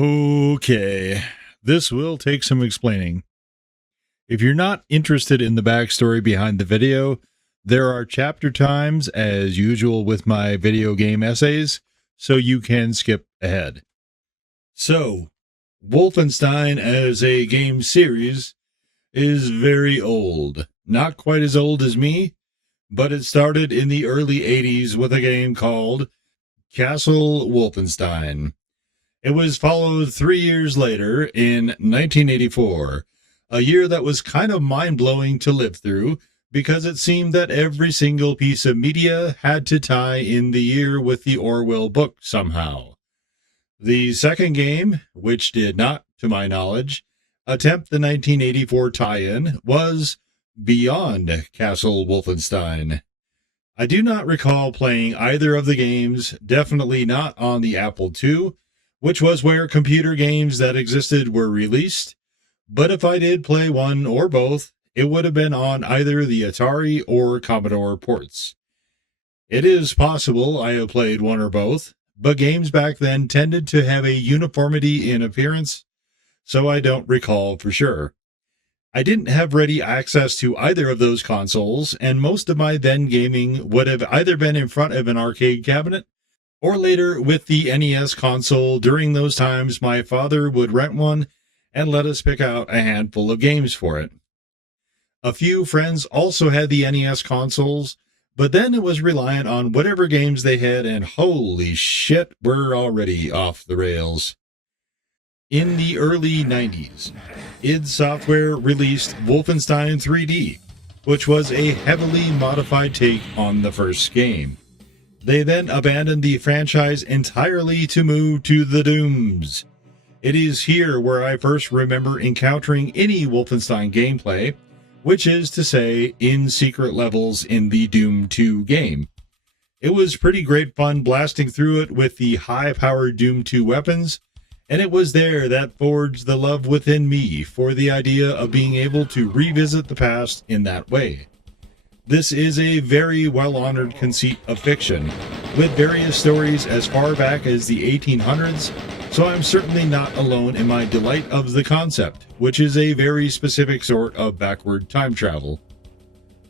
Okay, this will take some explaining. If you're not interested in the backstory behind the video, there are chapter times as usual with my video game essays, so you can skip ahead. So, Wolfenstein as a game series is very old. Not quite as old as me, but it started in the early 80s with a game called Castle Wolfenstein. It was followed 3 years later in 1984, a year that was kind of mind-blowing to live through because it seemed that every single piece of media had to tie in the year with the Orwell book somehow. The second game, which did not, to my knowledge, attempt the 1984 tie-in, was Beyond Castle Wolfenstein. I do not recall playing either of the games, definitely not on the Apple II, which was where computer games that existed were released, but if I did play one or both, it would have been on either the Atari or Commodore ports. It is possible I have played one or both, but games back then tended to have a uniformity in appearance, so I don't recall for sure. I didn't have ready access to either of those consoles, and most of my then gaming would have either been in front of an arcade cabinet or later with the NES console. During those times, my father would rent one and let us pick out a handful of games for it. A few friends also had the NES consoles, but then it was reliant on whatever games they had, and holy shit, we're already off the rails. In the early 90s, id Software released Wolfenstein 3D, which was a heavily modified take on the first game. They then abandoned the franchise entirely to move to the Dooms. It is here where I first remember encountering any Wolfenstein gameplay, which is to say, in secret levels in the Doom 2 game. It was pretty great fun blasting through it with the high-powered Doom 2 weapons, and it was there that forged the love within me for the idea of being able to revisit the past in that way. This is a very well-honored conceit of fiction, with various stories as far back as the 1800s, so I'm certainly not alone in my delight of the concept, which is a very specific sort of backward time travel.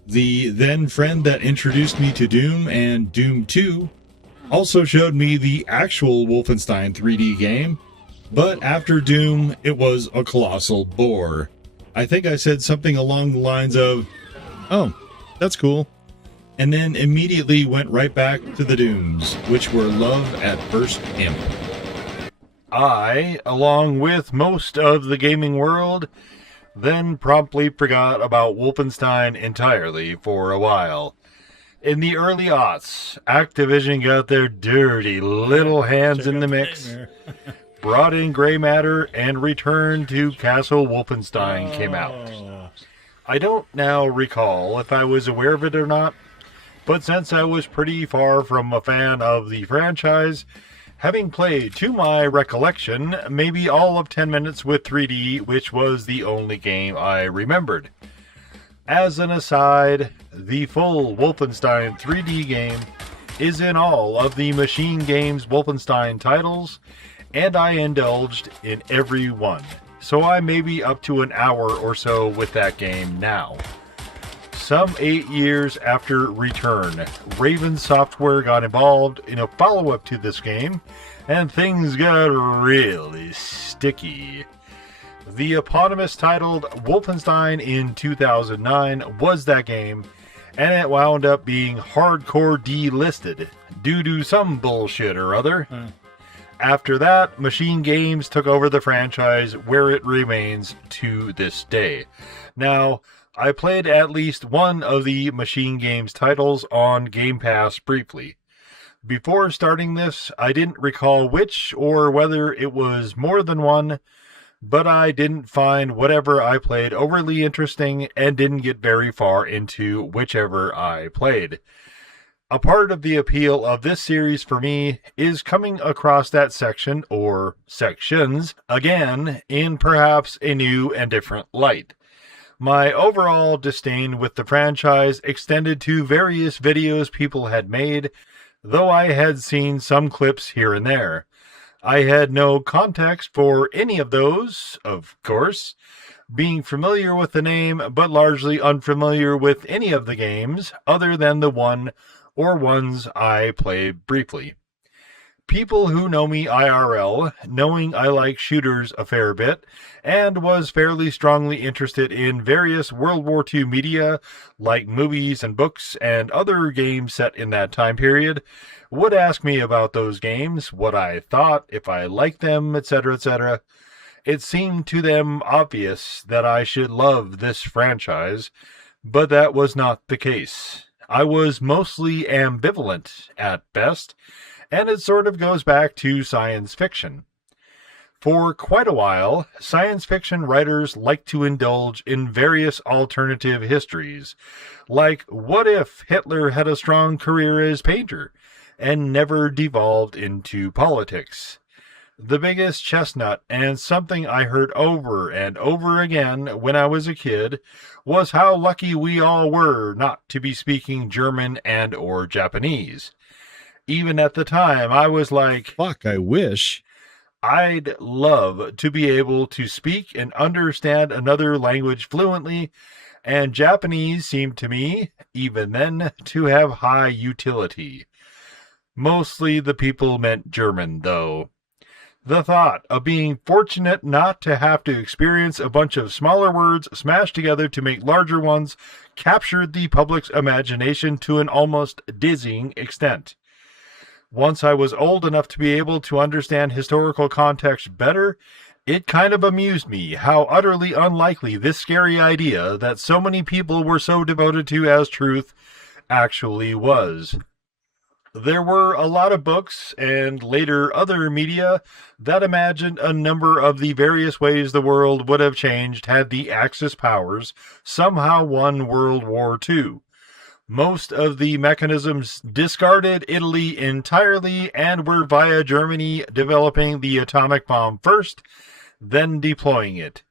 The then friend that introduced me to Doom and Doom 2 also showed me the actual Wolfenstein 3D game, but after Doom, it was a colossal bore. I think I said something along the lines of, "Oh, that's cool," and then immediately went right back to the Dooms, which were love at first imp. I, along with most of the gaming world, then promptly forgot about Wolfenstein entirely for a while. In the early aughts, Activision got their dirty little hands in the mix, brought in gray matter, and Return to Castle Wolfenstein came out. I don't now recall if I was aware of it or not, but since I was pretty far from a fan of the franchise, having played, to my recollection, maybe all of 10 minutes with 3D, which was the only game I remembered. As an aside, the full Wolfenstein 3D game is in all of the Machine Games Wolfenstein titles, and I indulged in every one, so I may be up to an hour or so with that game now. Some 8 years after Return, Raven Software got involved in a follow-up to this game, and things got really sticky. The eponymous titled Wolfenstein in 2009 was that game, and it wound up being hardcore delisted due to some bullshit or other. After that, Machine Games took over the franchise, where it remains to this day. Now, I played at least one of the Machine Games titles on Game Pass briefly. Before starting this, I didn't recall which or whether it was more than one, but I didn't find whatever I played overly interesting and didn't get very far into whichever I played. A part of the appeal of this series for me is coming across that section or sections again in perhaps a new and different light. My overall disdain with the franchise extended to various videos people had made, though I had seen some clips here and there. I had no context for any of those, of course, being familiar with the name, but largely unfamiliar with any of the games other than the one or ones I played briefly. People who know me IRL, knowing I like shooters a fair bit, and was fairly strongly interested in various World War II media, like movies and books and other games set in that time period, would ask me about those games, what I thought, if I liked them, etc., etc. It seemed to them obvious that I should love this franchise, but that was not the case. I was mostly ambivalent at best, and it sort of goes back to science fiction. For quite a while, science fiction writers like to indulge in various alternative histories, like what if Hitler had a strong career as painter and never devolved into politics? The biggest chestnut, and something I heard over and over again when I was a kid, was how lucky we all were not to be speaking German and or Japanese. Even at the time, I was like, fuck, I wish. I'd love to be able to speak and understand another language fluently, and Japanese seemed to me, even then, to have high utility. Mostly the people meant German, though. The thought of being fortunate not to have to experience a bunch of smaller words smashed together to make larger ones captured the public's imagination to an almost dizzying extent. Once I was old enough to be able to understand historical context better, it kind of amused me how utterly unlikely this scary idea that so many people were so devoted to as truth actually was. There were a lot of books and later other media that imagined a number of the various ways the world would have changed had the Axis powers somehow won World War II. Most of the mechanisms discarded Italy entirely and were via Germany developing the atomic bomb first, then deploying it.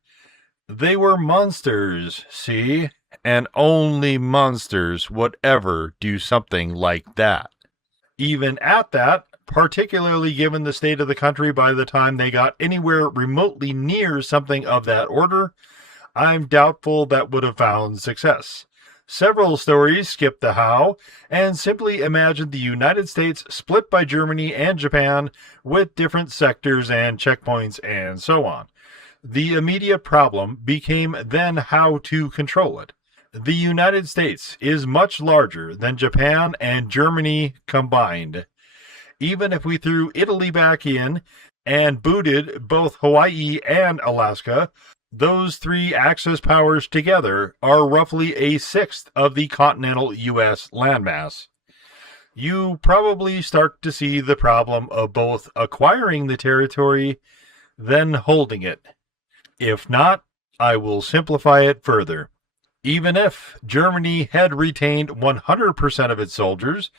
They were monsters, see? And only monsters would ever do something like that. Even at that, particularly given the state of the country by the time they got anywhere remotely near something of that order, I'm doubtful that would have found success. Several stories skip the how and simply imagine the United States split by Germany and Japan with different sectors and checkpoints and so on. The immediate problem became then how to control it. The United States is much larger than Japan and Germany combined. Even if we threw Italy back in and booted both Hawaii and Alaska, those three Axis powers together are roughly a sixth of the continental U.S. landmass. You probably start to see the problem of both acquiring the territory, then holding it. If not, I will simplify it further. Even if Germany had retained 100% of its soldiers,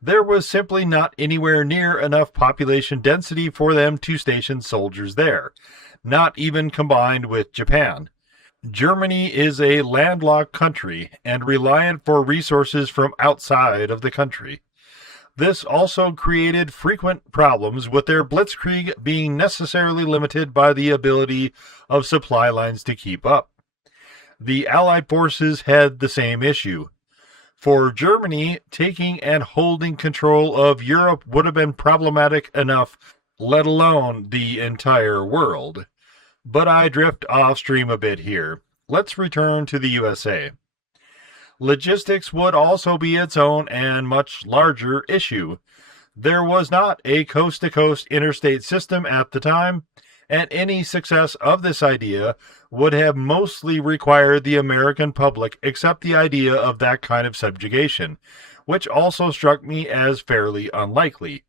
there was simply not anywhere near enough population density for them to station soldiers there, not even combined with Japan. Germany is a landlocked country and reliant for resources from outside of the country. This also created frequent problems with their blitzkrieg being necessarily limited by the ability of supply lines to keep up. The Allied forces had the same issue. For Germany, taking and holding control of Europe would have been problematic enough, let alone the entire world. But I drift off stream a bit here. Let's return to the USA. Logistics would also be its own and much larger issue. There was not a coast-to-coast interstate system at the time, and any success of this idea would have mostly required the American public accept the idea of that kind of subjugation, which also struck me as fairly unlikely.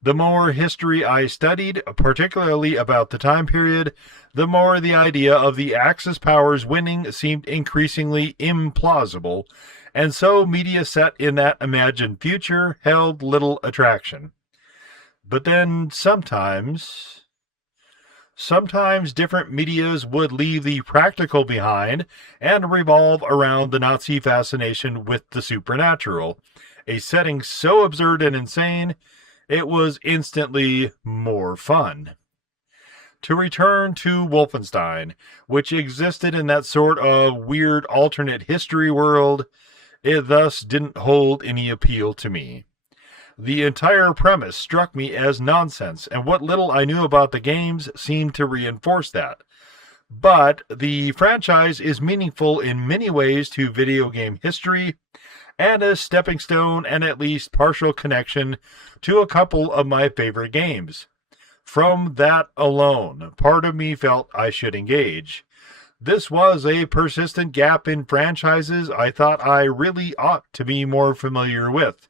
The more history I studied, particularly about the time period, the more the idea of the Axis powers winning seemed increasingly implausible, and so media set in that imagined future held little attraction. But then sometimes different medias would leave the practical behind and revolve around the Nazi fascination with the supernatural, a setting so absurd and insane it was instantly more fun. To return to Wolfenstein, which existed in that sort of weird alternate history world, it thus didn't hold any appeal to me. The entire premise struck me as nonsense, and what little I knew about the games seemed to reinforce that. But the franchise is meaningful in many ways to video game history, and a stepping stone and at least partial connection to a couple of my favorite games. From that alone, part of me felt I should engage. This was a persistent gap in franchises I thought I really ought to be more familiar with.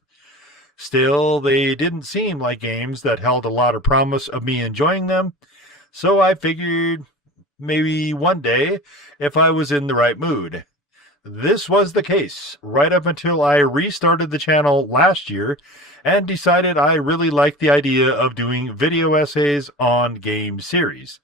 Still, they didn't seem like games that held a lot of promise of me enjoying them, so I figured maybe one day if I was in the right mood. This was the case right up until I restarted the channel last year and decided I really liked the idea of doing video essays on game series.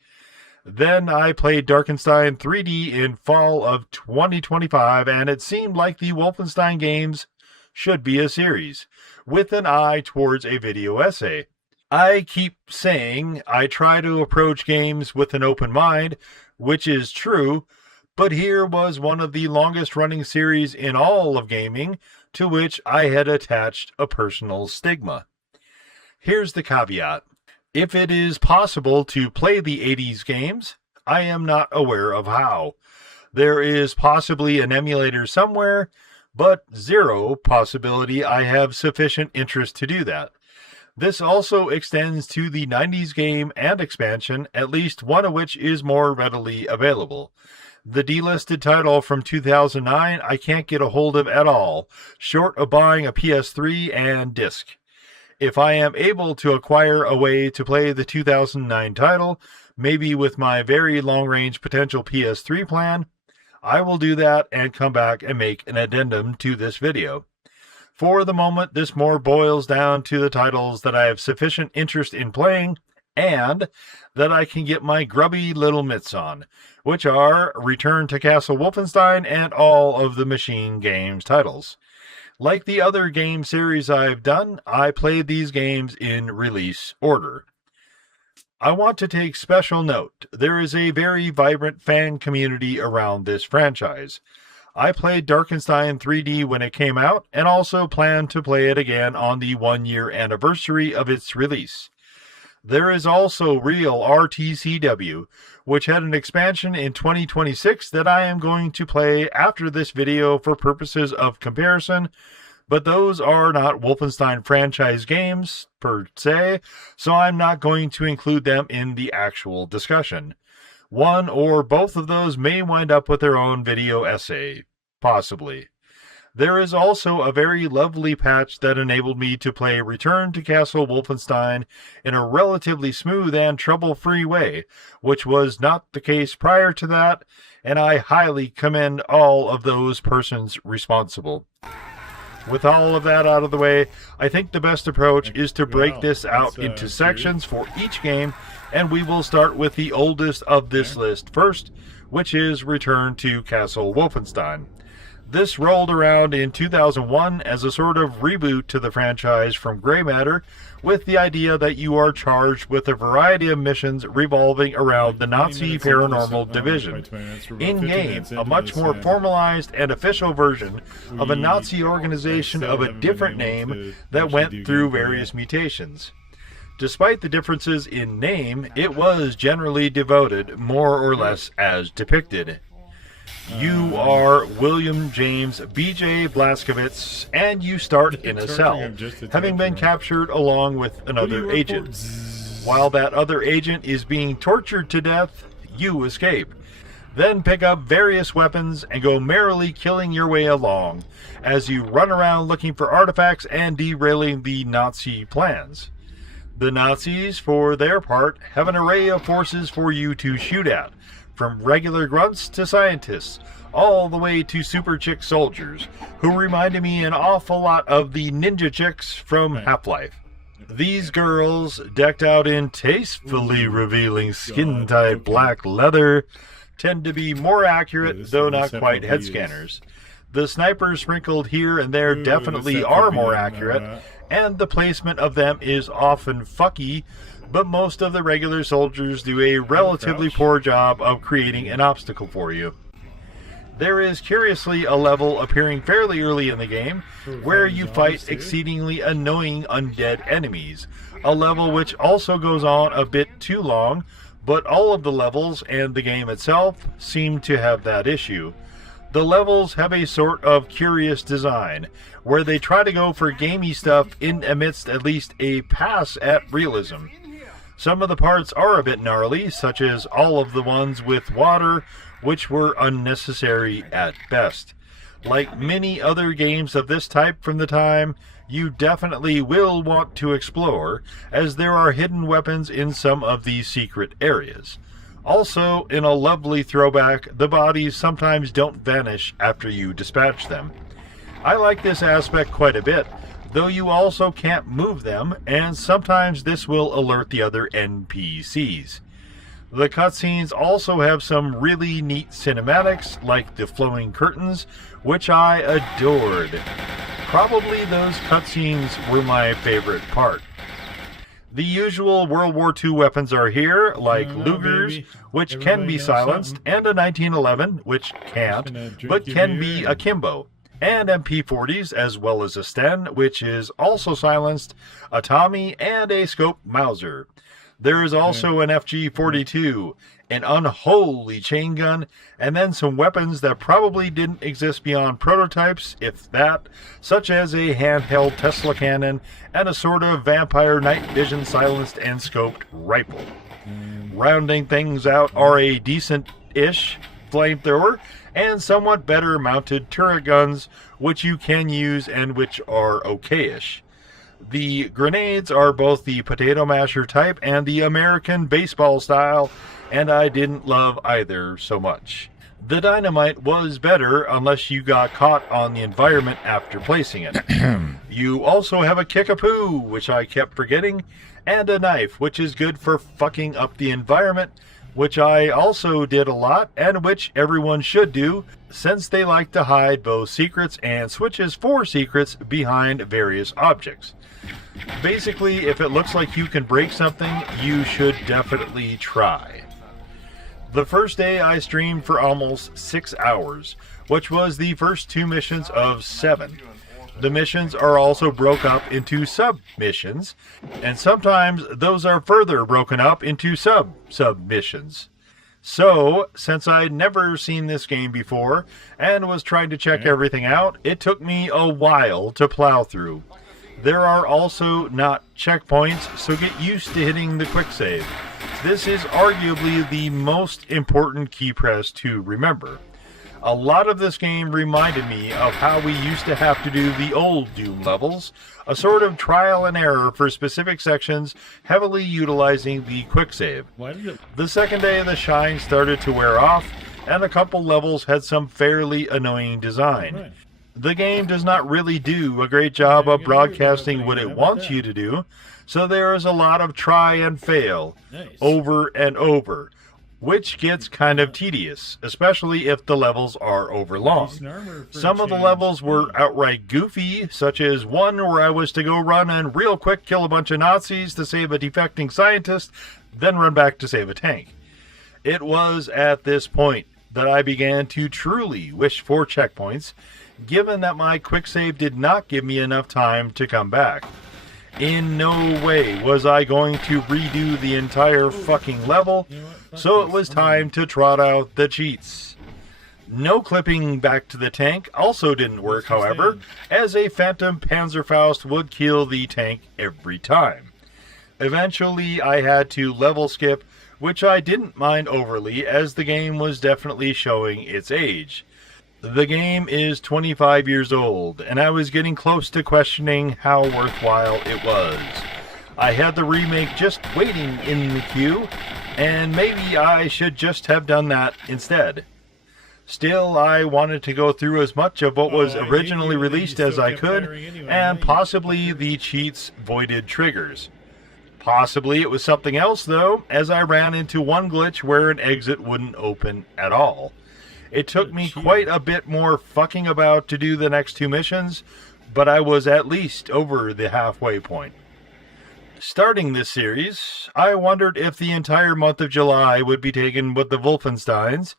Then I played Wolfenstein 3D in fall of 2025, and it seemed like the Wolfenstein games should be a series, with an eye towards a video essay. I keep saying I try to approach games with an open mind, which is true, but here was one of the longest running series in all of gaming to which I had attached a personal stigma. Here's the caveat. If it is possible to play the 80s games, I am not aware of how. There is possibly an emulator somewhere, but zero possibility I have sufficient interest to do that. This also extends to the 90s game and expansion, at least one of which is more readily available. The delisted title from 2009 I can't get a hold of at all, short of buying a PS3 and disc. If I am able to acquire a way to play the 2009 title, maybe with my very long-range potential PS3 plan, I will do that and come back and make an addendum to this video. For the moment, this more boils down to the titles that I have sufficient interest in playing and that I can get my grubby little mitts on, which are Return to Castle Wolfenstein and all of the Machine Games titles. Like the other game series I've done, I played these games in release order. I want to take special note. There is a very vibrant fan community around this franchise. I played Wolfenstein 3D when it came out, and also plan to play it again on the 1-year anniversary of its release. There is also Real RTCW, which had an expansion in 2026 that I am going to play after this video for purposes of comparison, but those are not Wolfenstein franchise games, per se, so I'm not going to include them in the actual discussion. One or both of those may wind up with their own video essay, possibly. There is also a very lovely patch that enabled me to play Return to Castle Wolfenstein in a relatively smooth and trouble-free way, which was not the case prior to that, and I highly commend all of those persons responsible. With all of that out of the way, I think the best approach is to break this out into sections for each game, and we will start with the oldest of this list first, which is Return to Castle Wolfenstein. This rolled around in 2001 as a sort of reboot to the franchise from Grey Matter, with the idea that you are charged with a variety of missions revolving around the Nazi Paranormal Division. In-game, a much more formalized and official version of a Nazi organization of a different name that went through various mutations. Despite the differences in name, it was generally devoted, more or less as depicted. You are William James B.J. Blazkowicz, and you start in a cell, having been captured along with another agent. While that other agent is being tortured to death, you escape. Then pick up various weapons and go merrily killing your way along, as you run around looking for artifacts and derailing the Nazi plans. The Nazis, for their part, have an array of forces for you to shoot at, from regular grunts to scientists, all the way to super chick soldiers, who reminded me an awful lot of the ninja chicks from Half-Life. These girls, decked out in tastefully revealing skin-tight black leather, tend to be more accurate, though not quite head scanners. The snipers sprinkled here and there definitely are more accurate, and the placement of them is often fucky, but most of the regular soldiers do a relatively poor job of creating an obstacle for you. There is curiously a level appearing fairly early in the game where you fight exceedingly annoying undead enemies, a level which also goes on a bit too long, but all of the levels and the game itself seem to have that issue. The levels have a sort of curious design, where they try to go for gamey stuff in amidst at least a pass at realism. Some of the parts are a bit gnarly, such as all of the ones with water, which were unnecessary at best. Like many other games of this type from the time, you definitely will want to explore, as there are hidden weapons in some of these secret areas. Also, in a lovely throwback, the bodies sometimes don't vanish after you dispatch them. I like this aspect quite a bit, though you also can't move them, and sometimes this will alert the other NPCs. The cutscenes also have some really neat cinematics, like the flowing curtains, which I adored. Probably those cutscenes were my favorite part. The usual World War II weapons are here, like Lugers, which can be silenced, and a 1911, which can't, but can be akimbo, and MP40s, as well as a Sten, which is also silenced, a Tommy, and a Scope Mauser. There is also an FG-42, an unholy chain gun, and then some weapons that probably didn't exist beyond prototypes, if that, such as a handheld Tesla cannon and a sort of vampire night vision silenced and scoped rifle. Rounding things out are a decent-ish flamethrower and somewhat better mounted turret guns, which you can use and which are okay-ish. The grenades are both the potato masher type and the American baseball style, and I didn't love either so much. The dynamite was better unless you got caught on the environment after placing it. You also have a kickapoo, which I kept forgetting, and a knife, which is good for fucking up the environment, which I also did a lot, and which everyone should do, since they like to hide both secrets and switches for secrets behind various objects. Basically, if it looks like you can break something, you should definitely try. The first day I streamed for almost 6 hours, which was the first 2 missions of 7. The missions are also broke up into sub-missions, and sometimes those are further broken up into sub-missions. So, since I'd never seen this game before, and was trying to check everything out, it took me a while to plow through. There are also not checkpoints, so get used to hitting the quick save. This is arguably the most important key press to remember. A lot of this game reminded me of how we used to have to do the old Doom levels, a sort of trial and error for specific sections, heavily utilizing the quick save. The second day the shine started to wear off, and a couple levels had some fairly annoying design. The game does not really do a great job of broadcasting what it wants you to do, so there is a lot of try and fail, over and over, which gets kind of tedious, especially if the levels are overlong. Some of the levels were outright goofy, such as one where I was to go run and real quick kill a bunch of Nazis to save a defecting scientist, then run back to save a tank. It was at this point that I began to truly wish for checkpoints, given that my quick save did not give me enough time to come back. In no way was I going to redo the entire fucking level, so it was time to trot out the cheats. No clipping back to the tank also didn't work, however, as a phantom Panzerfaust would kill the tank every time. Eventually I had to level skip, which I didn't mind overly, as the game was definitely showing its age. The game is 25 years old, and I was getting close to questioning how worthwhile it was. I had the remake just waiting in the queue, and maybe I should just have done that instead. Still, I wanted to go through as much of what was originally released as I could, and possibly the cheats voided triggers. Possibly it was something else, though, as I ran into one glitch where an exit wouldn't open at all. It took me quite a bit more fucking about to do the next 2 missions, but I was at least over the halfway point. Starting this series, I wondered if the entire month of July would be taken with the Wolfensteins,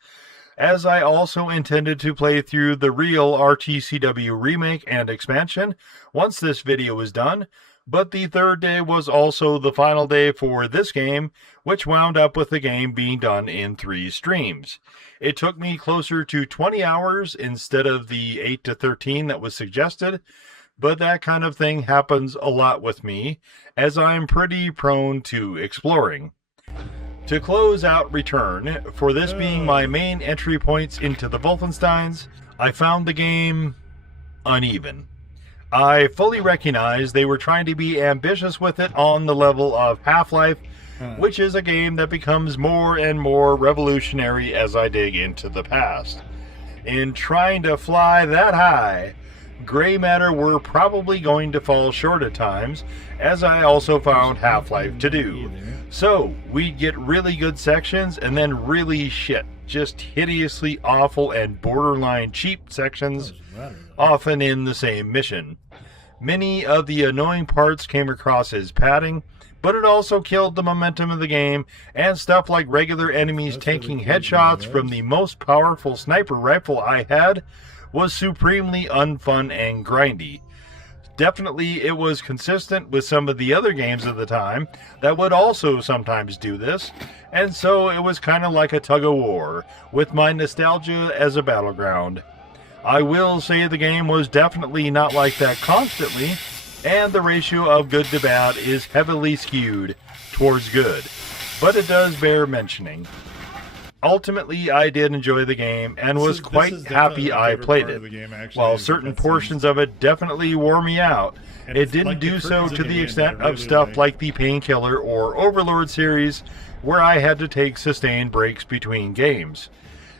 as I also intended to play through the real RTCW remake and expansion once this video was done, but the third day was also the final day for this game, which wound up with the game being done in 3 streams. It took me closer to 20 hours instead of the 8 to 13 that was suggested, but that kind of thing happens a lot with me, as I'm pretty prone to exploring. To close out Return, for this being my main entry points into the Wolfensteins, I found the game uneven. I fully recognize they were trying to be ambitious with it on the level of Half-Life, which is a game that becomes more and more revolutionary as I dig into the past. In trying to fly that high, gray matter were probably going to fall short at times, as I also found Half-Life to do. So, we'd get really good sections and then really shit, just hideously awful and borderline cheap sections, often in the same mission. Many of the annoying parts came across as padding, but it also killed the momentum of the game, and stuff like regular enemies tanking headshots from the most powerful sniper rifle I had was supremely unfun and grindy. Definitely it was consistent with some of the other games of the time that would also sometimes do this, and so it was kind of like a tug-of-war, with my nostalgia as a battleground. I will say the game was definitely not like that constantly, and the ratio of good to bad is heavily skewed towards good, but it does bear mentioning. Ultimately, I did enjoy the game and was quite happy I played it. While certain portions of it definitely wore me out, it didn't do so to the extent of stuff like the Painkiller or Overlord series, where I had to take sustained breaks between games.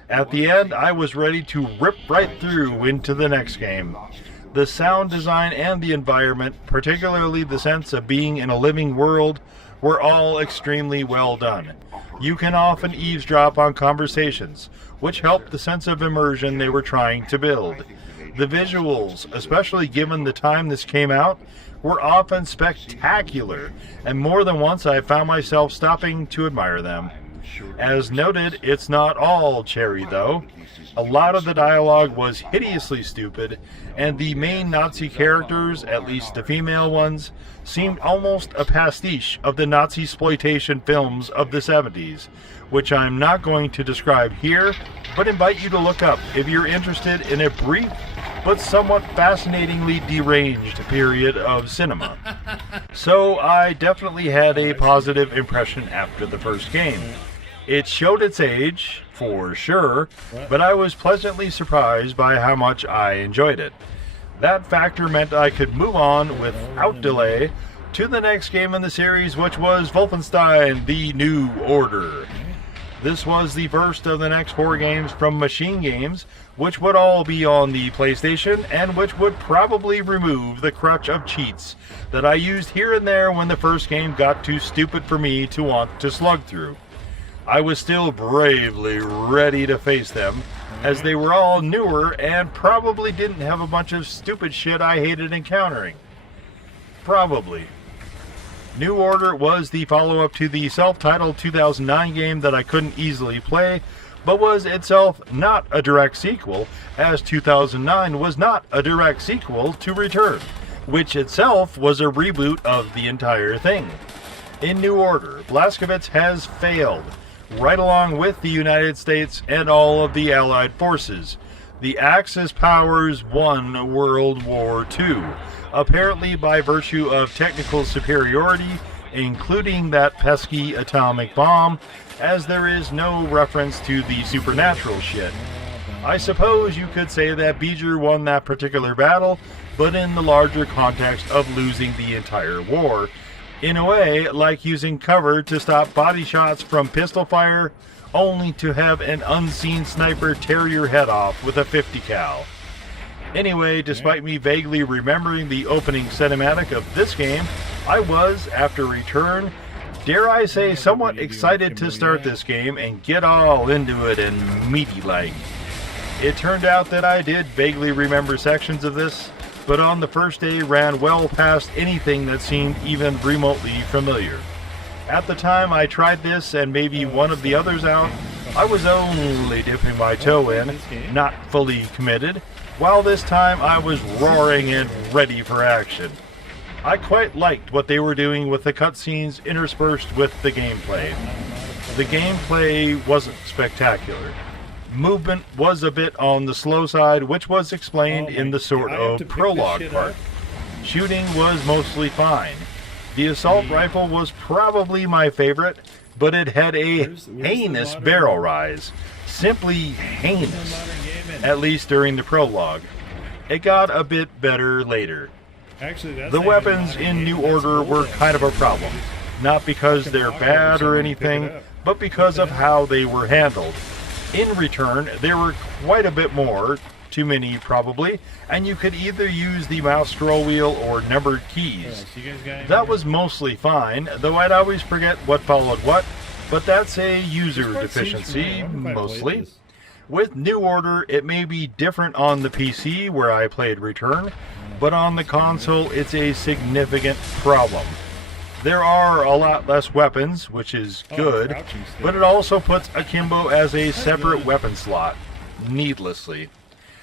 At the end, I was ready to rip right through into the next game. The sound design and the environment, particularly the sense of being in a living world, were all extremely well done. You can often eavesdrop on conversations, which helped the sense of immersion they were trying to build. The visuals, especially given the time this came out, were often spectacular, and more than once I found myself stopping to admire them. As noted, it's not all cherry though. A lot of the dialogue was hideously stupid, and the main Nazi characters, at least the female ones, seemed almost a pastiche of the Nazi-sploitation films of the 70s, which I'm not going to describe here, but invite you to look up if you're interested in a brief but somewhat fascinatingly deranged period of cinema. So I definitely had a positive impression after the first game. It showed its age, for sure, but I was pleasantly surprised by how much I enjoyed it. That factor meant I could move on without delay to the next game in the series, which was Wolfenstein: The New Order. This was the first of the next 4 games from Machine Games, which would all be on the PlayStation, and which would probably remove the crutch of cheats that I used here and there when the first game got too stupid for me to want to slug through. I was still bravely ready to face them, as they were all newer and probably didn't have a bunch of stupid shit I hated encountering. Probably. New Order was the follow-up to the self-titled 2009 game that I couldn't easily play, but was itself not a direct sequel, as 2009 was not a direct sequel to Return, which itself was a reboot of the entire thing. In New Order, Blazkowicz has failed, right along with the United States and all of the Allied forces. The Axis powers won World War II, apparently by virtue of technical superiority, including that pesky atomic bomb, as there is no reference to the supernatural shit. I suppose you could say that Beeger won that particular battle, but in the larger context of losing the entire war. In a way, like using cover to stop body shots from pistol fire, only to have an unseen sniper tear your head off with a 50 cal. Anyway, despite me vaguely remembering the opening cinematic of this game, I was, after Return, dare I say, somewhat excited to start this game and get all into it and meaty-like. It turned out that I did vaguely remember sections of this, but on the first day ran well past anything that seemed even remotely familiar. At the time I tried this and maybe one of the others out, I was only dipping my toe in, not fully committed, while this time I was roaring and ready for action. I quite liked what they were doing with the cutscenes interspersed with the gameplay. The gameplay wasn't spectacular. Movement was a bit on the slow side, which was explained in the sort of prologue part. Shooting was mostly fine. The assault rifle was probably my favorite, but it had a heinous barrel rise. Simply heinous. At least during the prologue. It got a bit better later. The weapons in New Order were kind of a problem. Not because they're bad or anything, but because of how they were handled. In Return, there were quite a bit more, too many probably, and you could either use the mouse scroll wheel or numbered keys. That was mostly fine, though I'd always forget what followed what, but that's a user deficiency, mostly. With New Order, it may be different on the PC, where I played Return, but on the console, it's a significant problem. There are a lot less weapons, which is good, but it also puts Akimbo as a separate weapon slot, needlessly.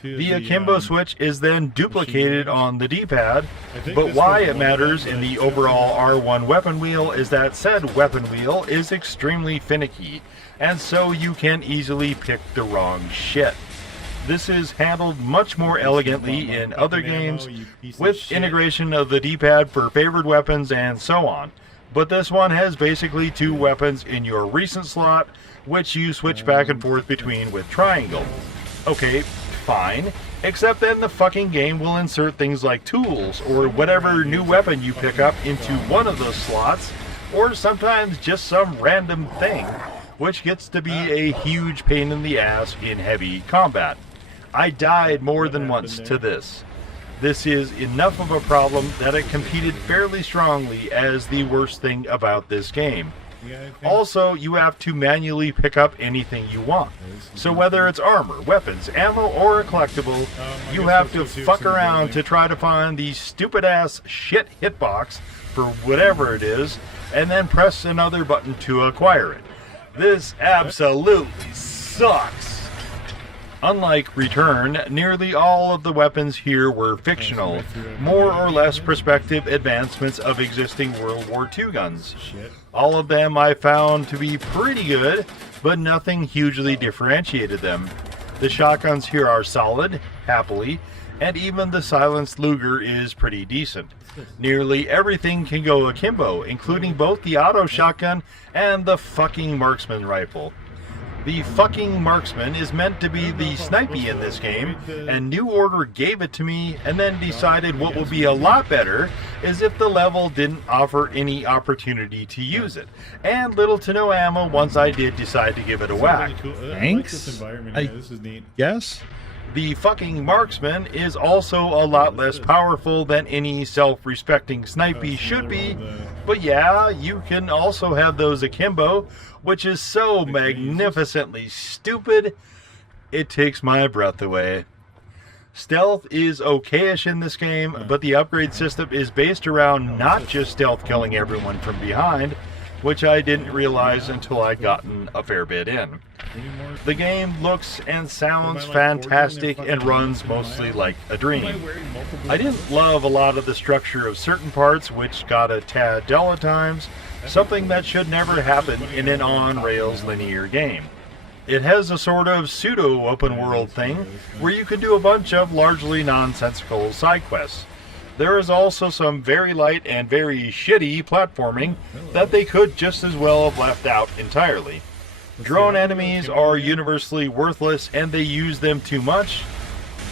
The Akimbo switch is then duplicated on the D-pad, but why it matters in the overall R1 weapon wheel is that said weapon wheel is extremely finicky, and so you can easily pick the wrong shit. This is handled much more elegantly in other games, with integration of the D-pad for favored weapons and so on. But this one has basically two weapons in your recent slot, which you switch back and forth between with triangle. Okay, fine, except then the fucking game will insert things like tools or whatever new weapon you pick up into one of those slots, or sometimes just some random thing, which gets to be a huge pain in the ass in heavy combat. I died more than once to this. This is enough of a problem that it competed fairly strongly as the worst thing about this game. Also, you have to manually pick up anything you want. So whether it's armor, weapons, ammo, or a collectible, you have to fuck around to try to find the stupid-ass shit hitbox for whatever it is, and then press another button to acquire it. This absolutely sucks. Unlike Return, nearly all of the weapons here were fictional, more or less perspective advancements of existing World War II guns. All of them I found to be pretty good, but nothing hugely differentiated them. The shotguns here are solid, happily, and even the silenced Luger is pretty decent. Nearly everything can go akimbo, including both the auto shotgun and the fucking marksman rifle. The fucking marksman is meant to be the snipey in this game, and New Order gave it to me and then decided what would be a lot better is if the level didn't offer any opportunity to use it, and little to no ammo once I did decide to give it a whack. Thanks. I guess? The fucking marksman is also a lot less powerful than any self-respecting snipey should be, but yeah, you can also have those akimbo, which is so magnificently stupid, it takes my breath away. Stealth is okayish in this game, but the upgrade system is based around not just stealth killing everyone from behind, which I didn't realize until I'd gotten a fair bit in. The game looks and sounds fantastic and runs mostly like a dream. I didn't love a lot of the structure of certain parts, which got a tad dull at times, something that should never happen in an on-rails linear game. It has a sort of pseudo-open world thing, where you can do a bunch of largely nonsensical side quests. There is also some very light and very shitty platforming that they could just as well have left out entirely. Drone enemies are universally worthless and they use them too much,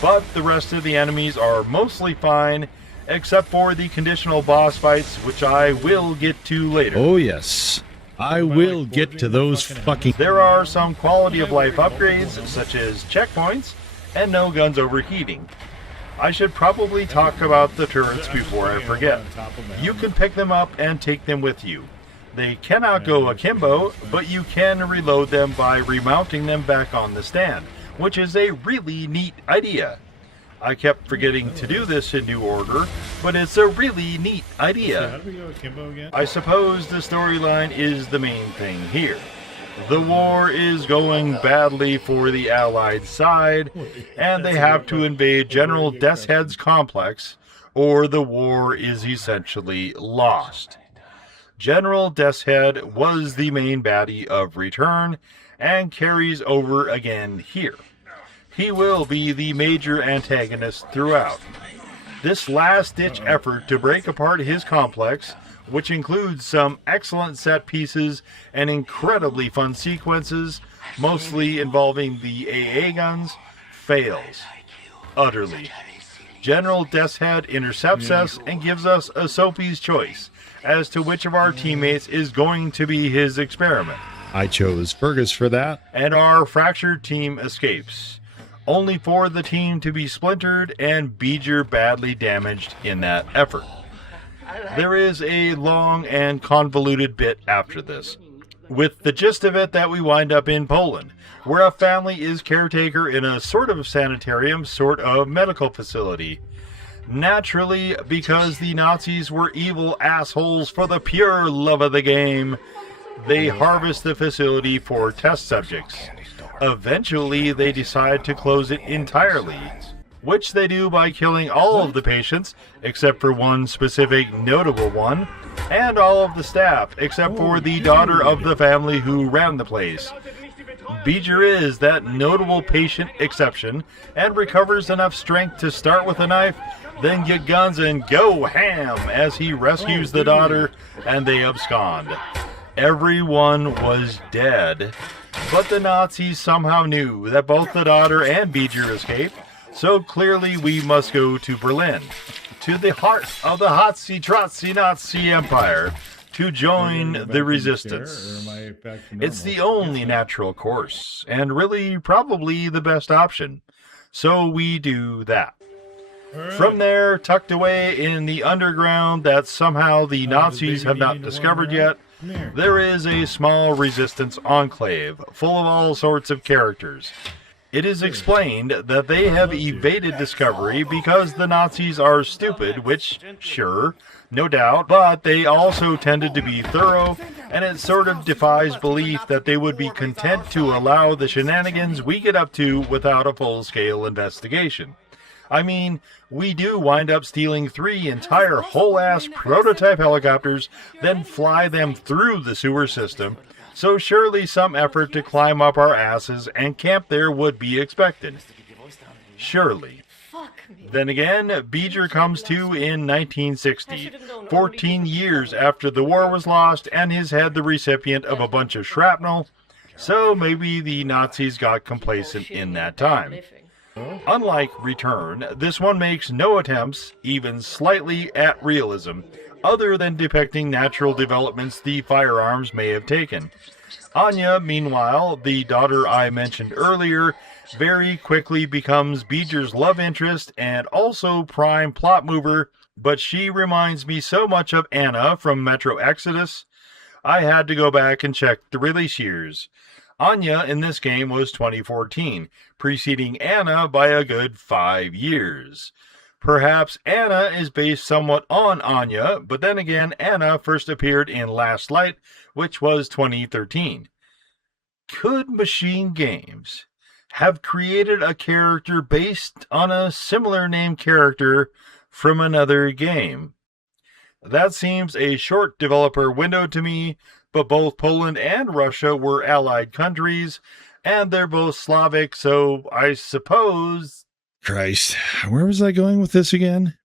but the rest of the enemies are mostly fine, except for the conditional boss fights, which I will get to later. Oh yes, I will get to those fucking... There are some quality of life upgrades, such as checkpoints, and no guns overheating. I should probably talk about the turrets before I forget. You can pick them up and take them with you. They cannot go akimbo, but you can reload them by remounting them back on the stand, which is a really neat idea. I kept forgetting to do this in New Order, but it's a really neat idea. How do we go akimbo again? I suppose the storyline is the main thing here. The war is going badly for the Allied side, and they have to invade General Deathhead's complex, or the war is essentially lost. General Deathhead was the main baddie of Return, and carries over again here. He will be the major antagonist throughout. This last-ditch effort to break apart his complex, which includes some excellent set pieces and incredibly fun sequences, mostly involving the AA guns, fails. Utterly. General Deathhead intercepts us and gives us a Soapy's choice as to which of our teammates is going to be his experiment. I chose Fergus for that. And our fractured team escapes, only for the team to be splintered and Beeger badly damaged in that effort. There is a long and convoluted bit after this, with the gist of it that we wind up in Poland, where a family is caretaker in a sort of sanitarium, sort of medical facility. Naturally, because the Nazis were evil assholes for the pure love of the game, they harvest the facility for test subjects. Eventually, they decide to close it entirely, which they do by killing all of the patients, except for one specific notable one, and all of the staff, except for the daughter of the family who ran the place. Beeger is that notable patient exception, and recovers enough strength to start with a knife, then get guns and go ham as he rescues the daughter and they abscond. Everyone was dead, but the Nazis somehow knew that both the daughter and Beeger escaped, so clearly we must go to Berlin, to the heart of the Hotzi-Trotzi Nazi Empire, to join the resistance. It's the only natural course, and really probably the best option. So we do that. From there, tucked away in the underground that somehow the Nazis have not discovered yet, there is a small resistance enclave full of all sorts of characters. It is explained that they have evaded discovery because the Nazis are stupid, which, sure, no doubt, but they also tended to be thorough, and it sort of defies belief that they would be content to allow the shenanigans we get up to without a full-scale investigation. I mean, we do wind up stealing 3 entire whole-ass prototype helicopters, then fly them through the sewer system, so surely some effort to climb up our asses and camp there would be expected. Surely. Then again, Beeger comes to in 1960, 14 years after the war was lost, and is head the recipient of a bunch of shrapnel, so maybe the Nazis got complacent in that time. Unlike Return, this one makes no attempts, even slightly, at realism, other than depicting natural developments the firearms may have taken. Anya, meanwhile, the daughter I mentioned earlier, very quickly becomes Beeger's love interest and also prime plot mover, but she reminds me so much of Anna from Metro Exodus, I had to go back and check the release years. Anya in this game was 2014, preceding Anna by a good 5 years. Perhaps Anna is based somewhat on Anya, but then again, Anna first appeared in Last Light, which was 2013. Could Machine Games have created a character based on a similar named character from another game? That seems a short developer window to me, but both Poland and Russia were allied countries, and they're both Slavic, so I suppose... Christ, where was I going with this again?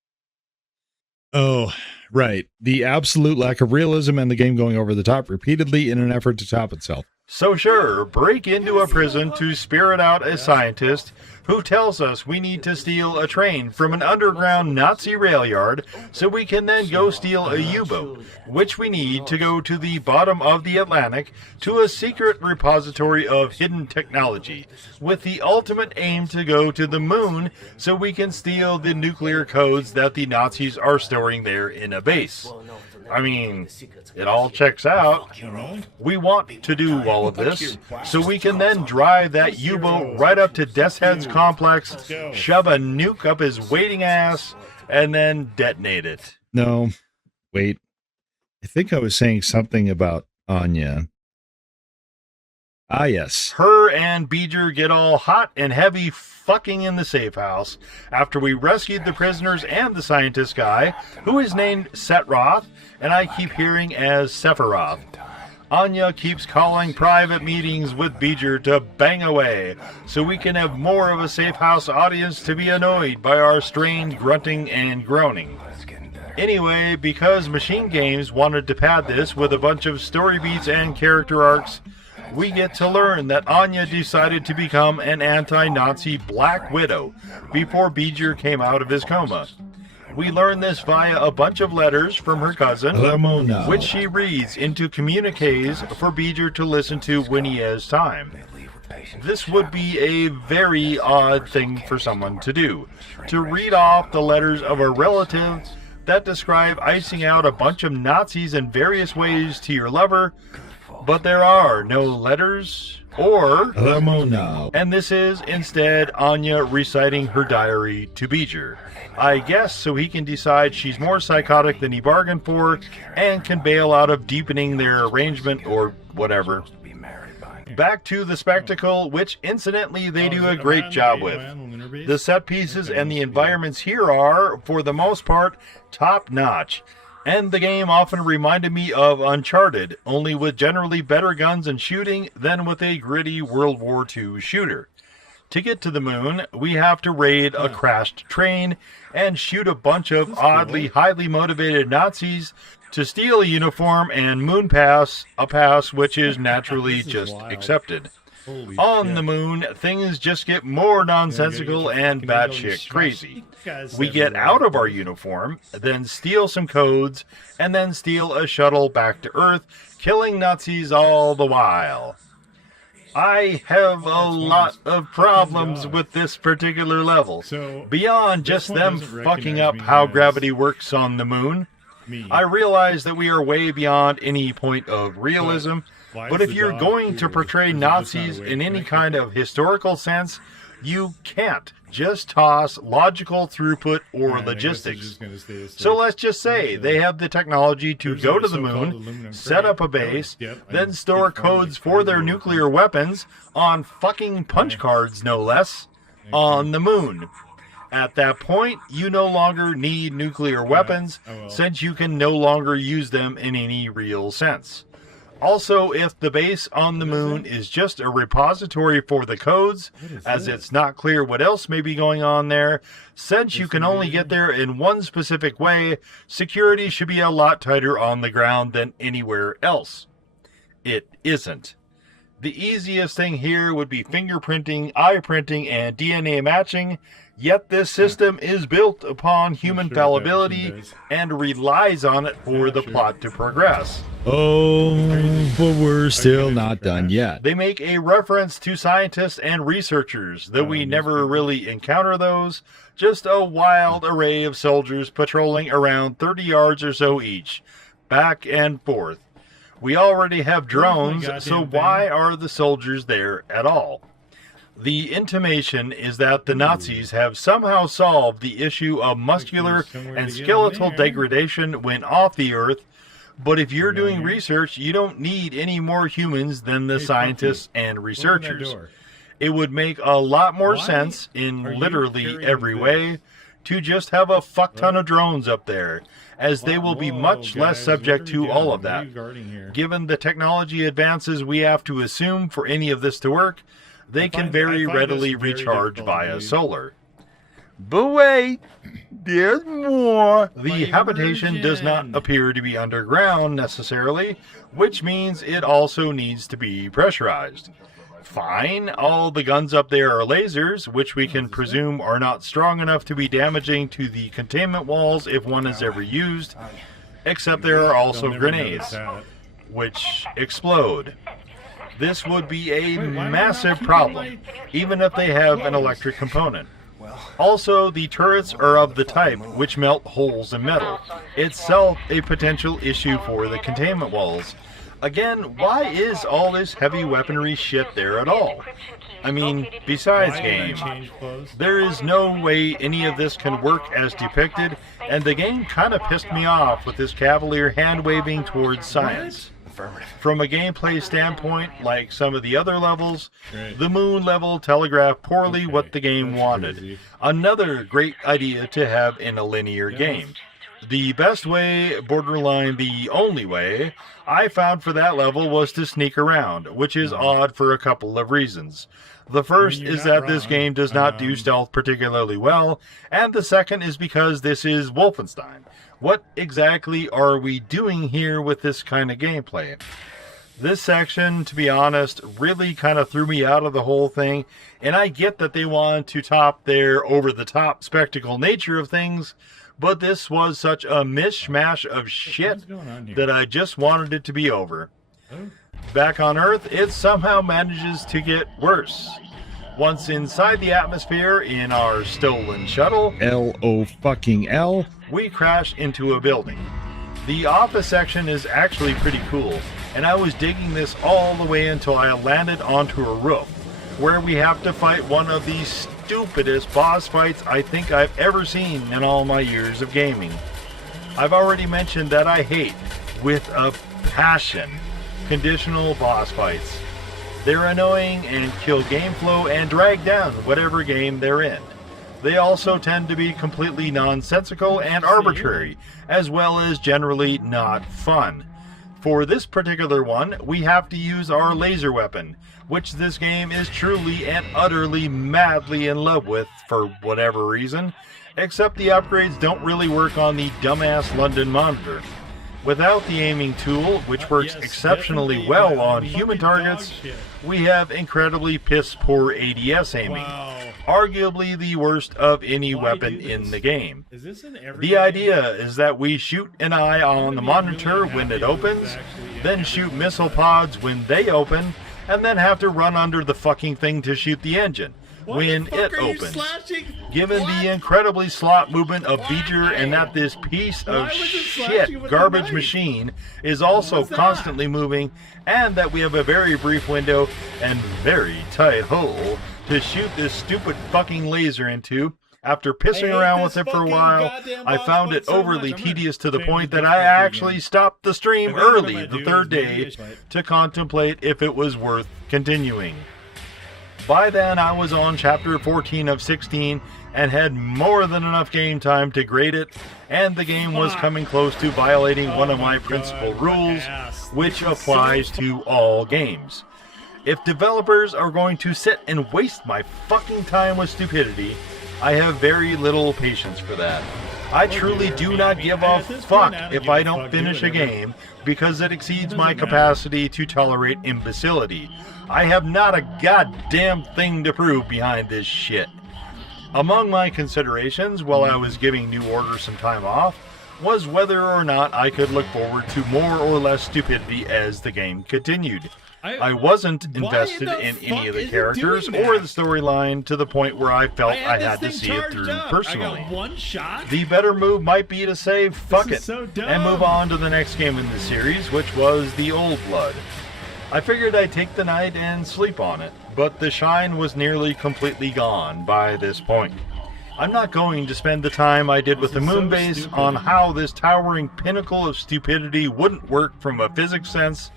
Oh, right. The absolute lack of realism and the game going over the top repeatedly in an effort to top itself. So sure, break into a prison to spirit out a scientist who tells us we need to steal a train from an underground Nazi rail yard so we can then go steal a U-boat, which we need to go to the bottom of the Atlantic to a secret repository of hidden technology, with the ultimate aim to go to the moon so we can steal the nuclear codes that the Nazis are storing there in a base. I mean, it all checks out. We want to do all of this so we can then drive that U-boat right up to Death's Head's complex, shove a nuke up his waiting ass, and then detonate it. No, wait. I think I was saying something about Anya. Ah, yes. Her and Beeger get all hot and heavy fucking in the safe house after we rescued the prisoners and the scientist guy, who is named Setroth, and I keep hearing as Sephiroth. Anya keeps calling private meetings with Beeger to bang away, so we can have more of a safe house audience to be annoyed by our strained grunting and groaning. Anyway, because Machine Games wanted to pad this with a bunch of story beats and character arcs, we get to learn that Anya decided to become an anti-Nazi Black Widow before Beeger came out of his coma. We learn this via a bunch of letters from her cousin, Ramona, which she reads into communiques for Beeger to listen to when he has time. This would be a very odd thing for someone to do, to read off the letters of a relative that describe icing out a bunch of Nazis in various ways to your lover, but there are no letters or Ramona. And this is instead Anya reciting her diary to Beeger. I guess so he can decide she's more psychotic than he bargained for and can bail out of deepening their arrangement or whatever. Back to the spectacle, which incidentally they do a great job with. The set pieces and the environments here are, for the most part, top notch. And the game often reminded me of Uncharted, only with generally better guns and shooting than with a gritty World War II shooter. To get to the moon, we have to raid a crashed train and shoot a bunch of oddly highly motivated Nazis to steal a uniform and moon pass, a pass which is naturally just accepted. On the moon, things just get more nonsensical and batshit crazy. We get out of our uniform, then steal some codes, and then steal a shuttle back to Earth, killing Nazis all the while. I have a lot of problems with this particular level. Beyond just them fucking up how gravity works on the moon, I realize that we are way beyond any point of realism, but if you're going to portray Nazis in any kind of historical sense, you can't just toss logical throughput or logistics. So let's just say they have the technology to go to the moon, set up a base, then store codes for their nuclear weapons on fucking punch cards, no less, on the moon. At that point, you no longer need nuclear weapons, since you can no longer use them in any real sense. Also, if the base on the moon is just a repository for the codes, as it's not clear what else may be going on there, since you can only get there in one specific way, security should be a lot tighter on the ground than anywhere else. It isn't. The easiest thing here would be fingerprinting, eye printing, and DNA matching, yet this system is built upon human fallibility and relies on it for the plot to progress. Oh, but we're still not done yet. They make a reference to scientists and researchers, though we never really encounter those, just a wild array of soldiers patrolling around 30 yards or so each, back and forth. We already have drones, so why are the soldiers there at all? The intimation is that the Nazis have somehow solved the issue of muscular and skeletal degradation when off the Earth, but if you're doing research, you don't need any more humans than the scientists and researchers. It would make a lot more sense, in literally every way, to just have a fuck ton of drones up there, as they will be much less subject to all of that. Given the technology advances we have to assume for any of this to work, they can very readily recharge via solar. But wait, there's more. The habitation does not appear to be underground necessarily, which means it also needs to be pressurized. Fine, all the guns up there are lasers, which we can presume are not strong enough to be damaging to the containment walls if one is ever used, except there are also grenades, which explode. This would be a massive problem, even if they have an electric component. Also, the turrets are of the type which melt holes in metal, itself a potential issue for the containment walls. Again, why is all this heavy weaponry shit there at all? I mean, besides game, there is no way any of this can work as depicted, and the game kinda pissed me off with this cavalier hand-waving towards science. From a gameplay standpoint, like some of the other levels, the moon level telegraphed poorly what the game wanted. Another great idea to have in a linear game. The best way, borderline the only way, I found for that level was to sneak around, which is odd for a couple of reasons. The first is that this game does not do stealth particularly well, and the second is because this is Wolfenstein. What exactly are we doing here with this kind of gameplay? This section, to be honest, really kind of threw me out of the whole thing, and I get that they wanted to top their over-the-top spectacle nature of things, but this was such a mishmash of shit that I just wanted it to be over. Back on Earth, it somehow manages to get worse. Once inside the atmosphere in our stolen shuttle, L-O-fucking-L, we crash into a building. The office section is actually pretty cool, and I was digging this all the way until I landed onto a roof, where we have to fight one of the stupidest boss fights I think I've ever seen in all my years of gaming. I've already mentioned that I hate, with a passion, conditional boss fights. They're annoying and kill game flow and drag down whatever game they're in. They also tend to be completely nonsensical and arbitrary, as well as generally not fun. For this particular one, we have to use our laser weapon, which this game is truly and utterly madly in love with for whatever reason, except the upgrades don't really work on the dumbass London monitor. Without the aiming tool, which works exceptionally well on human targets, we have incredibly piss-poor ADS aiming, arguably the worst of any weapon in the game. The idea is that we shoot an eye on the monitor when it opens, then shoot missile pods when they open, and then have to run under the fucking thing to shoot the engine when it opens. Given the incredibly slot movement of Beeger and that this piece of shit garbage machine is also constantly moving, and that we have a very brief window and very tight hole to shoot this stupid fucking laser into, after pissing around with it for a while, I found it overly tedious to the point that I actually stopped the stream early the third day to contemplate if it was worth continuing. By then, I was on chapter 14 of 16 and had more than enough game time to grade it, and the game was coming close to violating one of my principal rules, which applies to all games. If developers are going to sit and waste my fucking time with stupidity, I have very little patience for that. I truly do not give a fuck if I don't finish a game because it exceeds my capacity to tolerate imbecility. I have not a goddamn thing to prove behind this shit. Among my considerations while I was giving New Order some time off was whether or not I could look forward to more or less stupidity as the game continued. I wasn't invested in any of the characters or the storyline to the point where I felt I had to see it through personally. The better move might be to say fuck it and move on to the next game in the series, which was the Youngblood. I figured I'd take the night and sleep on it, but the shine was nearly completely gone by this point. I'm not going to spend the time I did with the Moonbase on how this towering pinnacle of stupidity wouldn't work from a physics sense,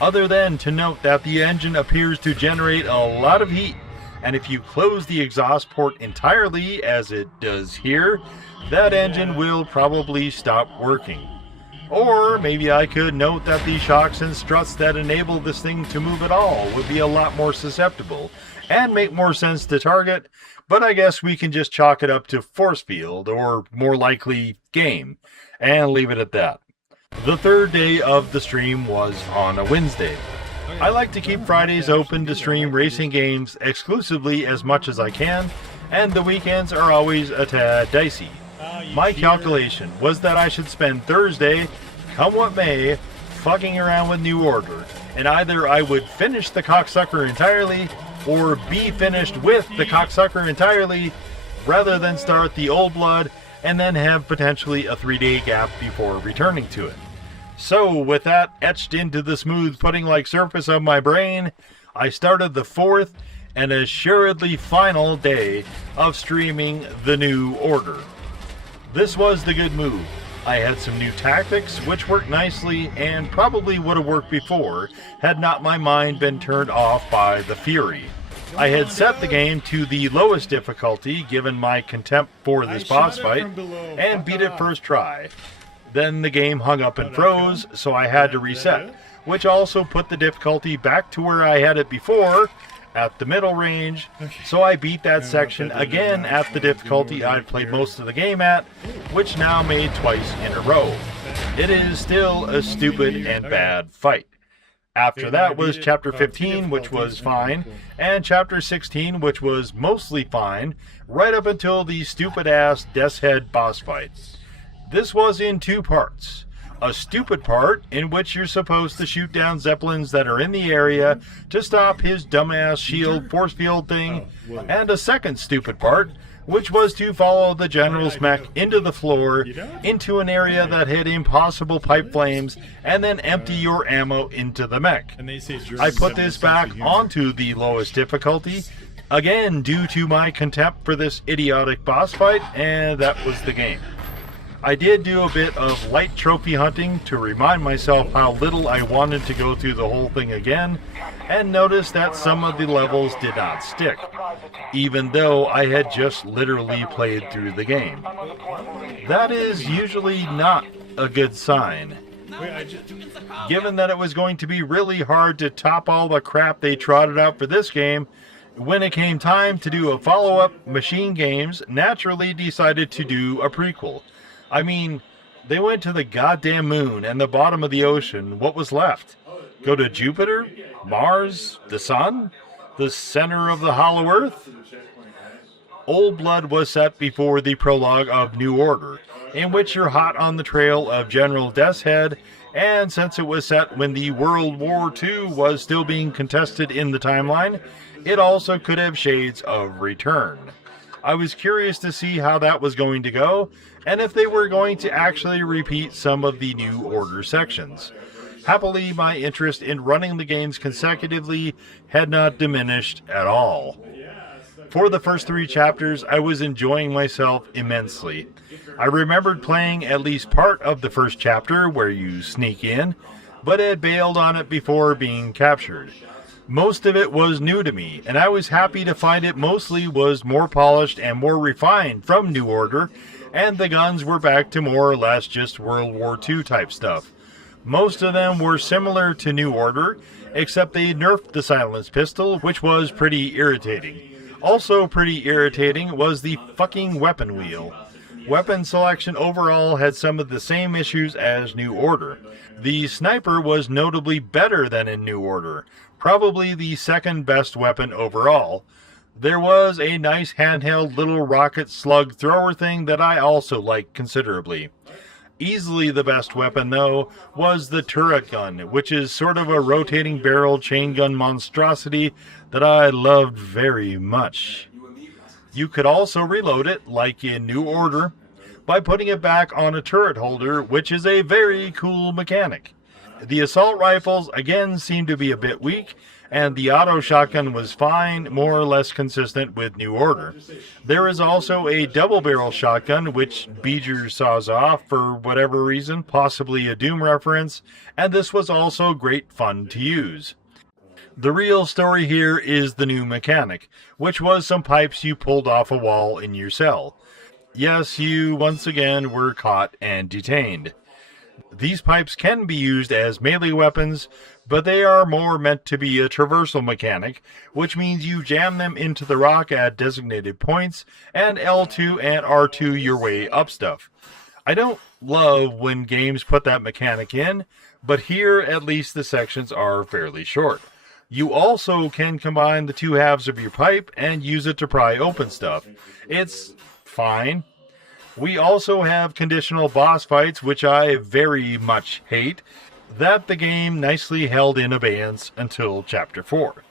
other than to note that the engine appears to generate a lot of heat, and if you close the exhaust port entirely, as it does here, that engine will probably stop working. Or maybe I could note that the shocks and struts that enable this thing to move at all would be a lot more susceptible, and make more sense to target, but I guess we can just chalk it up to force field, or more likely, game, and leave it at that. The third day of the stream was on a Wednesday. I like to keep Fridays open to stream racing games exclusively as much as I can, and the weekends are always a tad dicey. My calculation was that I should spend Thursday, come what may, fucking around with New Order, and either I would finish the cocksucker entirely, or be finished with the cocksucker entirely, rather than start the Old Blood and then have potentially a 3-day gap before returning to it. So, with that etched into the smooth pudding-like surface of my brain, I started the 4th and assuredly final day of streaming The New Order. This was the good move. I had some new tactics which worked nicely and probably would have worked before had not my mind been turned off by the Fury. I had set the game to the lowest difficulty given my contempt for this boss fight and beat it first try. Then the game hung up and froze, so I had to reset, which also put the difficulty back to where I had it before, at the middle range, so I beat that section again at the difficulty I'd played most of the game at, which now made twice in a row. It is still a stupid and bad fight. After that was Chapter 15, which was fine, and Chapter 16, which was mostly fine, right up until the stupid-ass Death's Head boss fight. This was in 2 parts. A stupid part, in which you're supposed to shoot down zeppelins that are in the area to stop his dumbass shield force field thing, and a second stupid part, which was to follow the general's mech into the floor, into an area that had impossible pipe flames, and then empty your ammo into the mech. I put this back onto the lowest difficulty, again due to my contempt for this idiotic boss fight, and that was the game. I did do a bit of light trophy hunting to remind myself how little I wanted to go through the whole thing again, and noticed that some of the levels did not stick, even though I had just literally played through the game. That is usually not a good sign. Given that it was going to be really hard to top all the crap they trotted out for this game, when it came time to do a follow-up, Machine Games naturally decided to do a prequel. I mean, they went to the goddamn moon and the bottom of the ocean. What was left? Go to Jupiter? Mars? The sun? The center of the hollow earth? Old Blood was set before the prologue of New Order, in which you're hot on the trail of General Death's Head, and since it was set when the World War II was still being contested in the timeline, it also could have shades of Return. I was curious to see how that was going to go, and if they were going to actually repeat some of the New Order sections. Happily, my interest in running the games consecutively had not diminished at all. For the first 3 chapters, I was enjoying myself immensely. I remembered playing at least part of the first chapter where you sneak in, but had bailed on it before being captured. Most of it was new to me, and I was happy to find it mostly was more polished and more refined from New Order, and the guns were back to more or less just World War II type stuff. Most of them were similar to New Order, except they nerfed the silenced pistol, which was pretty irritating. Also pretty irritating was the fucking weapon wheel. Weapon selection overall had some of the same issues as New Order. The sniper was notably better than in New Order, probably the second best weapon overall. There was a nice handheld little rocket slug thrower thing that I also liked considerably. Easily the best weapon, though, was the turret gun, which is sort of a rotating barrel chain gun monstrosity that I loved very much. You could also reload it, like in New Order, by putting it back on a turret holder, which is a very cool mechanic. The assault rifles again seemed to be a bit weak, and the auto shotgun was fine, more or less consistent with New Order. There is also a double-barrel shotgun, which Beeger saws off for whatever reason, possibly a Doom reference, and this was also great fun to use. The real story here is the new mechanic, which was some pipes you pulled off a wall in your cell. Yes, you once again were caught and detained. These pipes can be used as melee weapons, but they are more meant to be a traversal mechanic, which means you jam them into the rock at designated points, and L2 and R2 your way up stuff. I don't love when games put that mechanic in, but here at least the sections are fairly short. You also can combine the 2 halves of your pipe and use it to pry open stuff. It's fine. We also have conditional boss fights, which I very much hate, that the game nicely held in abeyance until Chapter 4.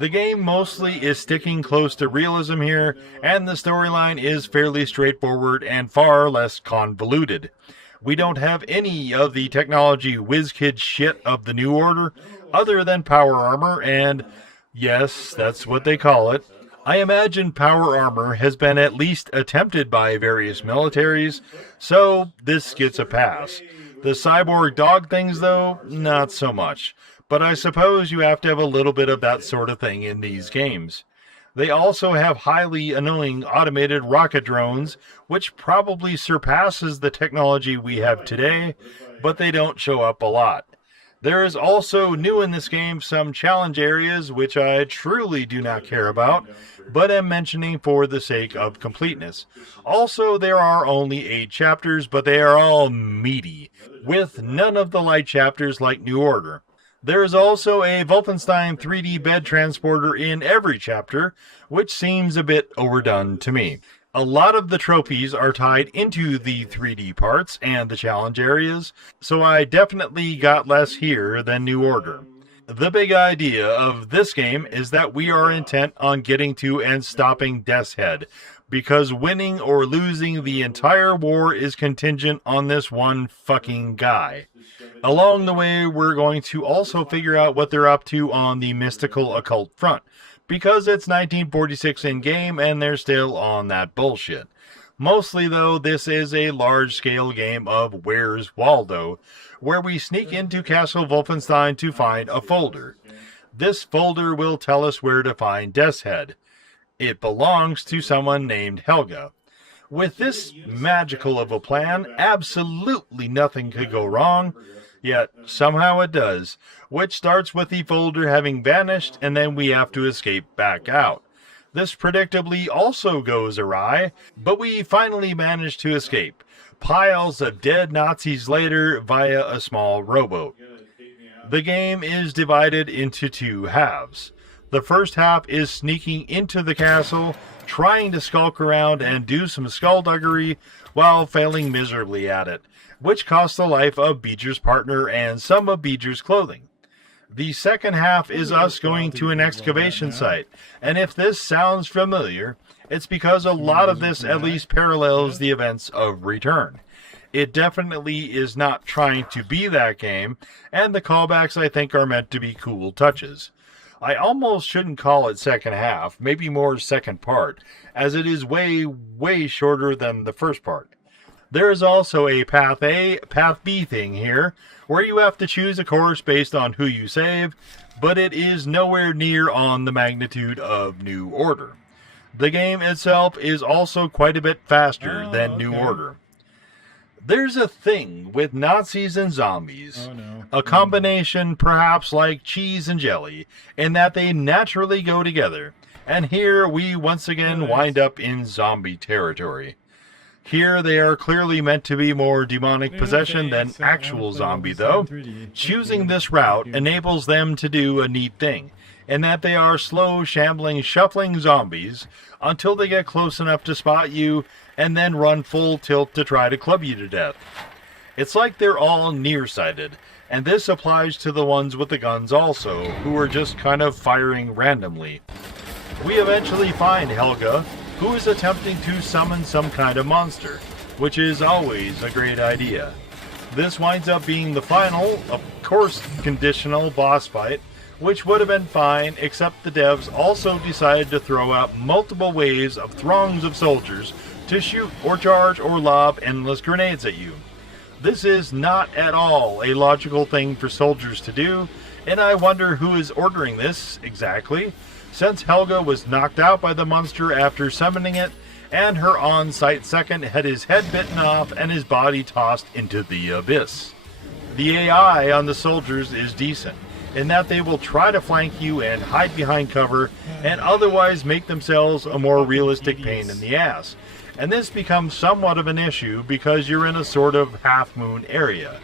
The game mostly is sticking close to realism here, and the storyline is fairly straightforward and far less convoluted. We don't have any of the technology whiz-kid shit of the New Order, other than power armor, and yes, that's what they call it. I imagine power armor has been at least attempted by various militaries, so this gets a pass. The cyborg dog things, though, not so much. But I suppose you have to have a little bit of that sort of thing in these games. They also have highly annoying automated rocket drones, which probably surpasses the technology we have today, but they don't show up a lot. There is also new in this game some challenge areas which I truly do not care about, but am mentioning for the sake of completeness. Also, there are only 8 chapters, but they are all meaty, with none of the light chapters like New Order. There is also a Wolfenstein 3D bed transporter in every chapter, which seems a bit overdone to me. A lot of the trophies are tied into the 3D parts and the challenge areas, so I definitely got less here than New Order. The big idea of this game is that we are intent on getting to and stopping Death's Head, because winning or losing the entire war is contingent on this one fucking guy. Along the way, we're going to also figure out what they're up to on the mystical occult front, because it's 1946 in-game and they're still on that bullshit. Mostly, though, this is a large-scale game of Where's Waldo, where we sneak into Castle Wolfenstein to find a folder. This folder will tell us where to find Death's Head. It belongs to someone named Helga. With this magical of a plan, absolutely nothing could go wrong, yet somehow it does, which starts with the folder having vanished, and then we have to escape back out. This predictably also goes awry, but we finally manage to escape, piles of dead Nazis later via a small rowboat. The game is divided into 2 halves. The first half is sneaking into the castle, trying to skulk around and do some skullduggery while failing miserably at it, which costs the life of Beecher's partner and some of Beecher's clothing. The second half is us going to an excavation site, and if this sounds familiar, it's because a lot of this at least parallels the events of Return. It definitely is not trying to be that game, and the callbacks I think are meant to be cool touches. I almost shouldn't call it second half, maybe more second part, as it is way, way shorter than the first part. There is also a Path A, Path B thing here, where you have to choose a course based on who you save, but it is nowhere near on the magnitude of New Order. The game itself is also quite a bit faster than New Order. There's a thing with Nazis and zombies, a combination perhaps like cheese and jelly, in that they naturally go together, and here we once again wind up in zombie territory. Here they are clearly meant to be more demonic possession than actual zombie, though. Choosing this route enables them to do a neat thing, in that they are slow, shambling, shuffling zombies until they get close enough to spot you and then run full tilt to try to club you to death. It's like they're all nearsighted, and this applies to the ones with the guns also, who are just kind of firing randomly. We eventually find Helga, who is attempting to summon some kind of monster, which is always a great idea. This winds up being the final, of course conditional, boss fight, which would have been fine, except the devs also decided to throw out multiple waves of throngs of soldiers to shoot or charge or lob endless grenades at you. This is not at all a logical thing for soldiers to do, and I wonder who is ordering this exactly, since Helga was knocked out by the monster after summoning it, and her on-site second had his head bitten off and his body tossed into the abyss. The AI on the soldiers is decent, in that they will try to flank you and hide behind cover, and otherwise make themselves a more realistic pain in the ass. And this becomes somewhat of an issue because you're in a sort of half-moon area.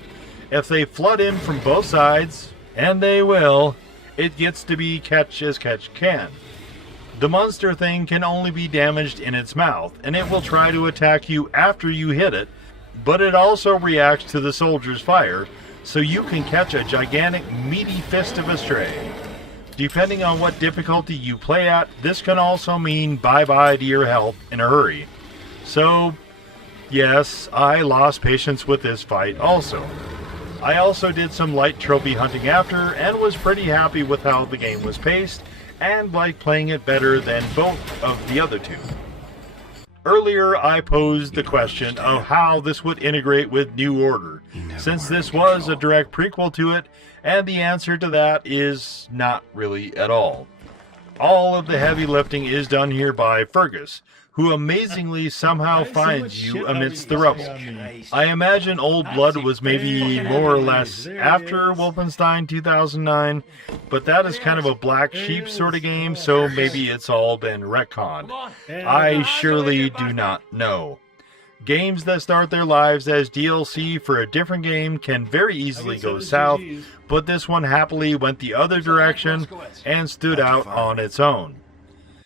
If they flood in from both sides, and they will, it gets to be catch as catch can. The monster thing can only be damaged in its mouth, and it will try to attack you after you hit it, but it also reacts to the soldier's fire, so you can catch a gigantic meaty fist of a stray. depending on what difficulty you play at, this can also mean bye-bye to your health in a hurry. So, yes, I lost patience with this fight also. I also did some light trophy hunting after, and was pretty happy with how the game was paced, and liked playing it better than both of the other two. Earlier, I posed the question of how this would integrate with New Order, since this was a direct prequel to it, and the answer to that is not really at all. All of the heavy lifting is done here by Fergus, who amazingly somehow finds you amidst the rubble. I imagine Old Blood was maybe more or less after Wolfenstein 2009, but that is kind of a black sheep sort of game, so maybe it's all been retconned. I surely do not know. Games that start their lives as DLC for a different game can very easily go south, but this one happily went the other direction and stood out on its own.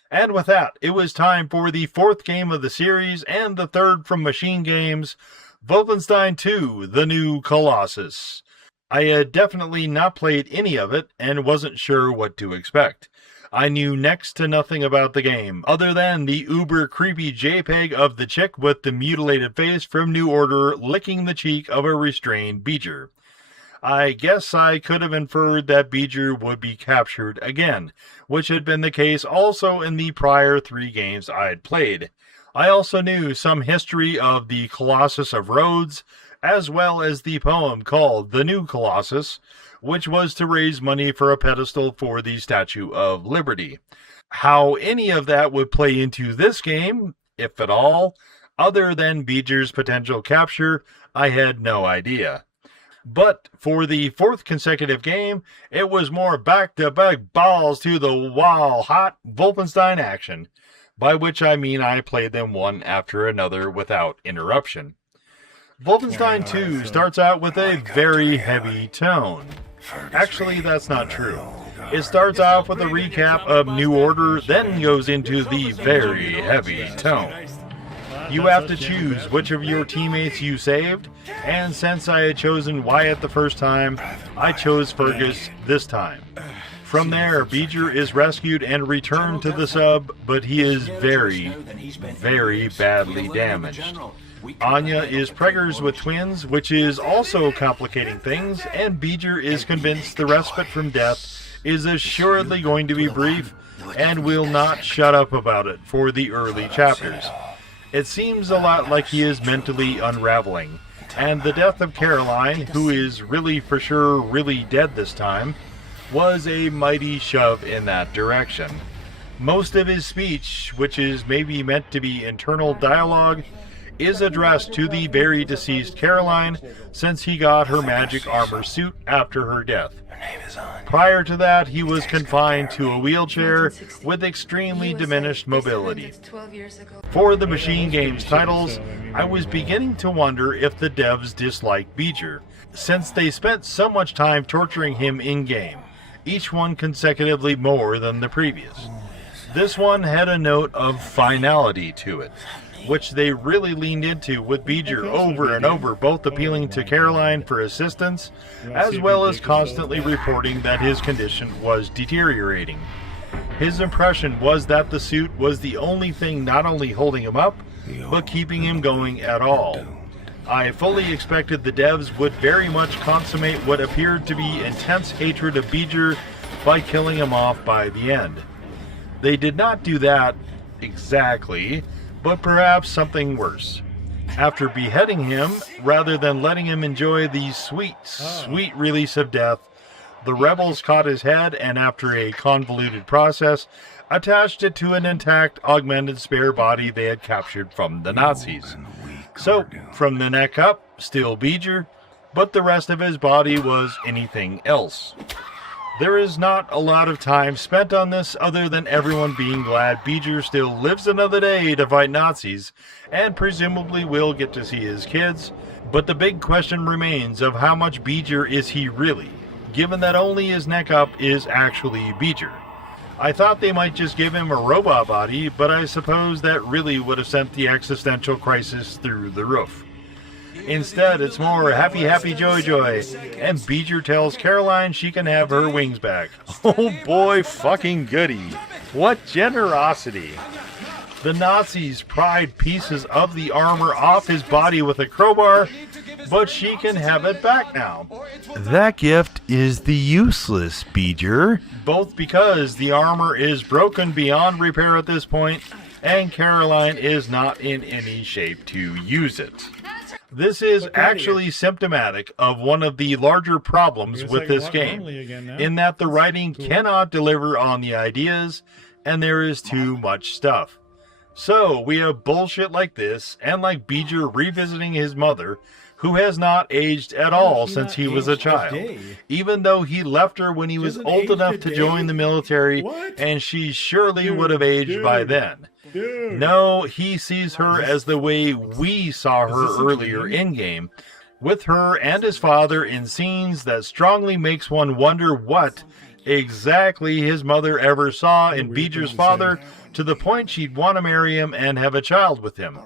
And with that, it was time for the fourth game of the series and the third from Machine Games, Wolfenstein II: The New Colossus. I had definitely not played any of it and wasn't sure what to expect. I knew next to nothing about the game, other than the uber creepy JPEG of the chick with the mutilated face from New Order licking the cheek of a restrained Beecher. I guess I could have inferred that Beecher would be captured again, which had been the case also in the prior 3 games I'd played. I also knew some history of the Colossus of Rhodes, as well as the poem called The New Colossus, which was to raise money for a pedestal for the Statue of Liberty. How any of that would play into this game, if at all, other than Beecher's potential capture, I had no idea. But for the 4th consecutive game, it was more back-to-back balls to the wall hot Wolfenstein action, by which I mean I played them one after another without interruption. Wolfenstein II starts out with a very heavy tone. Actually, that's not true. It starts off with a recap of New Order, then goes into the very heavy tone. You have to choose which of your teammates you saved, and since I had chosen Wyatt the first time, I chose Fergus this time. From there, Beecher is rescued and returned to the sub, but he is very, very badly damaged. Anya is preggers with twins, which is also complicating things, and Beecher is convinced the respite from death is assuredly going to be brief, and will not shut up about it for the early chapters. It seems a lot like he is mentally unraveling, and the death of Caroline, who is really for sure really dead this time, was a mighty shove in that direction. Most of his speech, which is maybe meant to be internal dialogue, is addressed to the very deceased Caroline, since he got her magic armor suit after her death. Prior to that, he was confined to a wheelchair with extremely diminished mobility. For the Machine Games titles, I was beginning to wonder if the devs disliked Beecher, since they spent so much time torturing him in-game, each one consecutively more than the previous. This one had a note of finality to it, which they really leaned into with Beecher over and over, both appealing to Caroline for assistance, as well as constantly reporting that his condition was deteriorating. His impression was that the suit was the only thing not only holding him up, but keeping him going at all. I fully expected the devs would very much consummate what appeared to be intense hatred of Beecher by killing him off by the end. They did not do that exactly, but perhaps something worse. After beheading him, rather than letting him enjoy the sweet, sweet release of death, the rebels caught his head and after a convoluted process, attached it to an intact, augmented spare body they had captured from the Nazis. So, from the neck up, still Beecher, but the rest of his body was anything else. There is not a lot of time spent on this other than everyone being glad Beecher still lives another day to fight Nazis, and presumably will get to see his kids, but the big question remains of how much Beecher is he really, given that only his neck up is actually Beecher. I thought they might just give him a robot body, but I suppose that really would have sent the existential crisis through the roof. Instead, it's more happy, happy, joy, joy. And Beecher tells Caroline she can have her wings back. Oh boy, fucking goody. What generosity. The Nazis pried pieces of the armor off his body with a crowbar, but she can have it back now. That gift is the useless Beecher, both because the armor is broken beyond repair at this point, and Caroline is not in any shape to use it. This is actually symptomatic of one of the larger problems with this game, in that the writing cannot deliver on the ideas, and there is too much stuff. So, we have bullshit like this, and like Beecher revisiting his mother, who has not aged at all since he was a child, even though he left her when he was old enough to join the military, and she surely would have aged by then. No, he sees her as the way we saw her earlier in-game, with her and his father in scenes that strongly makes one wonder what exactly his mother ever saw in Beecher's father, to the point she'd want to marry him and have a child with him.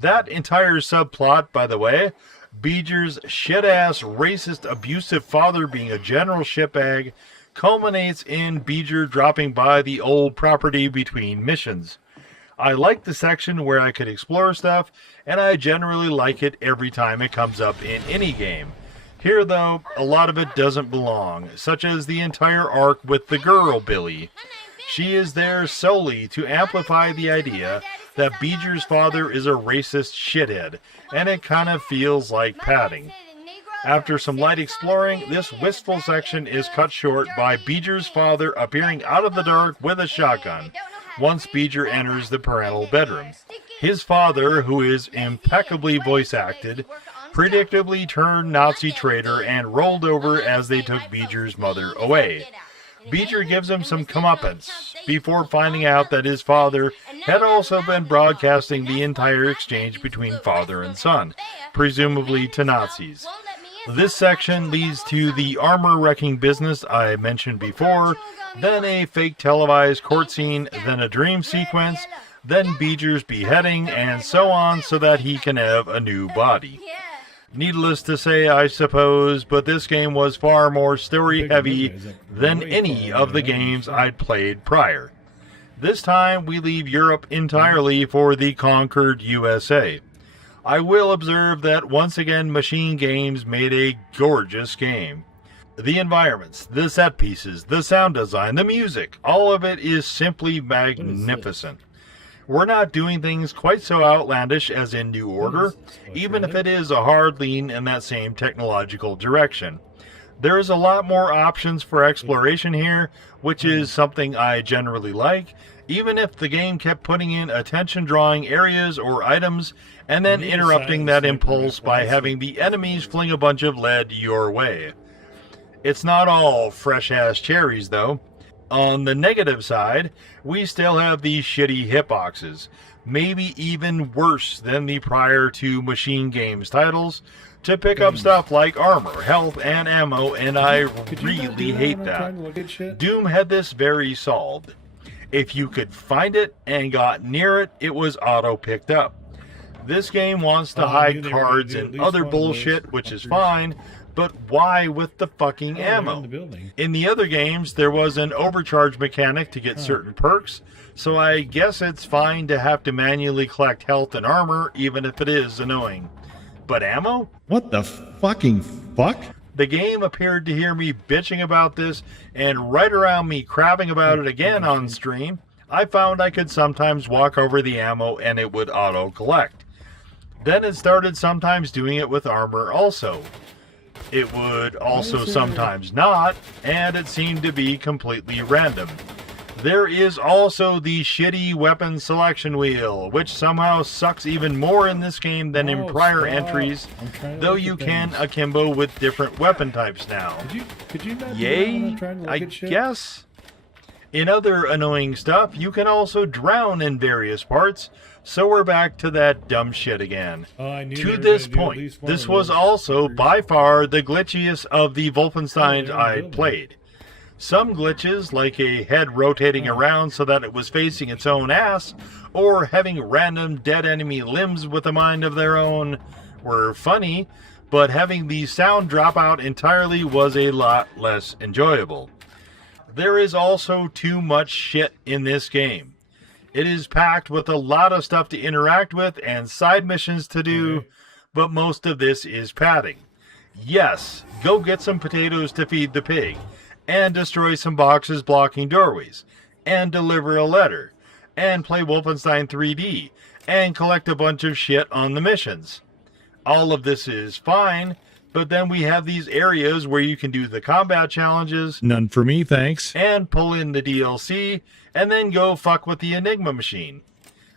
That entire subplot, by the way, Beecher's shit-ass, racist, abusive father being a general shitbag, culminates in Beecher dropping by the old property between missions. I like the section where I could explore stuff, and I generally like it every time it comes up in any game. Here, though, a lot of it doesn't belong, such as the entire arc with the girl, Billy. She is there solely to amplify the idea that Beecher's father is a racist shithead, and it kind of feels like padding. After some light exploring, this wistful section is cut short by Beecher's father appearing out of the dark with a shotgun once Beecher enters the parental bedroom. His father, who is impeccably voice acted, predictably turned Nazi traitor and rolled over as they took Beecher's mother away. Beecher gives him some comeuppance before finding out that his father had also been broadcasting the entire exchange between father and son, presumably to Nazis. This section leads to the armor-wrecking business I mentioned before, then a fake televised court scene, then a dream sequence, then Beecher's beheading, and so on so that he can have a new body. Needless to say, I suppose, but this game was far more story-heavy than any of the games I'd played prior. This time, we leave Europe entirely for the conquered USA. I will observe that once again Machine Games made a gorgeous game. The environments, the set pieces, the sound design, the music, all of it is simply magnificent. We're not doing things quite so outlandish as in New Order, even if it is a hard lean in that same technological direction. There is a lot more options for exploration here, which is something I generally like, even if the game kept putting in attention-drawing areas or items and then interrupting that impulse by having the enemies fling a bunch of lead your way. It's not all fresh-ass cherries, though. On the negative side, we still have these shitty hitboxes, maybe even worse than the prior two Machine Games titles, to pick up stuff like armor, health, and ammo, and I really hate that. Doom had this very solved. If you could find it and got near it, it was auto-picked up. This game wants to hide cards and other bullshit, which is fine, but why with the fucking ammo? In the other games, there was an overcharge mechanic to get certain perks, so I guess it's fine to have to manually collect health and armor, even if it is annoying. But ammo? What the fucking fuck? The game appeared to hear me bitching about this, and right around me crabbing about it again on stream, I found I could sometimes walk over the ammo and it would auto-collect. Then it started sometimes doing it with armor also. It would also sometimes not, and it seemed to be completely random. There is also the shitty weapon selection wheel, which somehow sucks even more in this game than in prior entries, though you can akimbo with different weapon types now. Could you not Yay, I guess. In other annoying stuff, you can also drown in various parts, so we're back to that dumb shit again. To this point, this was also by far the glitchiest of the Wolfensteins I'd played. Some glitches, like a head rotating around so that it was facing its own ass, or having random dead enemy limbs with a mind of their own, were funny, but having the sound drop out entirely was a lot less enjoyable. There is also too much shit in this game. It is packed with a lot of stuff to interact with and side missions to do, but most of this is padding. Yes, go get some potatoes to feed the pig, and destroy some boxes blocking doorways, and deliver a letter, and play Wolfenstein 3D, and collect a bunch of shit on the missions. All of this is fine, but then we have these areas where you can do the combat challenges. None for me, thanks. And pull in the DLC, and then go fuck with the Enigma machine.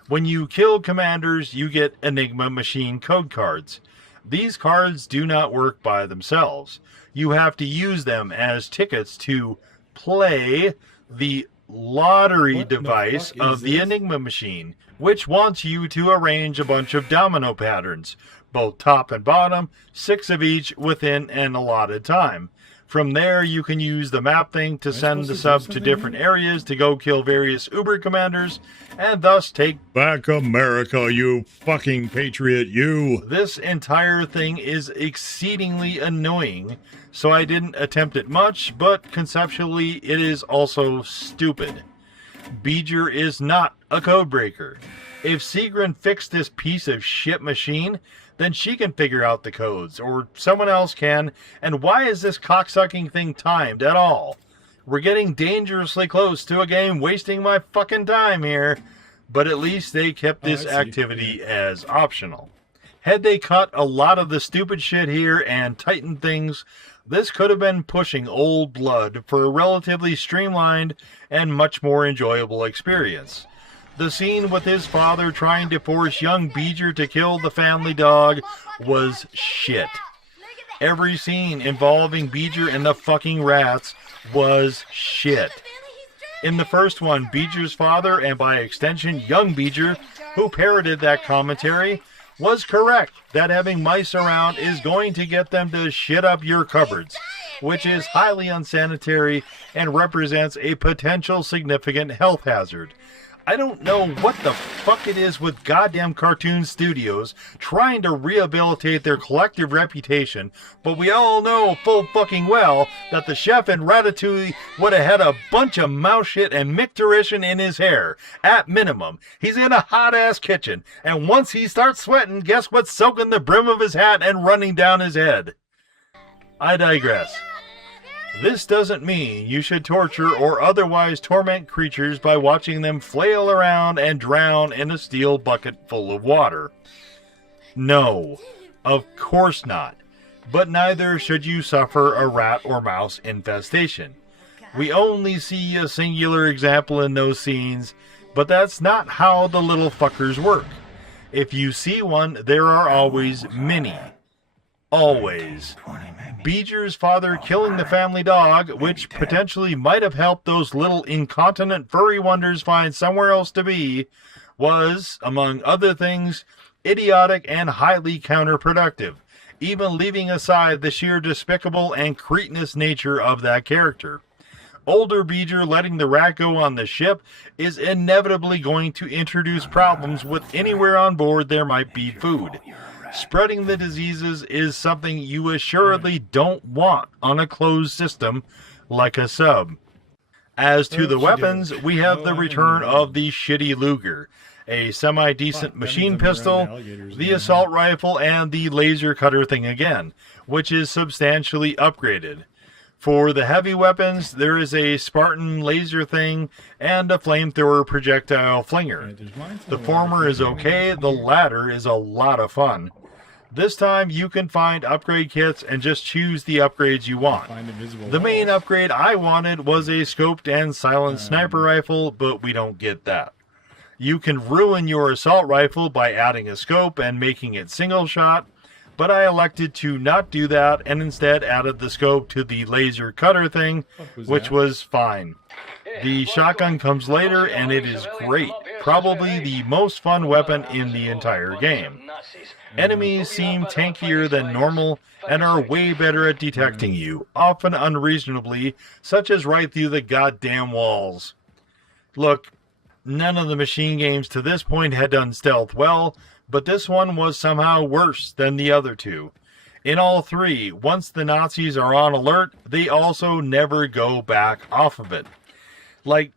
When you kill commanders, you get Enigma machine code cards. These cards do not work by themselves. You have to use them as tickets to play the lottery device of the Enigma machine, which wants you to arrange a bunch of domino patterns, both top and bottom, 6 of each within an allotted time. From there, you can use the map thing to send the sub to different areas to go kill various Uber commanders, and thus take back America, you fucking patriot, you! This entire thing is exceedingly annoying, so I didn't attempt it much, but conceptually it is also stupid. Beeger is not a codebreaker. If Sigrun fixed this piece of shit machine, then she can figure out the codes, or someone else can, and why is this cocksucking thing timed at all? We're getting dangerously close to a game wasting my fucking time here, but at least they kept this activity as optional. Had they cut a lot of the stupid shit here and tightened things, this could have been pushing old blood for a relatively streamlined and much more enjoyable experience. The scene with his father trying to force young Beeger to kill the family dog was shit. Every scene involving Beeger and the fucking rats was shit. In the first one, Beeger's father, and by extension young Beeger, who parroted that commentary, was correct that having mice around is going to get them to shit up your cupboards, which is highly unsanitary and represents a potential significant health hazard. I don't know what the fuck it is with goddamn cartoon studios trying to rehabilitate their collective reputation, but we all know full fucking well that the chef in Ratatouille would have had a bunch of mouse shit and micturition in his hair. At minimum, he's in a hot-ass kitchen, and once he starts sweating, guess what's soaking the brim of his hat and running down his head? I digress. This doesn't mean you should torture or otherwise torment creatures by watching them flail around and drown in a steel bucket full of water. No, of course not. But neither should you suffer a rat or mouse infestation. We only see a singular example in those scenes, but that's not how the little fuckers work. If you see one, there are always many. Always. Beeger's father killing the family dog, which potentially might have helped those little incontinent furry wonders find somewhere else to be, was, among other things, idiotic and highly counterproductive, even leaving aside the sheer despicable and cretinous nature of that character. Older Beeger letting the rat go on the ship is inevitably going to introduce problems with anywhere on board there might be food. Spreading the diseases is something you assuredly don't want on a closed system like a sub. As to the weapons, we have the return of the shitty Luger, a semi-decent machine pistol, the assault rifle, and the laser cutter thing again, which is substantially upgraded. For the heavy weapons, there is a Spartan laser thing and a flamethrower projectile flinger. The former is okay, the latter is a lot of fun. This time you can find upgrade kits and just choose the upgrades you want. The main upgrade I wanted was a scoped and silenced sniper rifle, but we don't get that. You can ruin your assault rifle by adding a scope and making it single shot, but I elected to not do that and instead added the scope to the laser cutter thing, which was fine. The shotgun comes later and it is great, probably the most fun weapon in the entire game. Enemies seem tankier than normal and are way better at detecting you, often unreasonably, such as right through the goddamn walls. Look, None of the machine games to this point had done stealth well, but this one was somehow worse than the other two. In all three, once the Nazis are on alert, they also never go back off of it. Like,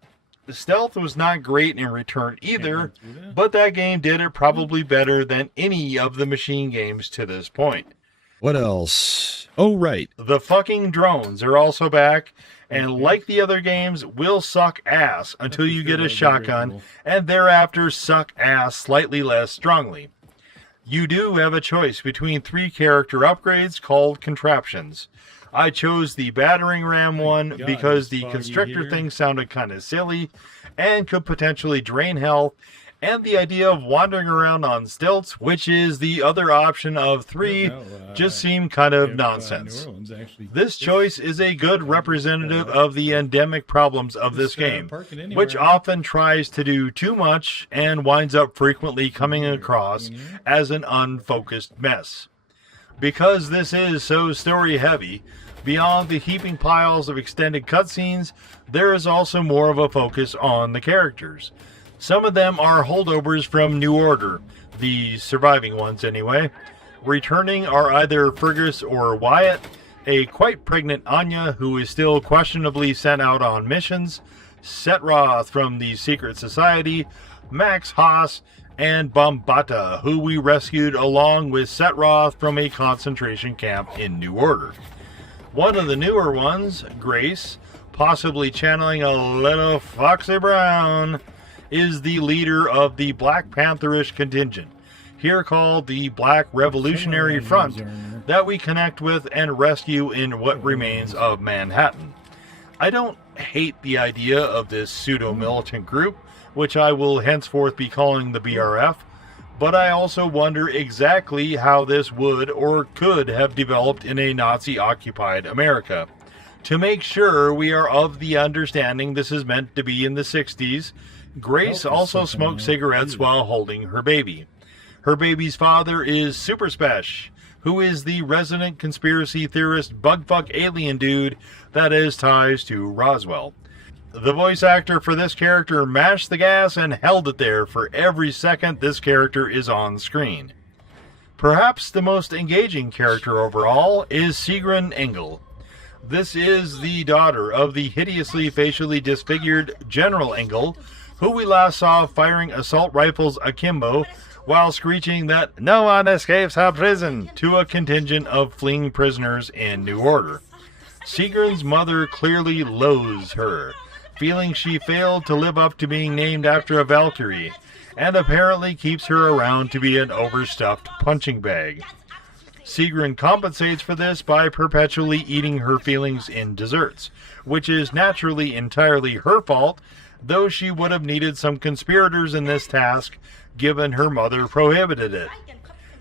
the stealth was not great in Return either, but that game did it probably better than any of the machine games to this point. What else? Oh, right. The fucking drones are also back, and like the other games, will suck ass until you get a shotgun, and thereafter suck ass slightly less strongly. You do have a choice between 3 character upgrades called contraptions. I chose the battering ram one because the constrictor thing sounded kind of silly and could potentially drain health, and the idea of wandering around on stilts, which is the other option of 3, just seemed kind of nonsense. This choice is a good representative of the endemic problems of this game, which often tries to do too much and winds up frequently coming across as an unfocused mess. Because this is so story heavy, beyond the heaping piles of extended cutscenes, there is also more of a focus on the characters. Some of them are holdovers from New Order, the surviving ones anyway. Returning are either Fergus or Wyatt, a quite pregnant Anya who is still questionably sent out on missions, Setroth from the Secret Society, Max Haas, and Bombata, who we rescued along with Setroth from a concentration camp in New Order. One of the newer ones, Grace, possibly channeling a little Foxy Brown, is the leader of the Black Pantherish contingent, here called the Black Revolutionary Front, that we connect with and rescue in what remains of Manhattan. I don't hate the idea of this pseudo-militant group, which I will henceforth be calling the BRF, but I also wonder exactly how this would or could have developed in a Nazi-occupied America. To make sure we are of the understanding this is meant to be in the 60s, Grace also smoked cigarettes while holding her baby. Her baby's father is Super Spesh, who is the resident conspiracy theorist bugfuck alien dude that has ties to Roswell. The voice actor for this character mashed the gas and held it there for every second this character is on screen. Perhaps the most engaging character overall is Sigrun Engel. This is the daughter of the hideously facially disfigured General Engel, who we last saw firing assault rifles akimbo while screeching that no one escapes her prison to a contingent of fleeing prisoners in New Order. Sigrun's mother clearly loathes her, feeling she failed to live up to being named after a Valkyrie, and apparently keeps her around to be an overstuffed punching bag. Sigrun compensates for this by perpetually eating her feelings in desserts, which is naturally entirely her fault, though she would have needed some conspirators in this task, given her mother prohibited it.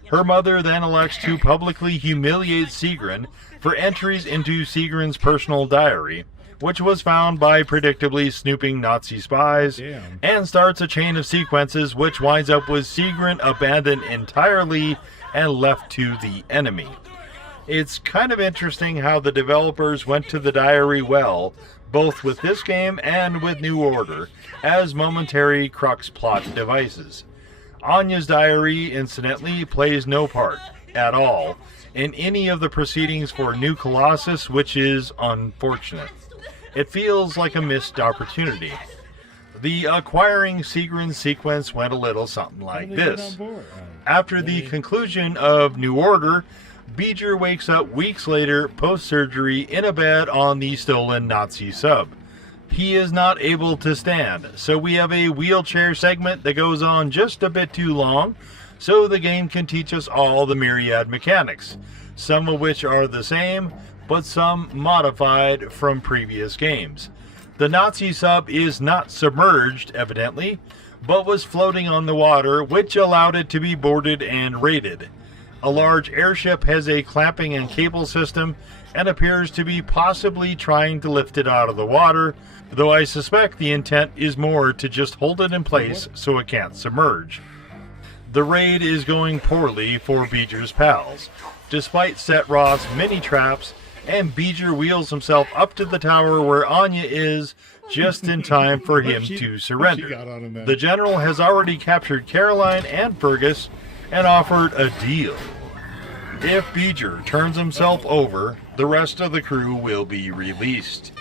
Her mother then elects to publicly humiliate Sigrun for entries into Sigrun's personal diary, which was found by predictably snooping Nazi spies, and starts a chain of sequences which winds up with Sigrun abandoned entirely and left to the enemy. It's kind of interesting how the developers went to the diary well, both with this game and with New Order, as momentary crux plot devices. Anya's diary, incidentally, plays no part, at all, in any of the proceedings for New Colossus, which is unfortunate. It feels like a missed opportunity. The acquiring Sigrun sequence went a little something like this. After the conclusion of New Order, Beeger wakes up weeks later, post-surgery, in a bed on the stolen Nazi sub. He is not able to stand, so we have a wheelchair segment that goes on just a bit too long, so the game can teach us all the myriad mechanics, some of which are the same, but some modified from previous games. The Nazi sub is not submerged, evidently, but was floating on the water, which allowed it to be boarded and raided. A large airship has a clamping and cable system and appears to be possibly trying to lift it out of the water, though I suspect the intent is more to just hold it in place so it can't submerge. The raid is going poorly for Beeger's pals, despite Setroth's mini traps, and Beeger wheels himself up to the tower where Anya is just in time for him to surrender. The general has already captured Caroline and Fergus and offered a deal. If Beeger turns himself over, the rest of the crew will be released.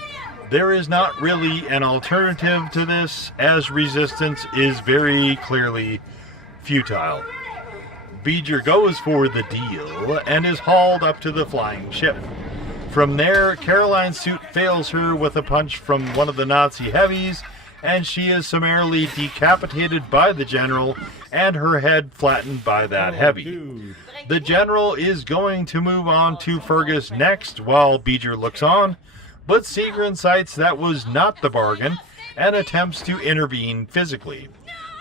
There is not really an alternative to this, as resistance is very clearly futile. Beeger goes for the deal and is hauled up to the flying ship. From there, Caroline's suit fails her with a punch from one of the Nazi heavies, and she is summarily decapitated by the general and her head flattened by that heavy. The general is going to move on to Fergus next while Beeger looks on, but Sigrun cites that was not the bargain and attempts to intervene physically.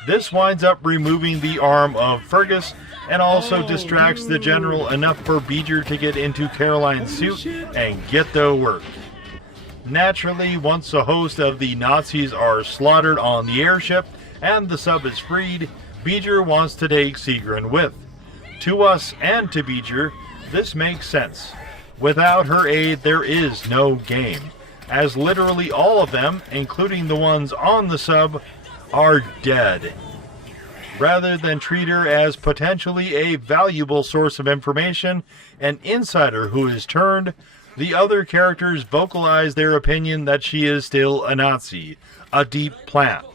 This winds up removing the arm of Fergus and also distracts the general enough for Beeger to get into Caroline's suit and get the work. Naturally, once a host of the Nazis are slaughtered on the airship and the sub is freed, Beeger wants to take Sigrun with. To us and to Beeger, this makes sense. Without her aid, there is no game, as literally all of them, including the ones on the sub, are dead. Rather than treat her as potentially a valuable source of information, an insider who is turned, the other characters vocalize their opinion that she is still a Nazi, a deep plant.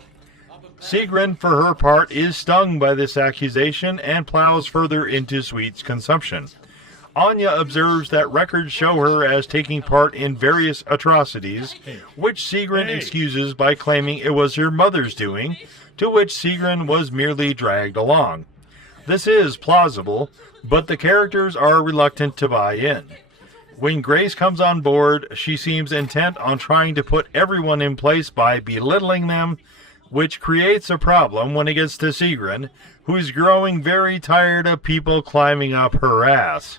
Sigrun, for her part, is stung by this accusation and plows further into sweets consumption. Anya observes that records show her as taking part in various atrocities, which Sigrun excuses by claiming it was her mother's doing, to which Sigrun was merely dragged along. This is plausible, but the characters are reluctant to buy in. When Grace comes on board, she seems intent on trying to put everyone in place by belittling them, which creates a problem when it gets to Sigrun, who's growing very tired of people climbing up her ass.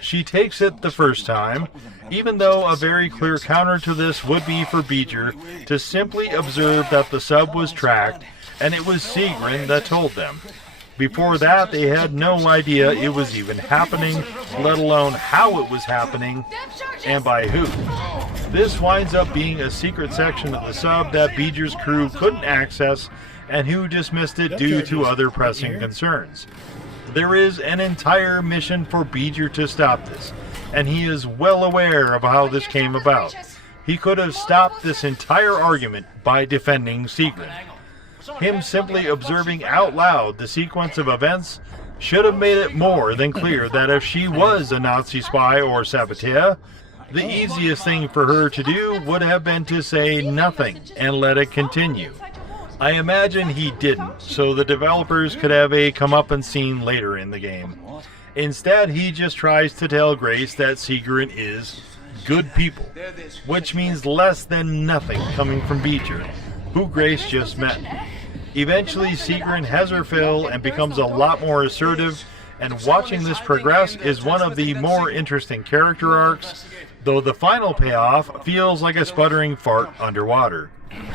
She takes it the first time, even though a very clear counter to this would be for Beeger to simply observe that the sub was tracked, and it was Sigrun that told them. Before that, they had no idea it was even happening, let alone how it was happening, and by who. This winds up being a secret section of the sub that Beeger's crew couldn't access, and who dismissed it due to other pressing concerns. There is an entire mission for Beeger to stop this, and he is well aware of how this came about. He could have stopped this entire argument by defending Sigrun. Him simply observing out loud the sequence of events should have made it more than clear that if she was a Nazi spy or saboteur, the easiest thing for her to do would have been to say nothing and let it continue. I imagine he didn't, so the developers could have a comeuppance scene later in the game. Instead, he just tries to tell Grace that Sigrun is good people, which means less than nothing coming from Beeger, who Grace just met. Eventually, Sigrun has her fill and becomes a lot more assertive, and watching this progress is one of the more interesting character arcs, though the final payoff feels like a sputtering fart underwater.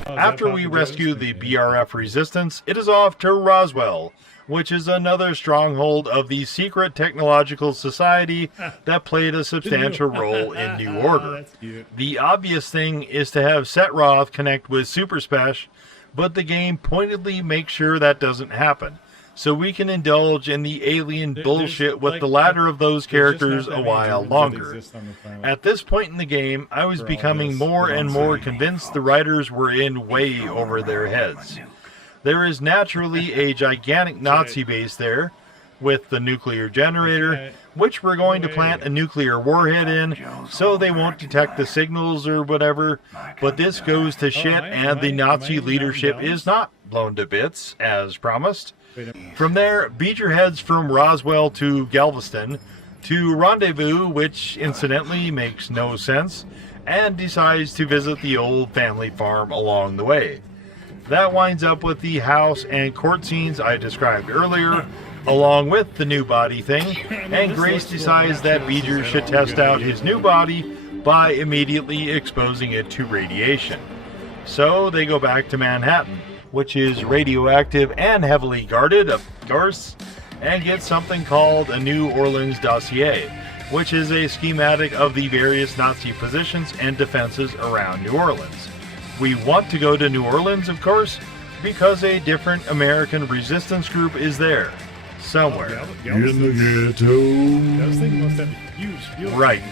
After we rescue the BRF resistance, it is off to Roswell, which is another stronghold of the secret technological society that played a substantial role in New Order. The obvious thing is to have Setroth connect with Super Spesh, but the game pointedly makes sure that doesn't happen, so we can indulge in the alien bullshit with the latter of those characters a while longer. At this point in the game, I was becoming more and more convinced the writers were in way over their heads. There is naturally a gigantic Nazi base there, with the nuclear generator, which we're going to plant a nuclear warhead in, so they won't detect the signals or whatever, but this goes to shit and the Nazi leadership is not blown to bits, as promised. From there, Beeger heads from Roswell to Galveston to Rendezvous, which incidentally makes no sense, and decides to visit the old family farm along the way. That winds up with the house and court scenes I described earlier, along with the new body thing, and Grace decides that Beeger should test out his new body by immediately exposing it to radiation. So they go back to Manhattan, which is radioactive and heavily guarded, of course, and get something called a New Orleans dossier, which is a schematic of the various Nazi positions and defenses around New Orleans. We want to go to New Orleans, of course, because a different American resistance group is there. Somewhere. In the ghetto. Those things must have a huge field. Right.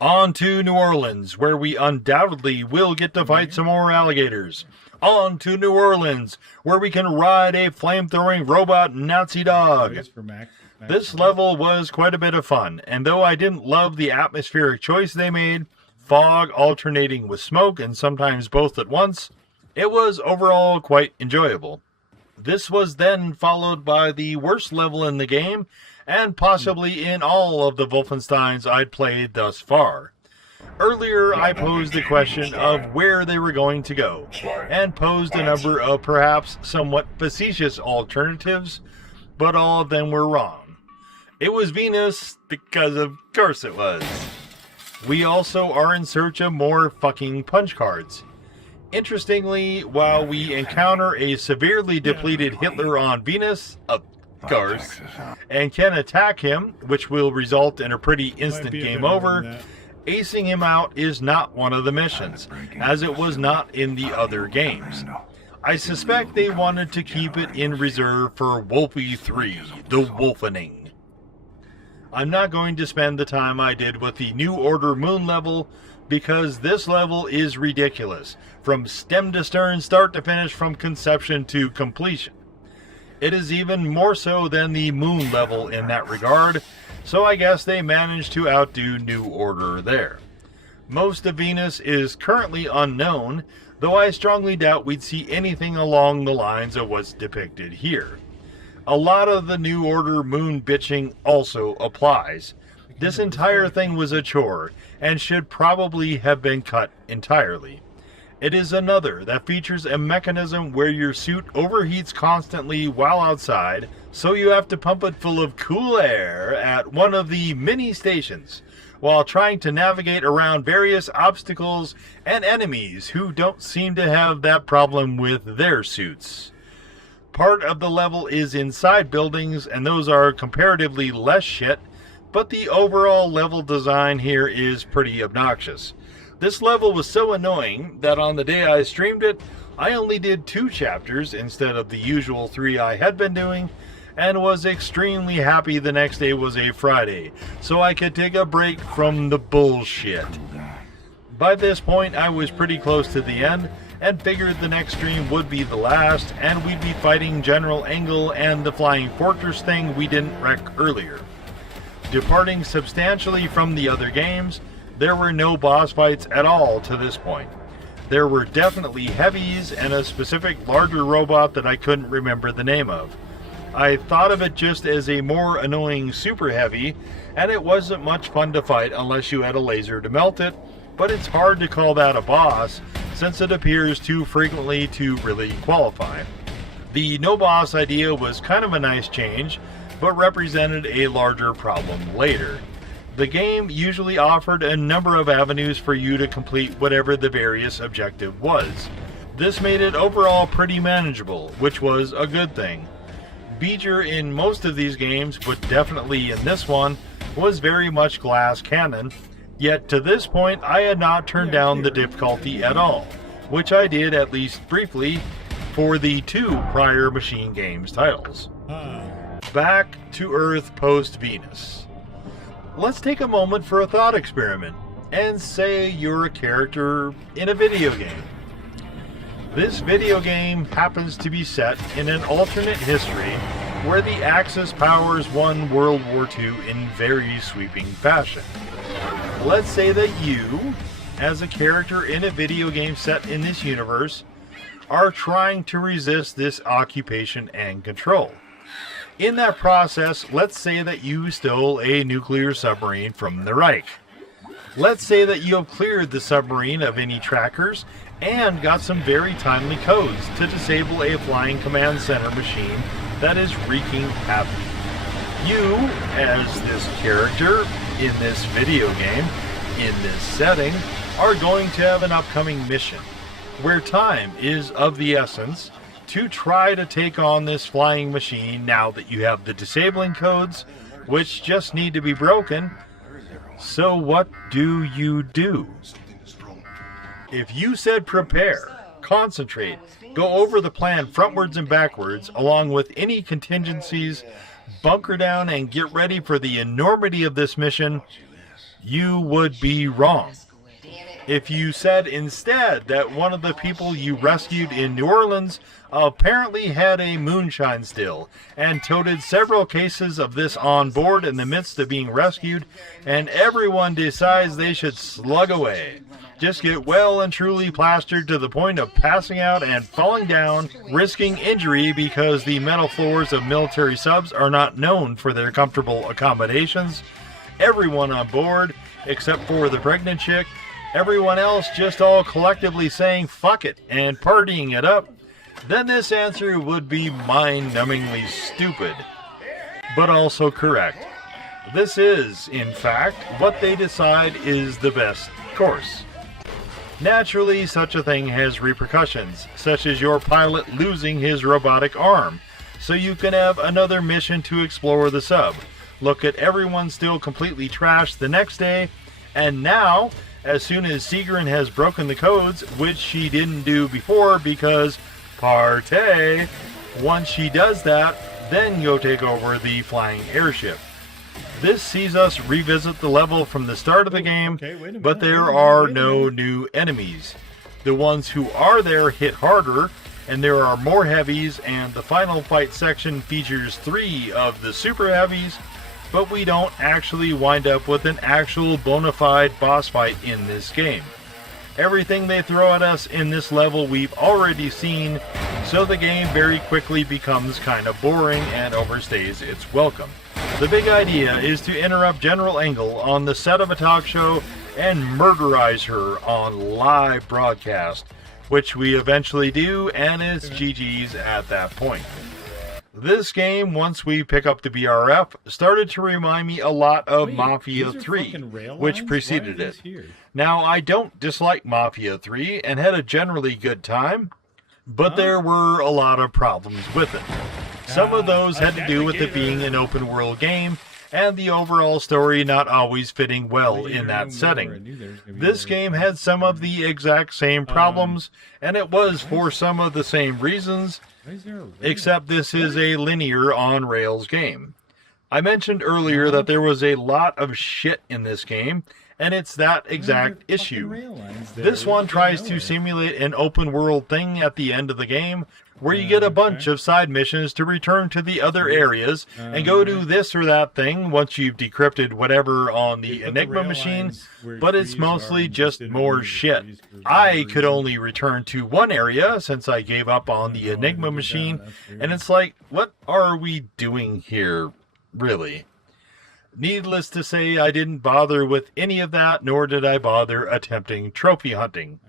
On to New Orleans, where we undoubtedly will get to fight some more alligators. On to New Orleans, where we can ride a flame-throwing robot Nazi dog. This level was quite a bit of fun, and though I didn't love the atmospheric choice they made, fog alternating with smoke and sometimes both at once, it was overall quite enjoyable. This was then followed by the worst level in the game, and possibly in all of the Wolfensteins I'd played thus far. Earlier, I posed the question of where they were going to go, and posed a number of perhaps somewhat facetious alternatives, but all of them were wrong. It was Venus, because of course it was. We also are in search of more fucking punch cards. Interestingly, while we encounter a severely depleted Hitler on Venus, of course, and can attack him, which will result in a pretty instant game over, acing him out is not one of the missions, as it was not in the other games. I suspect they wanted to keep it in reserve for Wolfie 3, the Wolfening. I'm not going to spend the time I did with the New Order Moon level, because this level is ridiculous, from stem to stern, start to finish, from conception to completion. It is even more so than the Moon level in that regard, so I guess they managed to outdo New Order there. Most of Venus is currently unknown, though I strongly doubt we'd see anything along the lines of what's depicted here. A lot of the New Order Moon bitching also applies. This entire thing was a chore, and should probably have been cut entirely. It is another that features a mechanism where your suit overheats constantly while outside, so you have to pump it full of cool air at one of the mini stations, while trying to navigate around various obstacles and enemies who don't seem to have that problem with their suits. Part of the level is inside buildings, and those are comparatively less shit, but the overall level design here is pretty obnoxious. This level was so annoying that on the day I streamed it, I only did 2 chapters instead of the usual 3 I had been doing, and was extremely happy the next day was a Friday, so I could take a break from the bullshit. By this point, I was pretty close to the end, and figured the next stream would be the last, and we'd be fighting General Engel and the Flying Fortress thing we didn't wreck earlier. Departing substantially from the other games, there were no boss fights at all to this point. There were definitely heavies and a specific larger robot that I couldn't remember the name of. I thought of it just as a more annoying super heavy, and it wasn't much fun to fight unless you had a laser to melt it, but it's hard to call that a boss since it appears too frequently to really qualify. The no boss idea was kind of a nice change, but represented a larger problem later. The game usually offered a number of avenues for you to complete whatever the various objective was. This made it overall pretty manageable, which was a good thing. Beeger in most of these games, but definitely in this one, was very much glass cannon, yet to this point I had not turned down the difficulty at all, which I did at least briefly for the 2 prior Machine Games titles. Back to Earth post-Venus. Let's take a moment for a thought experiment, and say you're a character in a video game. This video game happens to be set in an alternate history where the Axis powers won World War II in very sweeping fashion. Let's say that you, as a character in a video game set in this universe, are trying to resist this occupation and control. In that process, let's say that you stole a nuclear submarine from the Reich. Let's say that you have cleared the submarine of any trackers and got some very timely codes to disable a flying command center machine that is wreaking havoc. You, as this character in this video game, in this setting, are going to have an upcoming mission where time is of the essence to try to take on this flying machine now that you have the disabling codes, which just need to be broken. So what do? If you said prepare, concentrate, go over the plan frontwards and backwards, along with any contingencies, bunker down and get ready for the enormity of this mission, you would be wrong. If you said instead that one of the people you rescued in New Orleans apparently had a moonshine still and toted several cases of this on board in the midst of being rescued, and everyone decides they should slug away, just get well and truly plastered to the point of passing out and falling down, risking injury because the metal floors of military subs are not known for their comfortable accommodations, everyone on board, except for the pregnant chick, everyone else just all collectively saying fuck it and partying it up, then this answer would be mind-numbingly stupid, but also correct. This is, in fact, what they decide is the best course. Naturally, such a thing has repercussions, such as your pilot losing his robotic arm, so you can have another mission to explore the sub, look at everyone still completely trashed the next day, and now, as soon as Seagrin has broken the codes, which she didn't do before because partay, once she does that, then go take over the flying airship. This sees us revisit the level from the start of the game, but there are no new enemies. The ones who are there hit harder, and there are more heavies, and the final fight section features 3 of the super heavies, but we don't actually wind up with an actual bona fide boss fight in this game. Everything they throw at us in this level we've already seen, so the game very quickly becomes kind of boring and overstays its welcome. The big idea is to interrupt General Engel on the set of a talk show and murderize her on live broadcast, which we eventually do, and it's GG's at that point. This game, once we pick up the BRF, started to remind me a lot of Mafia 3, which preceded it. Now, I don't dislike Mafia 3 and had a generally good time, but there were a lot of problems with it. Some of those had to do with it being an open world game and the overall story not always fitting well in that setting. This game had some of the exact same problems, and it was for some of the same reasons, except this is a linear on-rails game. I mentioned earlier that there was a lot of shit in this game, and it's that exact issue. This one tries to simulate an open world thing at the end of the game, where you get a bunch of side missions to return to the other areas and go do this or that thing once you've decrypted whatever on the Enigma machine, but it's mostly just more shit. I could only return to one area since I gave up on the Enigma machine, and it's like, what are we doing here, really? Needless to say, I didn't bother with any of that, nor did I bother attempting trophy hunting.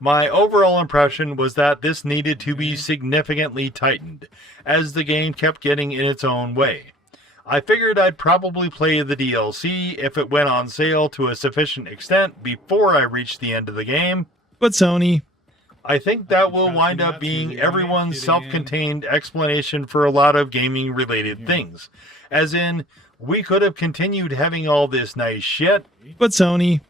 My overall impression was that this needed to be significantly tightened, as the game kept getting in its own way. I figured I'd probably play the DLC if it went on sale to a sufficient extent before I reached the end of the game. But Sony, I think that will wind up being everyone's self-contained explanation for a lot of gaming-related things. As in, we could have continued having all this nice shit, but Sony,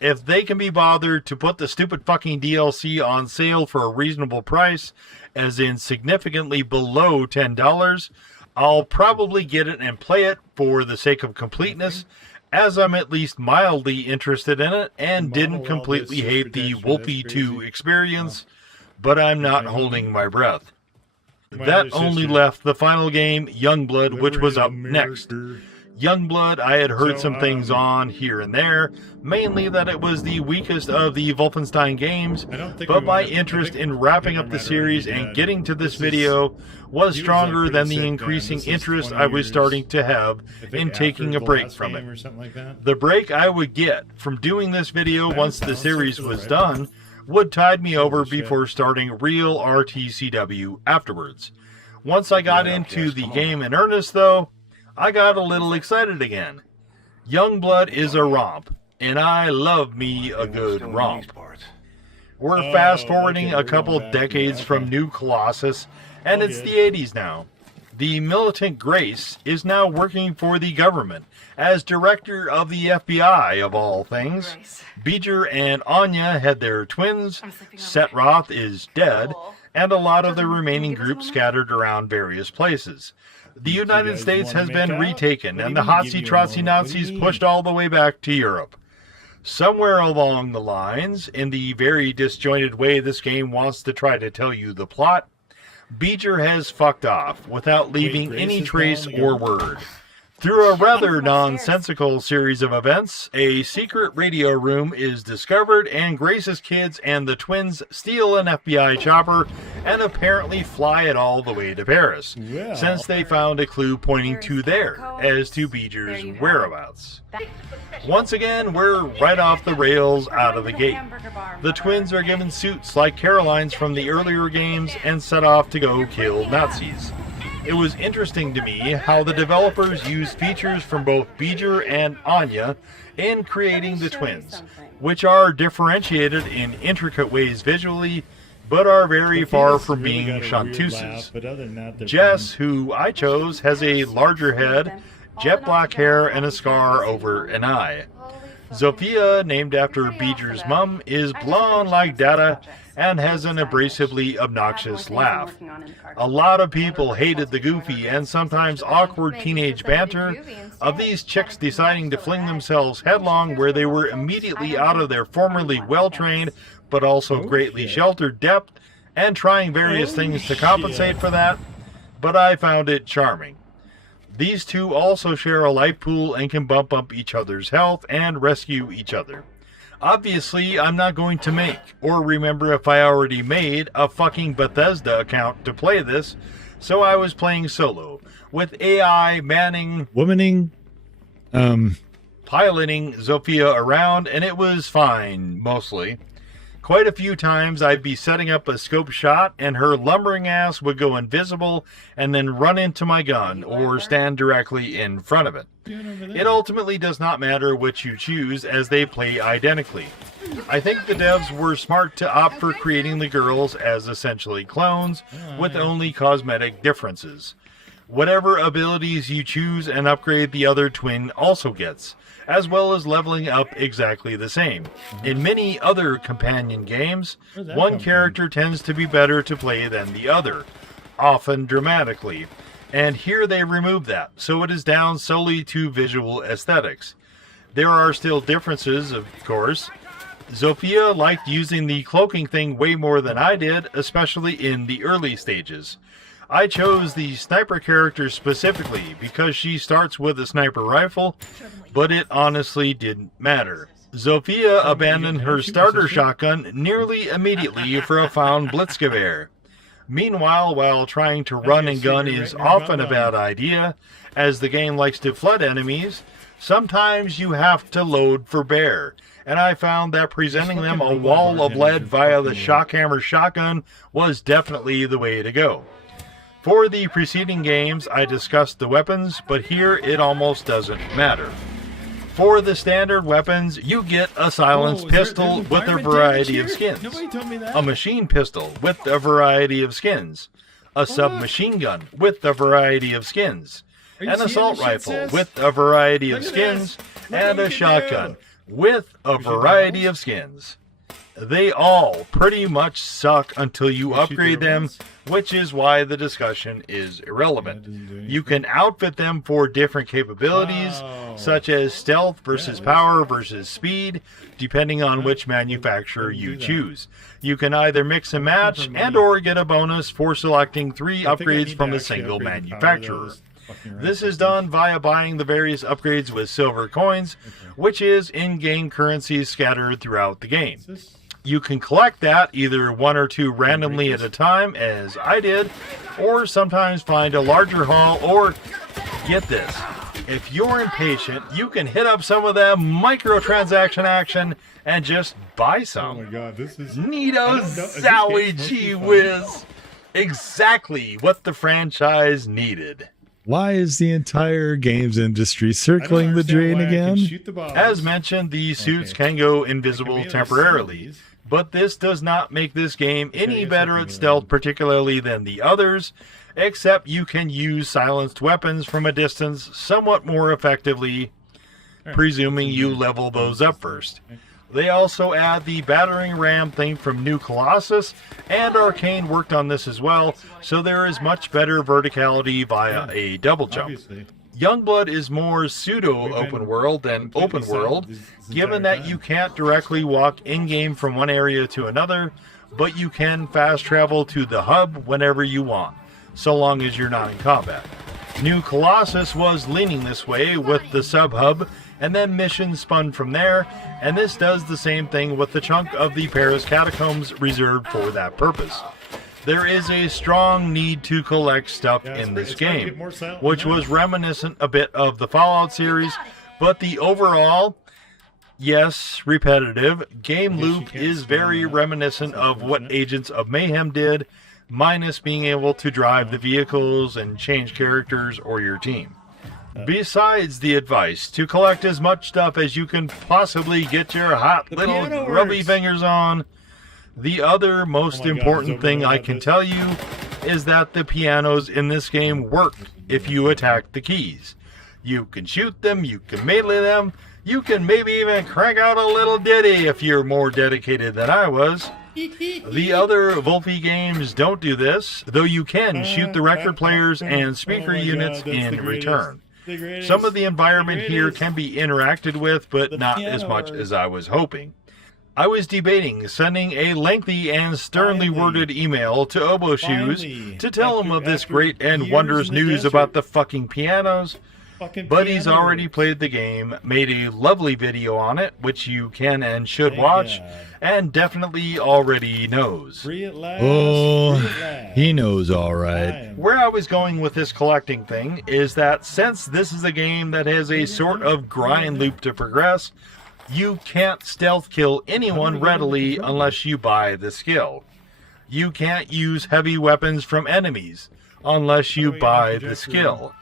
if they can be bothered to put the stupid fucking DLC on sale for a reasonable price, as in significantly below $10, I'll probably get it and play it for the sake of completeness, as I'm at least mildly interested in it and didn't completely hate the Wolfie 2 experience, but I'm not holding my breath. That only left the final game, Youngblood, which was up next. Youngblood, I had heard some things on here and there, mainly that it was the weakest of the Wolfenstein games, but my interest in wrapping up the series and getting to this video was stronger than the increasing interest I was starting to have in taking a break from it. The break I would get from doing this video once the series was done would tide me over before starting real RTCW afterwards. Once I got into the game in earnest, though, I got a little excited again. Youngblood is a romp, and I love me a good romp. We're fast-forwarding a couple decades from New Colossus, and it's the 80s now. The militant Grace is now working for the government as director of the FBI, of all things. Beeger and Anya had their twins, Setroth is dead, and a lot of the remaining group scattered around various places. The United States has been retaken, and the hotsy-trotsy Nazis pushed all the way back to Europe. Somewhere along the lines, in the very disjointed way this game wants to try to tell you the plot, Beeger has fucked off without leaving any trace or word. Through a rather nonsensical series of events, a secret radio room is discovered, and Grace's kids and the twins steal an FBI chopper and apparently fly it all the way to Paris, since they found a clue pointing to there as to Beeger's whereabouts. Once again, we're right off the rails out of the gate. The twins are given suits like Caroline's from the earlier games and set off to go kill Nazis. It was interesting to me how the developers used features from both Beeger and Anya in creating the twins, which are differentiated in intricate ways visually, but are very far from being chanteuses. Jess, who I chose, has a larger head, jet black hair, and a scar over an eye. Zofia, named after Beeger's mum, is blonde like Dada and has an abrasively obnoxious laugh. A lot of people hated the goofy and sometimes awkward teenage banter of these chicks deciding to fling themselves headlong where they were immediately out of their formerly well-trained but also greatly sheltered depth and trying various things to compensate for that, but I found it charming. These two also share a life pool and can bump up each other's health and rescue each other. Obviously, I'm not going to make, or remember if I already made, a fucking Bethesda account to play this, so I was playing solo, with AI manning, piloting Zofia around, and it was fine, mostly. Quite a few times I'd be setting up a scope shot and her lumbering ass would go invisible and then run into my gun or stand directly in front of it. It ultimately does not matter which you choose as they play identically. I think the devs were smart to opt for creating the girls as essentially clones with only cosmetic differences. Whatever abilities you choose and upgrade the other twin also gets, as well as leveling up exactly the same. In many other companion games, one character tends to be better to play than the other, often dramatically, and here they remove that, so it is down solely to visual aesthetics. There are still differences, of course. Zofia liked using the cloaking thing way more than I did, especially in the early stages. I chose the sniper character specifically because she starts with a sniper rifle, but it honestly didn't matter. Zofia abandoned her starter shotgun nearly immediately for a found Blitzgewehr. Meanwhile, while trying to run and gun is often a bad idea, as the game likes to flood enemies, sometimes you have to load for bear, and I found that presenting them a wall of lead via the shockhammer shotgun was definitely the way to go. For the preceding games, I discussed the weapons, but here it almost doesn't matter. For the standard weapons, you get a silenced pistol with a variety of skins, a machine pistol with a variety of skins, a submachine gun with a variety of skins, an assault rifle with a variety of skins, and a shotgun with a variety of skins. They all pretty much suck until you upgrade them, which is why the discussion is irrelevant. You can outfit them for different capabilities, such as stealth versus power versus speed, depending on which manufacturer you choose. You can either mix and match and or get a bonus for selecting 3 upgrades from a single manufacturer. This is done via buying the various upgrades with silver coins, which is in-game currency scattered throughout the game. You can collect that either 1 or 2 randomly at a time, as I did, or sometimes find a larger haul, or, get this, if you're impatient, you can hit up some of that microtransaction action and just buy some. Oh my god, this is... Neato Zowie Gee Whiz! Exactly what the franchise needed. Why is the entire games industry circling the drain again? As mentioned, the suits can go invisible temporarily. But this does not make this game any better at stealth particularly than the others, except you can use silenced weapons from a distance somewhat more effectively, presuming you level those up first. They also add the battering ram thing from New Colossus, and Arcane worked on this as well, so there is much better verticality via a double jump. Obviously. Youngblood is more pseudo-open world than open world, given that you can't directly walk in-game from one area to another, but you can fast travel to the hub whenever you want, so long as you're not in combat. New Colossus was leaning this way with the sub-hub, and then missions spun from there, and this does the same thing with the chunk of the Paris catacombs reserved for that purpose. There is a strong need to collect stuff in this game, which was reminiscent a bit of the Fallout series, but the overall, yes, repetitive, game loop is very reminiscent of what Agents of Mayhem did, minus being able to drive the vehicles and change characters or your team. Besides the advice to collect as much stuff as you can possibly get your hot little grubby fingers on, the other most important thing I can tell you is that the pianos in this game work if you attack the keys. You can shoot them, you can melee them, you can maybe even crank out a little ditty if you're more dedicated than I was. The other Wolfie games don't do this, though you can shoot the record players and speaker units in return. Some of the environment here can be interacted with, but not as much as I was hoping. I was debating sending a lengthy and sternly worded email to Oboe Shoes to tell him of this great and wondrous news about the fucking pianos, but he's already played the game, made a lovely video on it, which you can and should watch, and definitely already knows. Oh, he knows all right. Where I was going with this collecting thing is that since this is a game that has a sort of grind loop to progress, you can't stealth kill anyone readily unless you buy the skill. You can't use heavy weapons from enemies unless you buy the skill.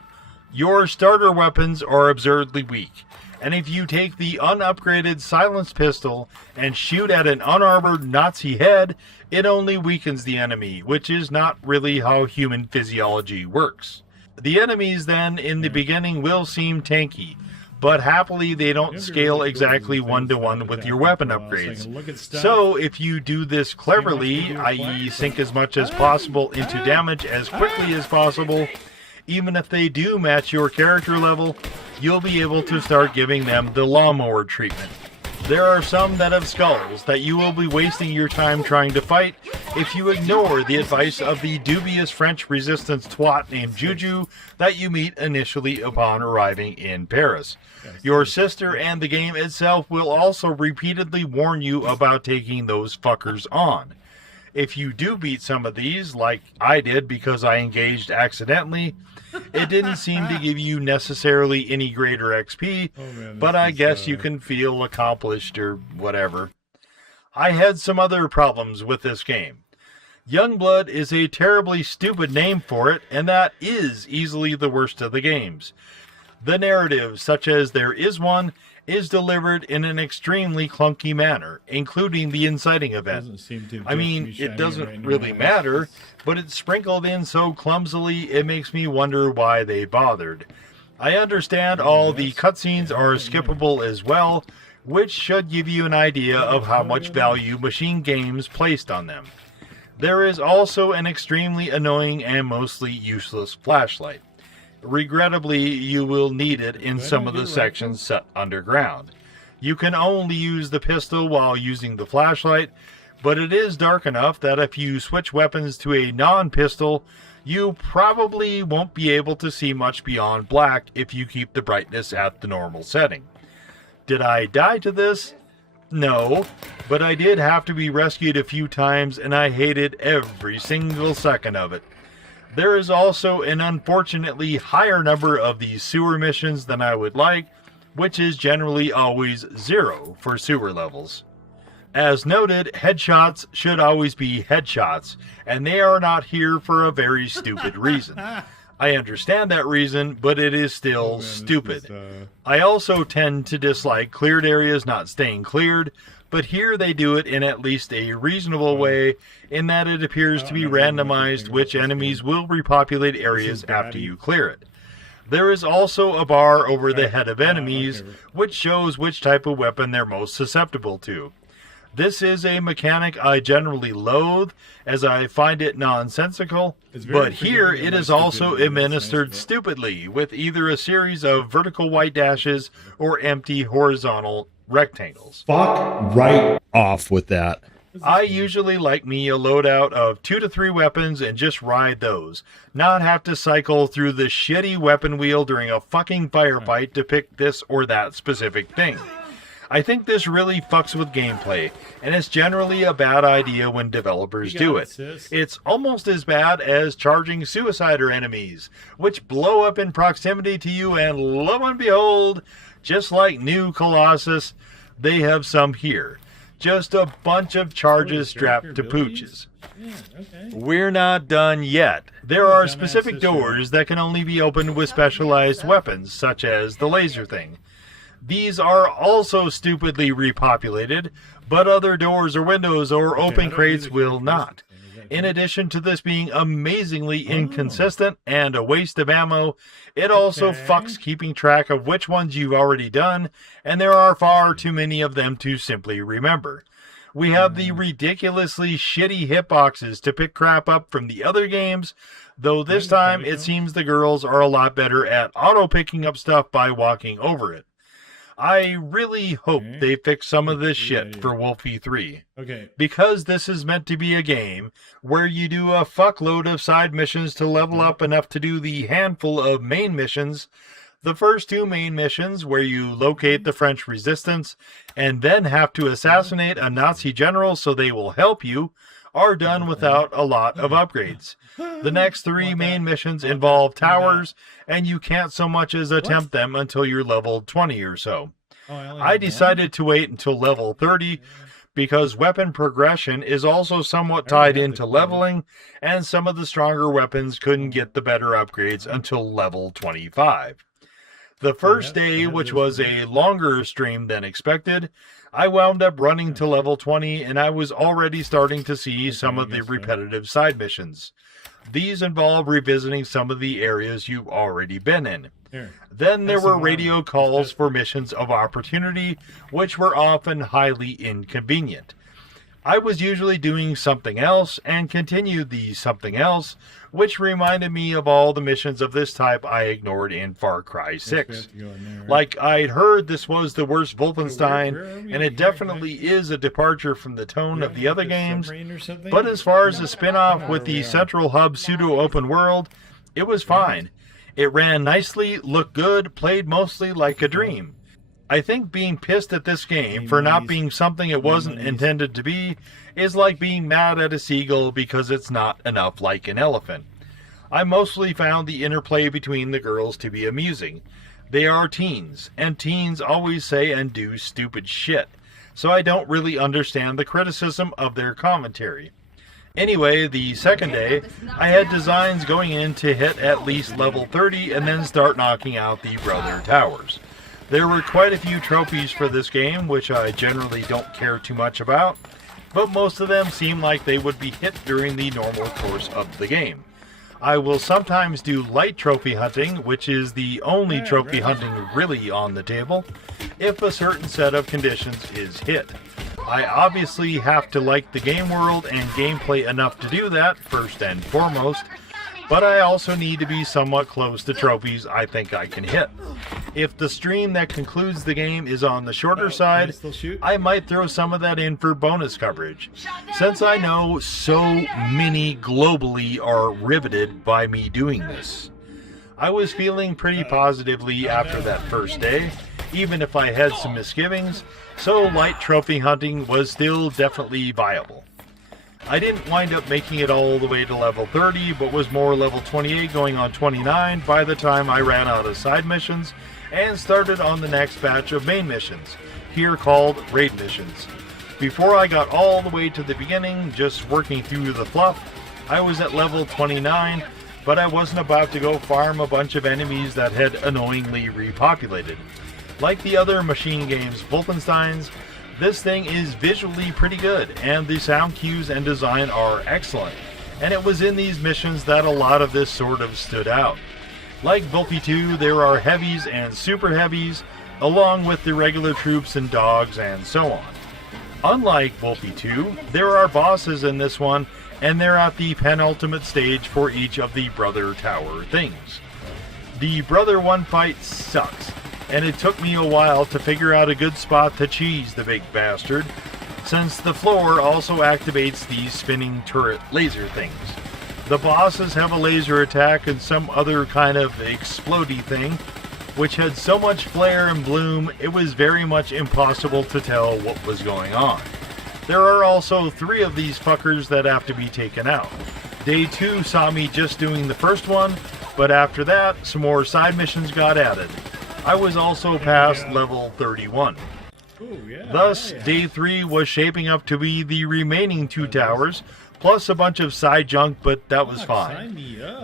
Your starter weapons are absurdly weak, and if you take the unupgraded silenced pistol and shoot at an unarmored Nazi head, it only weakens the enemy, which is not really how human physiology works. The enemies then in the beginning will seem tanky, but happily they don't scale exactly one-to-one with your weapon upgrades. So if you do this cleverly, i.e. sink as much as possible into damage as quickly as possible, even if they do match your character level, you'll be able to start giving them the lawnmower treatment. There are some that have skulls that you will be wasting your time trying to fight if you ignore the advice of the dubious French resistance twat named Juju that you meet initially upon arriving in Paris. Your sister and the game itself will also repeatedly warn you about taking those fuckers on. If you do beat some of these, like I did because I engaged accidentally, it didn't seem to give you necessarily any greater XP, but I guess you can feel accomplished or whatever. I had some other problems with this game. Youngblood is a terribly stupid name for it, and that is easily the worst of the games. The narrative, such as there is one, is delivered in an extremely clunky manner, including the inciting event. I mean, it doesn't really matter, but it's sprinkled in so clumsily it makes me wonder why they bothered. I understand all the cutscenes are skippable as well, which should give you an idea of how much value Machine Games placed on them. There is also an extremely annoying and mostly useless flashlight. Regrettably, you will need it in some of the sections set underground. You can only use the pistol while using the flashlight, but it is dark enough that if you switch weapons to a non-pistol, you probably won't be able to see much beyond black if you keep the brightness at the normal setting. Did I die to this? No, but I did have to be rescued a few times and I hated every single second of it. There is also an unfortunately higher number of these sewer missions than I would like, which is generally always 0 for sewer levels. As noted, headshots should always be headshots, and they are not here for a very stupid reason. I understand that reason, but it is still stupid. I also tend to dislike cleared areas not staying cleared, but here they do it in at least a reasonable way, in that it appears to be randomized which enemies will repopulate areas after you clear it. There is also a bar over the head of enemies, which shows which type of weapon they're most susceptible to. This is a mechanic I generally loathe, as I find it nonsensical, but here it is also administered stupidly, with either a series of vertical white dashes or empty horizontal rectangles. Fuck right off with that. I usually like me a loadout of 2 to 3 weapons and just ride those, not have to cycle through the shitty weapon wheel during a fucking firefight to pick this or that specific thing. I think this really fucks with gameplay, and it's generally a bad idea when developers do it. It's almost as bad as charging suicider enemies, which blow up in proximity to you, and lo and behold, just like new Colossus, they have some here. Just a bunch of charges strapped to pooches. We're not done yet. There are specific doors that can only be opened with specialized weapons, such as the laser thing. These are also stupidly repopulated, but other doors or windows or open crates will not. In addition to this being amazingly inconsistent and a waste of ammo, it also fucks keeping track of which ones you've already done, and there are far too many of them to simply remember. We have the ridiculously shitty hitboxes to pick crap up from the other games, though this time it seems the girls are a lot better at auto-picking up stuff by walking over it. I really hope they fix some of this shit for Wolfie 3. Because this is meant to be a game where you do a fuckload of side missions to level up enough to do the handful of main missions. The first 2 main missions, where you locate the French resistance and then have to assassinate a Nazi general so they will help you, are done without a lot of upgrades. The next 3 main missions involve towers, and you can't so much as attempt them until you're level 20 or so. I decided to wait until level 30 because weapon progression is also somewhat tied into leveling, and some of the stronger weapons couldn't get the better upgrades until level 25. The first day, which was a longer stream than expected, I wound up running to level 20, and I was already starting to see some of the repetitive side missions. These involve revisiting some of the areas you've already been in. Then there were radio calls for missions of opportunity, which were often highly inconvenient. I was usually doing something else and continued the something else, which reminded me of all the missions of this type I ignored in Far Cry 6. Like, I'd heard this was the worst Wolfenstein, and it definitely is a departure from the tone of the other games, but as far as the spin-off with the central hub pseudo-open world, it was fine. It ran nicely, looked good, played mostly like a dream. I think being pissed at this game for not being something it wasn't intended to be is like being mad at a seagull because it's not enough like an elephant. I mostly found the interplay between the girls to be amusing. They are teens, and teens always say and do stupid shit, so I don't really understand the criticism of their commentary. Anyway, the second day, I had designs going in to hit at least level 30 and then start knocking out the brother towers. There were quite a few trophies for this game, which I generally don't care too much about, but most of them seem like they would be hit during the normal course of the game. I will sometimes do light trophy hunting, which is the only trophy hunting really on the table, if a certain set of conditions is hit. I obviously have to like the game world and gameplay enough to do that, first and foremost, but I also need to be somewhat close to trophies I think I can hit. If the stream that concludes the game is on the shorter side, I might throw some of that in for bonus coverage, since I know so many globally are riveted by me doing this. I was feeling pretty positively after that first day, even if I had some misgivings, so light trophy hunting was still definitely viable. I didn't wind up making it all the way to level 30, but was more level 28 going on 29 by the time I ran out of side missions and started on the next batch of main missions, here called raid missions. Before I got all the way to the beginning, just working through the fluff, I was at level 29, but I wasn't about to go farm a bunch of enemies that had annoyingly repopulated. Like the other machine games Wolfenstein's, this thing is visually pretty good, and the sound cues and design are excellent, and it was in these missions that a lot of this sort of stood out. Like Wolfie 2, there are heavies and super heavies, along with the regular troops and dogs and so on. Unlike Wolfie 2, there are bosses in this one, and they're at the penultimate stage for each of the Brother Tower things. The Brother 1 fight sucks, and it took me a while to figure out a good spot to cheese the big bastard, since the floor also activates these spinning turret laser things. The bosses have a laser attack and some other kind of explodey thing, which had so much flare and bloom it was very much impossible to tell what was going on. There are also 3 of these fuckers that have to be taken out. Day 2 saw me just doing the first one, but after that, some more side missions got added. I was also past level 31. Thus, Day 3 was shaping up to be the remaining 2 towers, plus a bunch of side junk, but that was fine.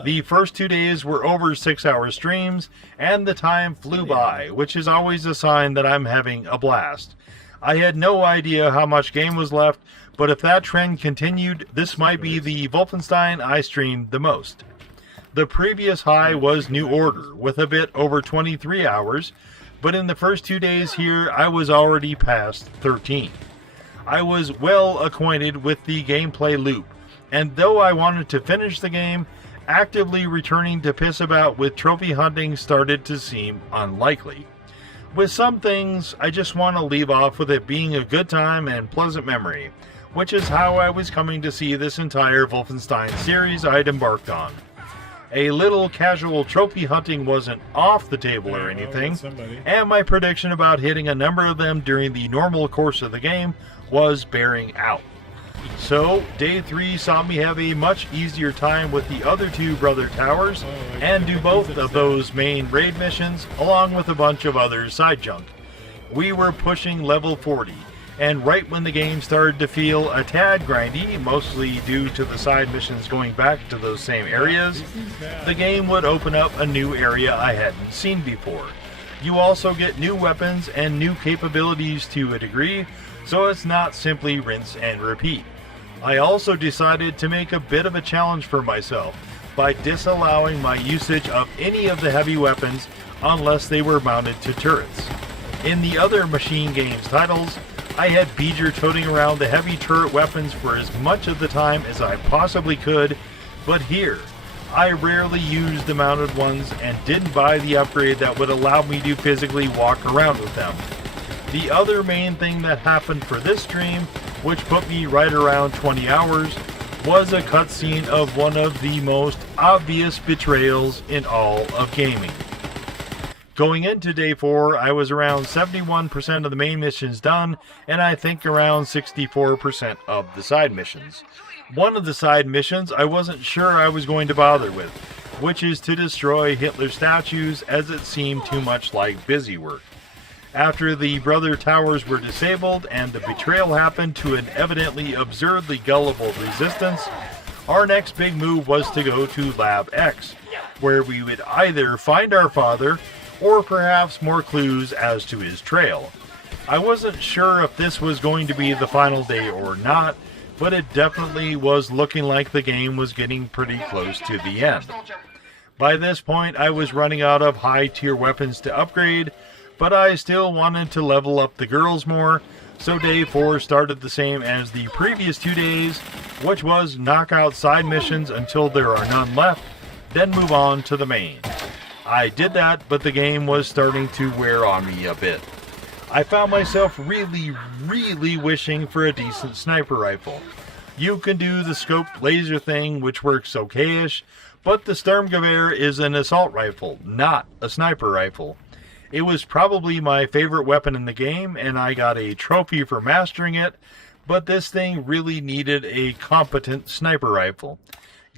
The first 2 days were over 6-hour streams, and the time flew by, which is always a sign that I'm having a blast. I had no idea how much game was left, but if that trend continued, this might be the Wolfenstein I streamed the most. The previous high was New Order, with a bit over 23 hours, but in the first 2 days here, I was already past 13. I was well acquainted with the gameplay loop, and though I wanted to finish the game, actively returning to piss about with trophy hunting started to seem unlikely. With some things, I just want to leave off with it being a good time and pleasant memory, which is how I was coming to see this entire Wolfenstein series I'd embarked on. A little casual trophy hunting wasn't off the table or anything, and my prediction about hitting a number of them during the normal course of the game was bearing out. So, Day 3 saw me have a much easier time with the other 2 Brother Towers, and do both of those main raid missions, along with a bunch of other side junk. We were pushing level 40, and right when the game started to feel a tad grindy, mostly due to the side missions going back to those same areas, the game would open up a new area I hadn't seen before. You also get new weapons and new capabilities to a degree, so it's not simply rinse and repeat. I also decided to make a bit of a challenge for myself by disallowing my usage of any of the heavy weapons unless they were mounted to turrets. In the other Machine Games titles, I had Beeger toting around the heavy turret weapons for as much of the time as I possibly could, but here, I rarely used the mounted ones and didn't buy the upgrade that would allow me to physically walk around with them. The other main thing that happened for this stream, which put me right around 20 hours, was a cutscene of one of the most obvious betrayals in all of gaming. Going into Day 4, I was around 71% of the main missions done, and I think around 64% of the side missions. One of the side missions I wasn't sure I was going to bother with, which is to destroy Hitler statues, as it seemed too much like busy work. After the Brother Towers were disabled and the betrayal happened to an evidently absurdly gullible resistance, our next big move was to go to Lab X, where we would either find our father or perhaps more clues as to his trail. I wasn't sure if this was going to be the final day or not, but it definitely was looking like the game was getting pretty close to the end. By this point, I was running out of high-tier weapons to upgrade, but I still wanted to level up the girls more, so Day 4 started the same as the previous 2 days, which was knock out side missions until there are none left, then move on to the main. I did that, but the game was starting to wear on me a bit. I found myself really wishing for a decent sniper rifle. You can do the scoped laser thing, which works okay-ish, but the Sturmgewehr is an assault rifle, not a sniper rifle. It was probably my favorite weapon in the game, and I got a trophy for mastering it, but this thing really needed a competent sniper rifle.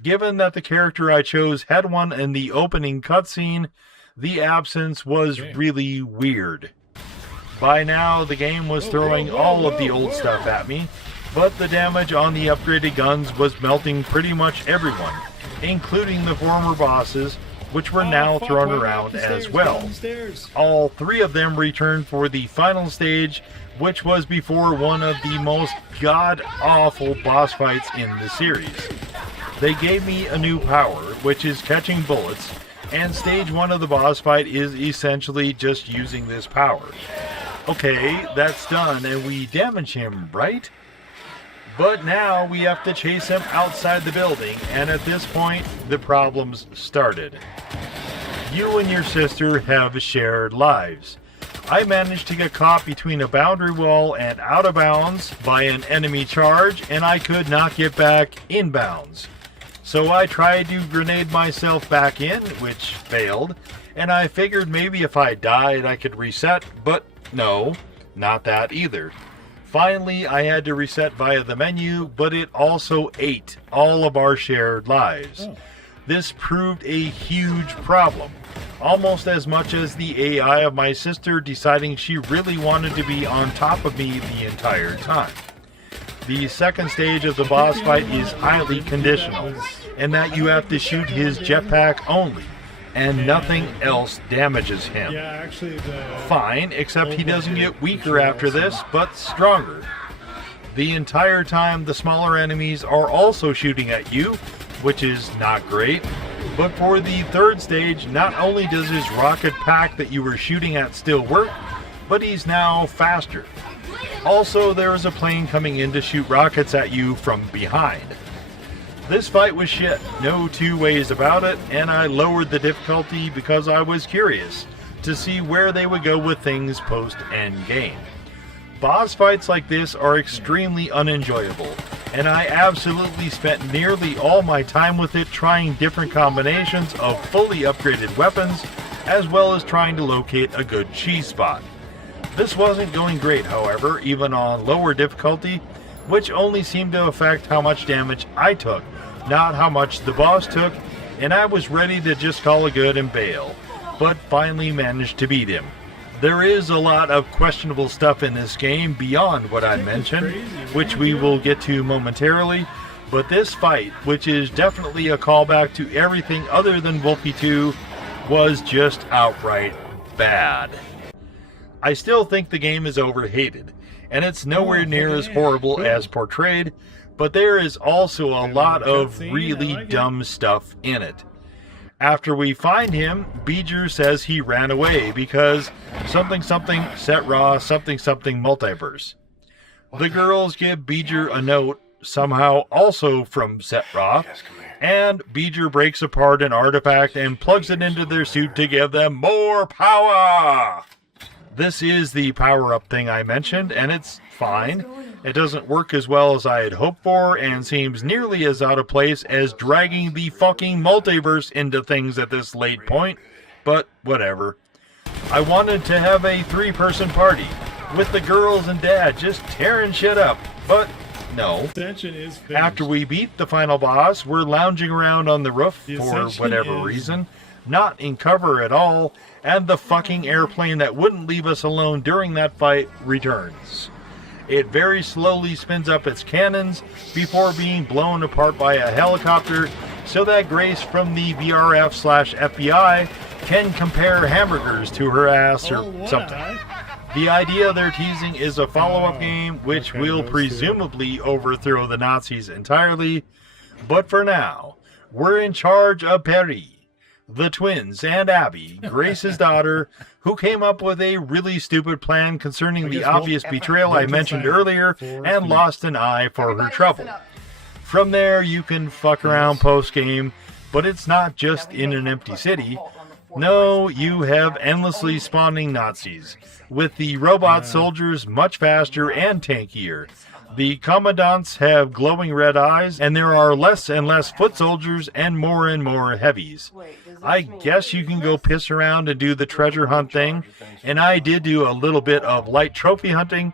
Given that the character I chose had one in the opening cutscene, the absence was really weird. By now, the game was throwing all of the old stuff at me, but the damage on the upgraded guns was melting pretty much everyone, including the former bosses, which were now thrown around as well. All 3 of them returned for the final stage, which was before one of the most god-awful boss fights in the series. They gave me a new power, which is catching bullets, and stage 1 of the boss fight is essentially just using this power. Okay, that's done, and we damage him, right? But now we have to chase him outside the building, and at this point, the problems started. You and your sister have shared lives. I managed to get caught between a boundary wall and out of bounds by an enemy charge, and I could not get back inbounds. So I tried to grenade myself back in, which failed, and I figured maybe if I died I could reset, but no, not that either. Finally, I had to reset via the menu, but it also ate all of our shared lives. This proved a huge problem, almost as much as the AI of my sister deciding she really wanted to be on top of me the entire time. The second stage of the boss fight is highly conditional, in that you have to shoot his jetpack only, and nothing else damages him. Fine, except he doesn't get weaker after this, but stronger. The entire time the smaller enemies are also shooting at you, which is not great. But for the third stage, not only does his rocket pack that you were shooting at still work, but he's now faster. Also, there is a plane coming in to shoot rockets at you from behind. This fight was shit, no 2 ways about it, and I lowered the difficulty because I was curious to see where they would go with things post-endgame. Boss fights like this are extremely unenjoyable, and I absolutely spent nearly all my time with it trying different combinations of fully upgraded weapons, as well as trying to locate a good cheese spot. This wasn't going great, however, even on lower difficulty, which only seemed to affect how much damage I took, not how much the boss took, and I was ready to just call it good and bail, but finally managed to beat him. There is a lot of questionable stuff in this game beyond what I mentioned, which we will get to momentarily, but this fight, which is definitely a callback to everything other than Wolfie 2, was just outright bad. I still think the game is overhated, and it's nowhere near as horrible as portrayed, but there is also a lot of really dumb stuff in it. After we find him, Beeger says he ran away because something something set raw something something multiverse. The girls give Beeger a note, somehow also from Set Raw, and Beeger breaks apart an artifact and plugs it into their suit to give them more power! This is the power-up thing I mentioned, and it's fine. It doesn't work as well as I had hoped for, and seems nearly as out of place as dragging the fucking multiverse into things at this late point, but whatever. I wanted to have a 3-person party, with the girls and dad just tearing shit up, but no. After we beat the final boss, we're lounging around on the roof for whatever reason, not in cover at all, and the fucking airplane that wouldn't leave us alone during that fight returns. It very slowly spins up its cannons before being blown apart by a helicopter so that Grace from the BRF/FBI can compare hamburgers to her ass or something. The idea they're teasing is a follow-up game which will presumably overthrow the Nazis entirely, but for now, we're in charge of Perry, the twins, and Abby, Grace's daughter, who came up with a really stupid plan concerning the obvious betrayal I mentioned earlier and lost an eye for her trouble. From there, you can fuck around post-game, but it's not just in an empty city. No, you have endlessly spawning Nazis, with the robot soldiers much faster and tankier. The commandants have glowing red eyes, and there are less and less foot soldiers and more heavies. I guess you can go piss around and do the treasure hunt thing, and I did do a little bit of light trophy hunting,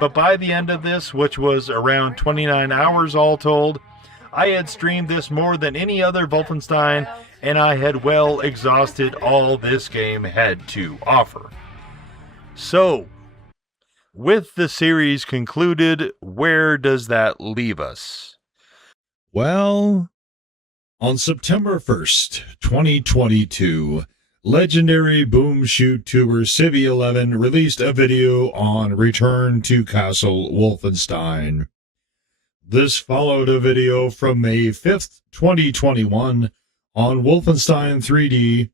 but by the end of this, which was around 29 hours all told, I had streamed this more than any other Wolfenstein, and I had well exhausted all this game had to offer. So, with the series concluded, where does that leave us? Well, On September 1st, 2022, legendary boom shoot tour Civvie 11 released a video on Return to Castle Wolfenstein. This followed a video from May 5th, 2021 on Wolfenstein 3D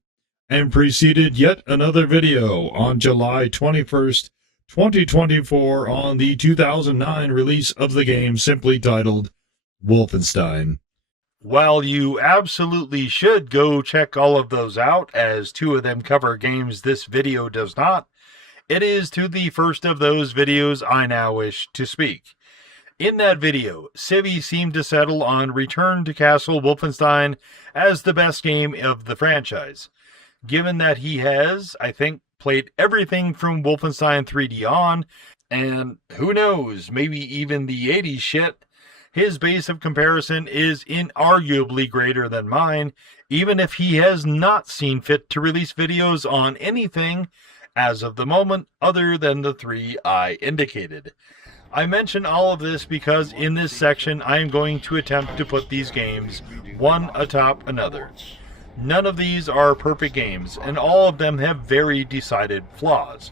and preceded yet another video on July 21st, 2024 on the 2009 release of the game simply titled Wolfenstein. While you absolutely should go check all of those out, as two of them cover games this video does not, it is to the first of those videos I now wish to speak. In that video, Civvie seemed to settle on Return to Castle Wolfenstein as the best game of the franchise. Given that he has, I think, played everything from Wolfenstein 3D on, and who knows, maybe even the 80s shit, his base of comparison is inarguably greater than mine, even if he has not seen fit to release videos on anything, as of the moment, other than the three I indicated. I mention all of this because in this section I am going to attempt to put these games one atop another. None of these are perfect games, and all of them have very decided flaws.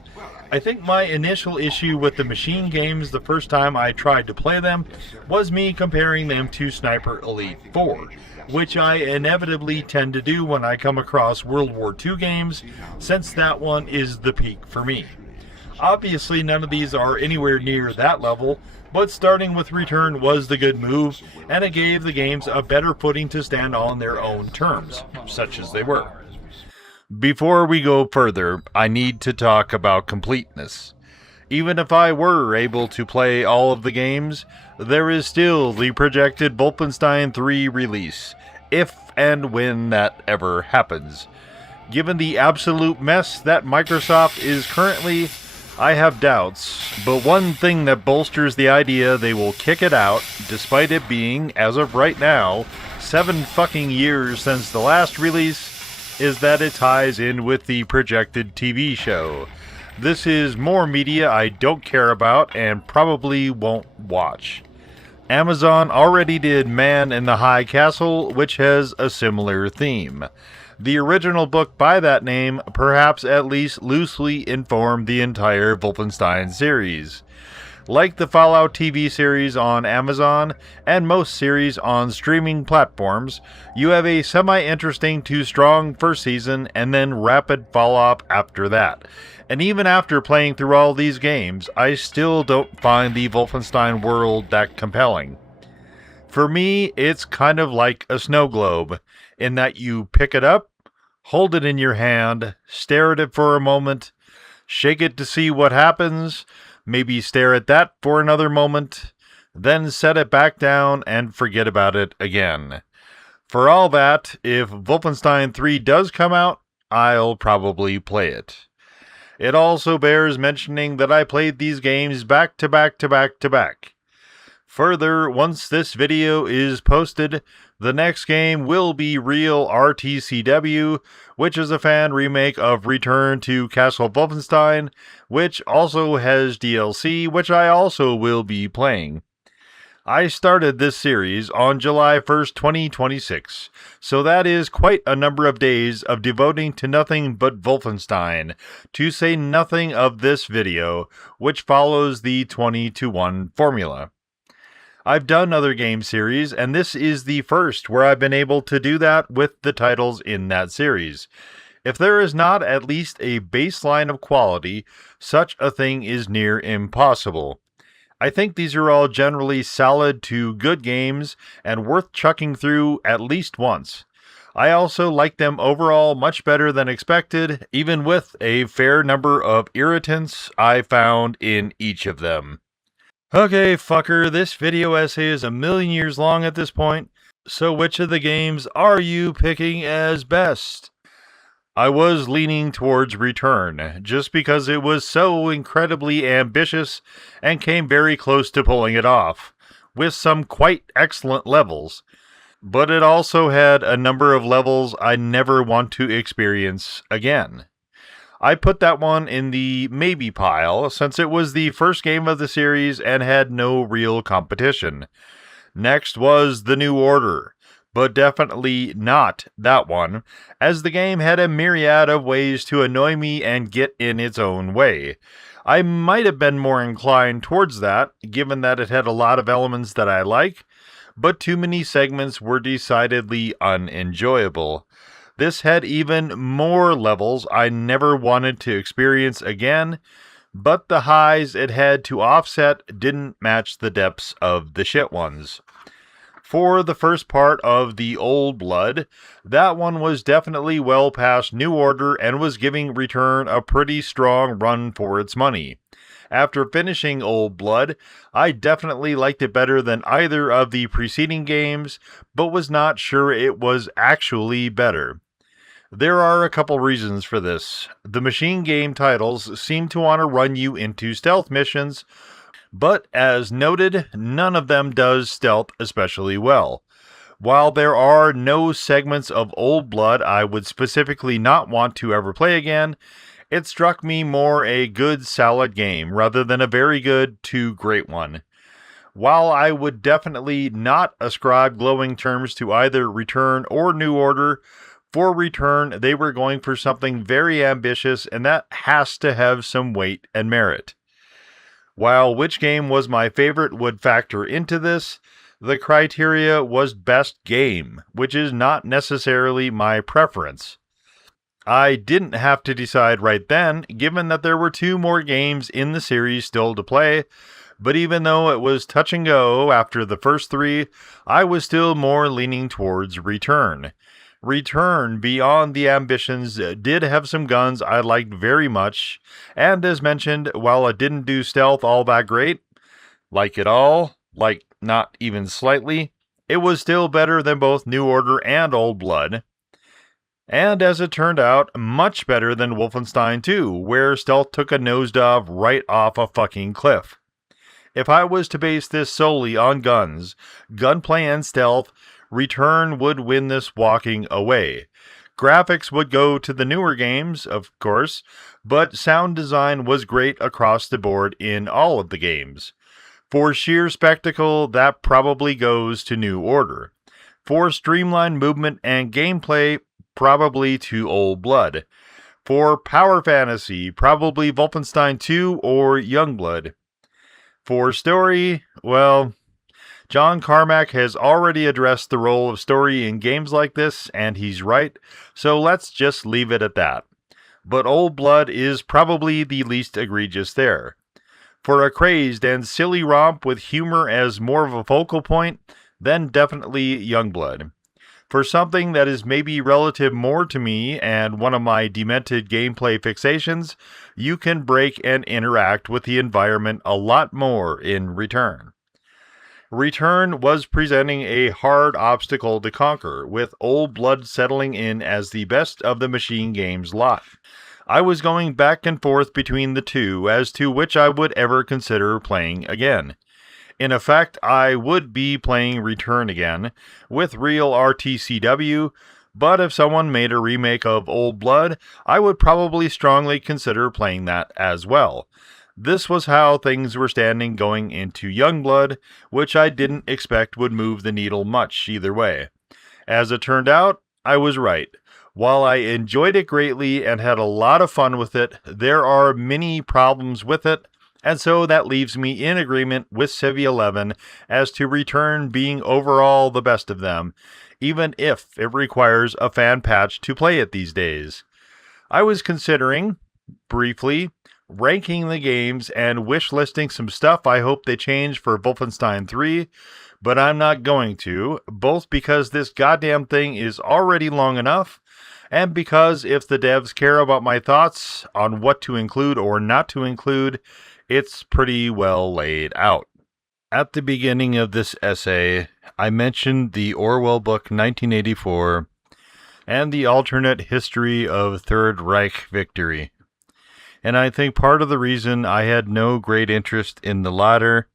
I think my initial issue with the machine games the first time I tried to play them was me comparing them to Sniper Elite 4, which I inevitably tend to do when I come across World War II games, since that one is the peak for me. Obviously, none of these are anywhere near that level, but starting with Return was the good move, and it gave the games a better footing to stand on their own terms, such as they were. Before we go further, I need to talk about completeness. Even if I were able to play all of the games, there is still the projected Wolfenstein 3 release, if and when that ever happens. Given the absolute mess that Microsoft is currently, I have doubts, but one thing that bolsters the idea they will kick it out, despite it being, as of right now, 7 fucking years since the last release, is that it ties in with the projected TV show. This is more media I don't care about and probably won't watch. Amazon already did Man in the High Castle, which has a similar theme. The original book by that name perhaps at least loosely informed the entire Wolfenstein series. Like the Fallout TV series on Amazon, and most series on streaming platforms, you have a semi-interesting to strong first season and then rapid fall-off after that. And even after playing through all these games, I still don't find the Wolfenstein world that compelling. For me, it's kind of like a snow globe, in that you pick it up, hold it in your hand, stare at it for a moment, shake it to see what happens, maybe stare at that for another moment, then set it back down and forget about it again. For all that, if Wolfenstein 3 does come out, I'll probably play it. It also bears mentioning that I played these games back to back to back to back. Further, once this video is posted, the next game will be Real RTCW, which is a fan remake of Return to Castle Wolfenstein, which also has DLC, which I also will be playing. I started this series on July 1st, 2026, so that is quite a number of days of devoting to nothing but Wolfenstein, to say nothing of this video, which follows the 20-to-1 formula. I've done other game series, and this is the first where I've been able to do that with the titles in that series. If there is not at least a baseline of quality, such a thing is near impossible. I think these are all generally solid to good games and worth chucking through at least once. I also like them overall much better than expected, even with a fair number of irritants I found in each of them. Okay, fucker, this video essay is 1,000,000 years long at this point, so which of the games are you picking as best? I was leaning towards Return, just because it was so incredibly ambitious and came very close to pulling it off, with some quite excellent levels. But it also had a number of levels I never want to experience again. I put that one in the maybe pile, since it was the first game of the series and had no real competition. Next was The New Order, but definitely not that one, as the game had a myriad of ways to annoy me and get in its own way. I might have been more inclined towards that, given that it had a lot of elements that I like, but too many segments were decidedly unenjoyable. This had even more levels I never wanted to experience again, but the highs it had to offset didn't match the depths of the shit ones. For the first part of the Old Blood, that one was definitely well past New Order and was giving Return a pretty strong run for its money. After finishing Old Blood, I definitely liked it better than either of the preceding games, but was not sure it was actually better. There are a couple reasons for this. The machine game titles seem to want to run you into stealth missions, but as noted, none of them does stealth especially well. While there are no segments of Old Blood I would specifically not want to ever play again, it struck me more a good solid game rather than a very good to great one. While I would definitely not ascribe glowing terms to either Return or New Order, for Return they were going for something very ambitious, and that has to have some weight and merit. While which game was my favorite would factor into this, the criteria was best game, which is not necessarily my preference. I didn't have to decide right then, given that there were 2 more games in the series still to play, but even though it was touch and go after the first 3, I was still more leaning towards Return. Return, beyond the ambitions, did have some guns I liked very much, and as mentioned, while it didn't do stealth all that great, like at all, like not even slightly, it was still better than both New Order and Old Blood. And as it turned out, much better than Wolfenstein II, where stealth took a nosedive right off a fucking cliff. If I was to base this solely on guns, gunplay and stealth, Return would win this walking away. Graphics would go to the newer games, of course, but sound design was great across the board in all of the games. For sheer spectacle, that probably goes to New Order. For streamlined movement and gameplay, probably to Old Blood. For power fantasy, probably Wolfenstein II or Youngblood. For story, well, John Carmack has already addressed the role of story in games like this, and he's right, so let's just leave it at that. But Old Blood is probably the least egregious there. For a crazed and silly romp with humor as more of a focal point, then definitely Youngblood. For something that is maybe relative more to me and one of my demented gameplay fixations, you can break and interact with the environment a lot more in Return. Return was presenting a hard obstacle to conquer, with Old Blood settling in as the best of the machine games lot. I was going back and forth between the two as to which I would ever consider playing again. In effect, I would be playing Return again, with real RTCW, but if someone made a remake of Old Blood, I would probably strongly consider playing that as well. This was how things were standing going into Youngblood, which I didn't expect would move the needle much either way. As it turned out, I was right. While I enjoyed it greatly and had a lot of fun with it, there are many problems with it, and so that leaves me in agreement with Civvie 11 as to Return being overall the best of them, even if it requires a fan patch to play it these days. I was considering, briefly, ranking the games and wish listing some stuff I hope they change for Wolfenstein III, but I'm not going to, both because this goddamn thing is already long enough, and because if the devs care about my thoughts on what to include or not to include, it's pretty well laid out. At the beginning of this essay, I mentioned the Orwell book 1984 and the alternate history of Third Reich victory. And I think part of the reason I had no great interest in the latter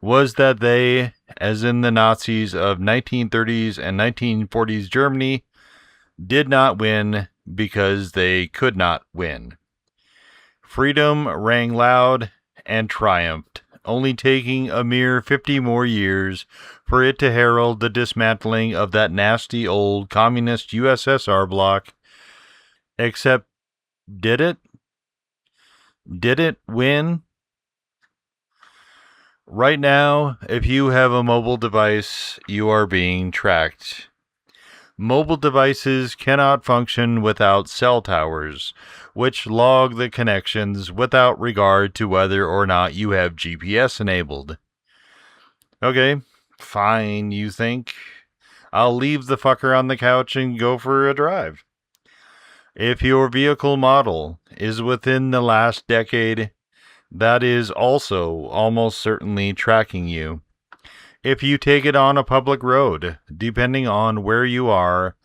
was that they, as in the Nazis of 1930s and 1940s Germany, did not win because they could not win. Freedom rang loud and triumphed only taking a mere 50 more years for it to herald the dismantling of that nasty old communist USSR bloc. Except, did it? Did it win? Right now, if you have a mobile device, you are being tracked. Mobile devices cannot function without cell towers, which log the connections without regard to whether or not you have GPS enabled. Okay, fine, you think. I'll leave the fucker on the couch and go for a drive. If your vehicle model is within the last decade, that is also almost certainly tracking you. If you take it on a public road, depending on where you are,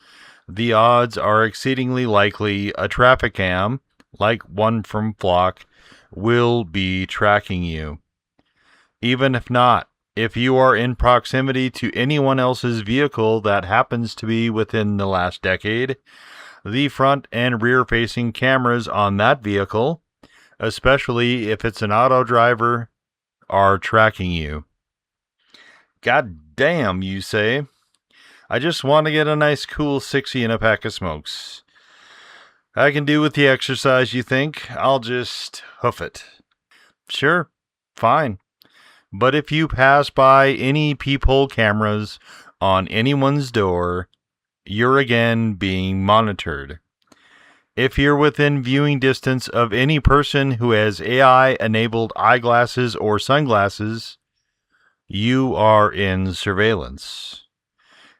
the odds are exceedingly likely a traffic cam, like one from Flock, will be tracking you. Even if not, if you are in proximity to anyone else's vehicle that happens to be within the last decade, the front and rear-facing cameras on that vehicle, especially if it's an auto driver, are tracking you. God damn, you say. I just want to get a nice cool 60 and a pack of smokes. I can do with the exercise, you think. I'll just hoof it. Sure, fine. But if you pass by any peephole cameras on anyone's door, you're again being monitored. If you're within viewing distance of any person who has AI-enabled eyeglasses or sunglasses, you are in surveillance.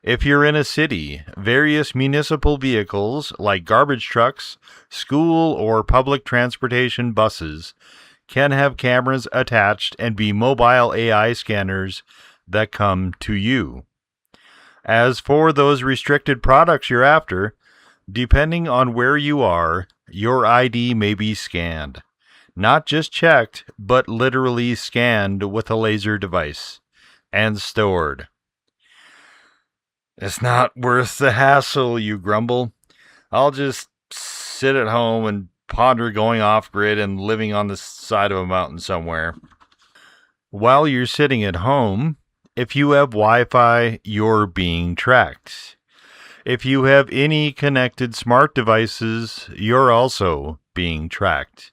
If you're in a city, various municipal vehicles like garbage trucks, school or public transportation buses can have cameras attached and be mobile AI scanners that come to you. As for those restricted products you're after, depending on where you are, your ID may be scanned. Not just checked, but literally scanned with a laser device and stored. It's not worth the hassle, you grumble. I'll just sit at home and ponder going off-grid and living on the side of a mountain somewhere. While you're sitting at home, if you have Wi-Fi, you're being tracked. If you have any connected smart devices, you're also being tracked.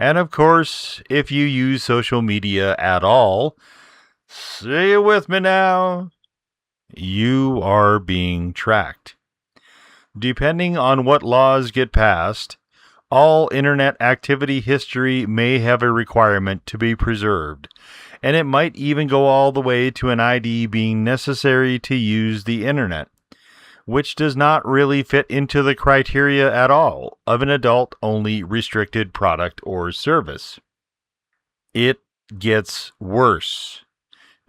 And of course, if you use social media at all, say it with me now, you are being tracked. Depending on what laws get passed, all internet activity history may have a requirement to be preserved, and it might even go all the way to an ID being necessary to use the internet, which does not really fit into the criteria at all of an adult-only restricted product or service. It gets worse.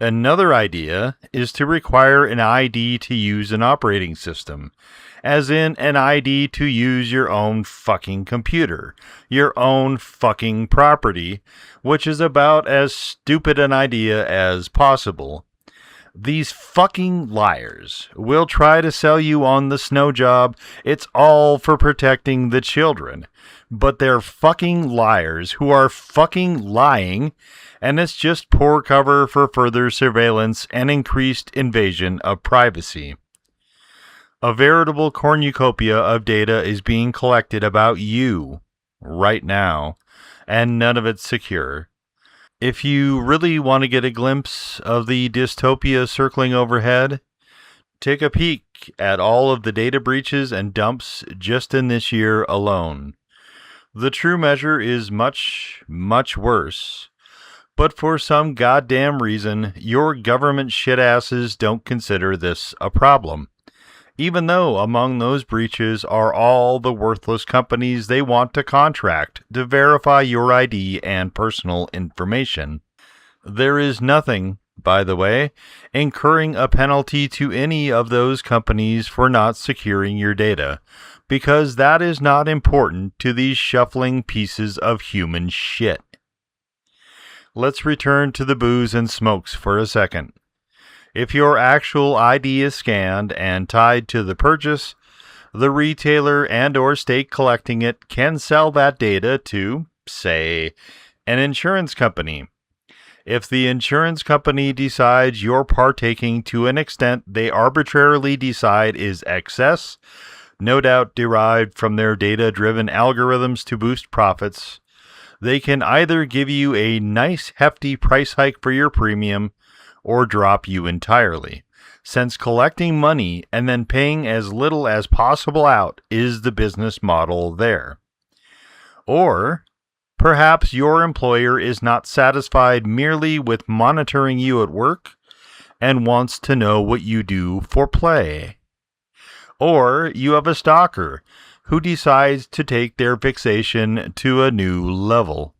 Another idea is to require an ID to use an operating system, as in an ID to use your own fucking computer, your own fucking property, which is about as stupid an idea as possible. These fucking liars will try to sell you on the snow job. It's all for protecting the children. But they're fucking liars who are fucking lying, and it's just poor cover for further surveillance and increased invasion of privacy. A veritable cornucopia of data is being collected about you right now, and none of it's secure. If you really want to get a glimpse of the dystopia circling overhead, take a peek at all of the data breaches and dumps just in this year alone. The true measure is much, much worse. But for some goddamn reason, your government shitasses don't consider this a problem, even though among those breaches are all the worthless companies they want to contract to verify your ID and personal information. There is nothing, by the way, incurring a penalty to any of those companies for not securing your data, because that is not important to these shuffling pieces of human shit. Let's return to the booze and smokes for a second. If your actual ID is scanned and tied to the purchase, the retailer and or state collecting it can sell that data to, say, an insurance company. If the insurance company decides you're partaking to an extent they arbitrarily decide is excess, no doubt derived from their data-driven algorithms to boost profits, they can either give you a nice hefty price hike for your premium or drop you entirely, since collecting money and then paying as little as possible out is the business model there. Or perhaps your employer is not satisfied merely with monitoring you at work and wants to know what you do for play. Or you have a stalker who decides to take their fixation to a new level.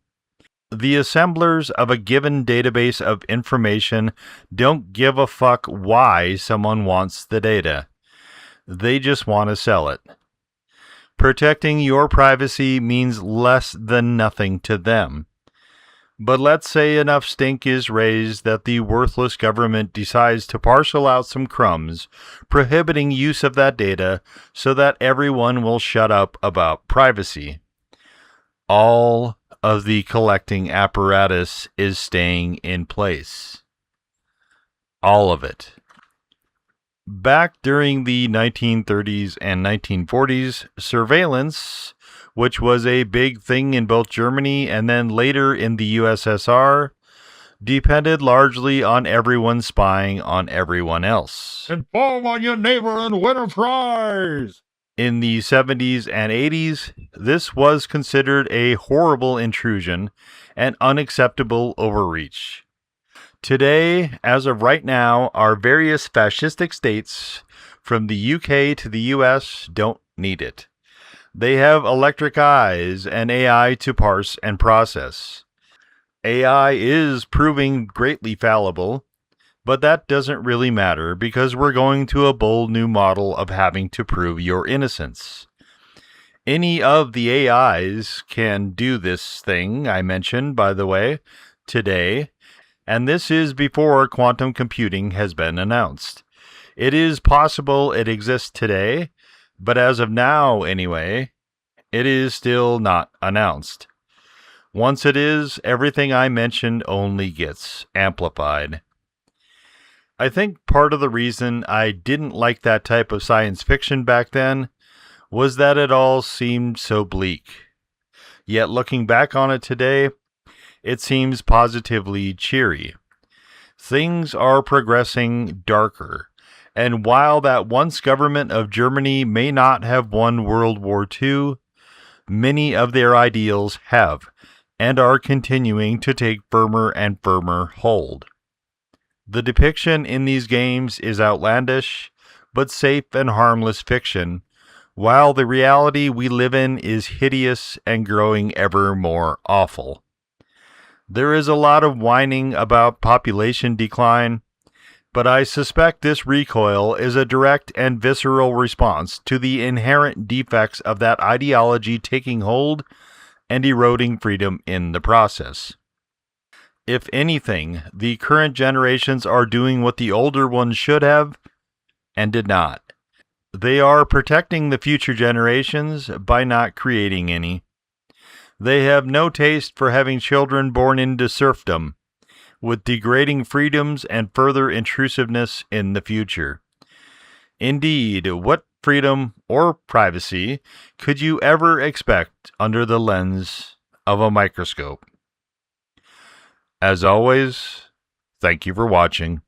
The assemblers of a given database of information don't give a fuck why someone wants the data. They just want to sell it. Protecting your privacy means less than nothing to them. But let's say enough stink is raised that the worthless government decides to parcel out some crumbs, prohibiting use of that data so that everyone will shut up about privacy. All of the collecting apparatus is staying in place. All of it. Back during the 1930s and 1940s, surveillance, which was a big thing in both Germany and then later in the USSR, depended largely on everyone spying on everyone else. Inform on your neighbor and win a prize! In the 70s and 80s, this was considered a horrible intrusion and unacceptable overreach. Today, as of right now, our various fascistic states, from the UK to the US, don't need it. They have electric eyes and AI to parse and process. AI is proving greatly fallible, but that doesn't really matter because we're going to a bold new model of having to prove your innocence. Any of the AIs can do this thing I mentioned, by the way, today, and this is before quantum computing has been announced. It is possible it exists today, but as of now, anyway, it is still not announced. Once it is, everything I mentioned only gets amplified. I think part of the reason I didn't like that type of science fiction back then was that it all seemed so bleak. Yet looking back on it today, it seems positively cheery. Things are progressing darker. And while that once government of Germany may not have won World War II, many of their ideals have, and are continuing to take firmer and firmer hold. The depiction in these games is outlandish, but safe and harmless fiction, while the reality we live in is hideous and growing ever more awful. There is a lot of whining about population decline, but I suspect this recoil is a direct and visceral response to the inherent defects of that ideology taking hold and eroding freedom in the process. If anything, the current generations are doing what the older ones should have and did not. They are protecting the future generations by not creating any. They have no taste for having children born into serfdom, with degrading freedoms and further intrusiveness in the future. Indeed, what freedom or privacy could you ever expect under the lens of a microscope? As always, thank you for watching.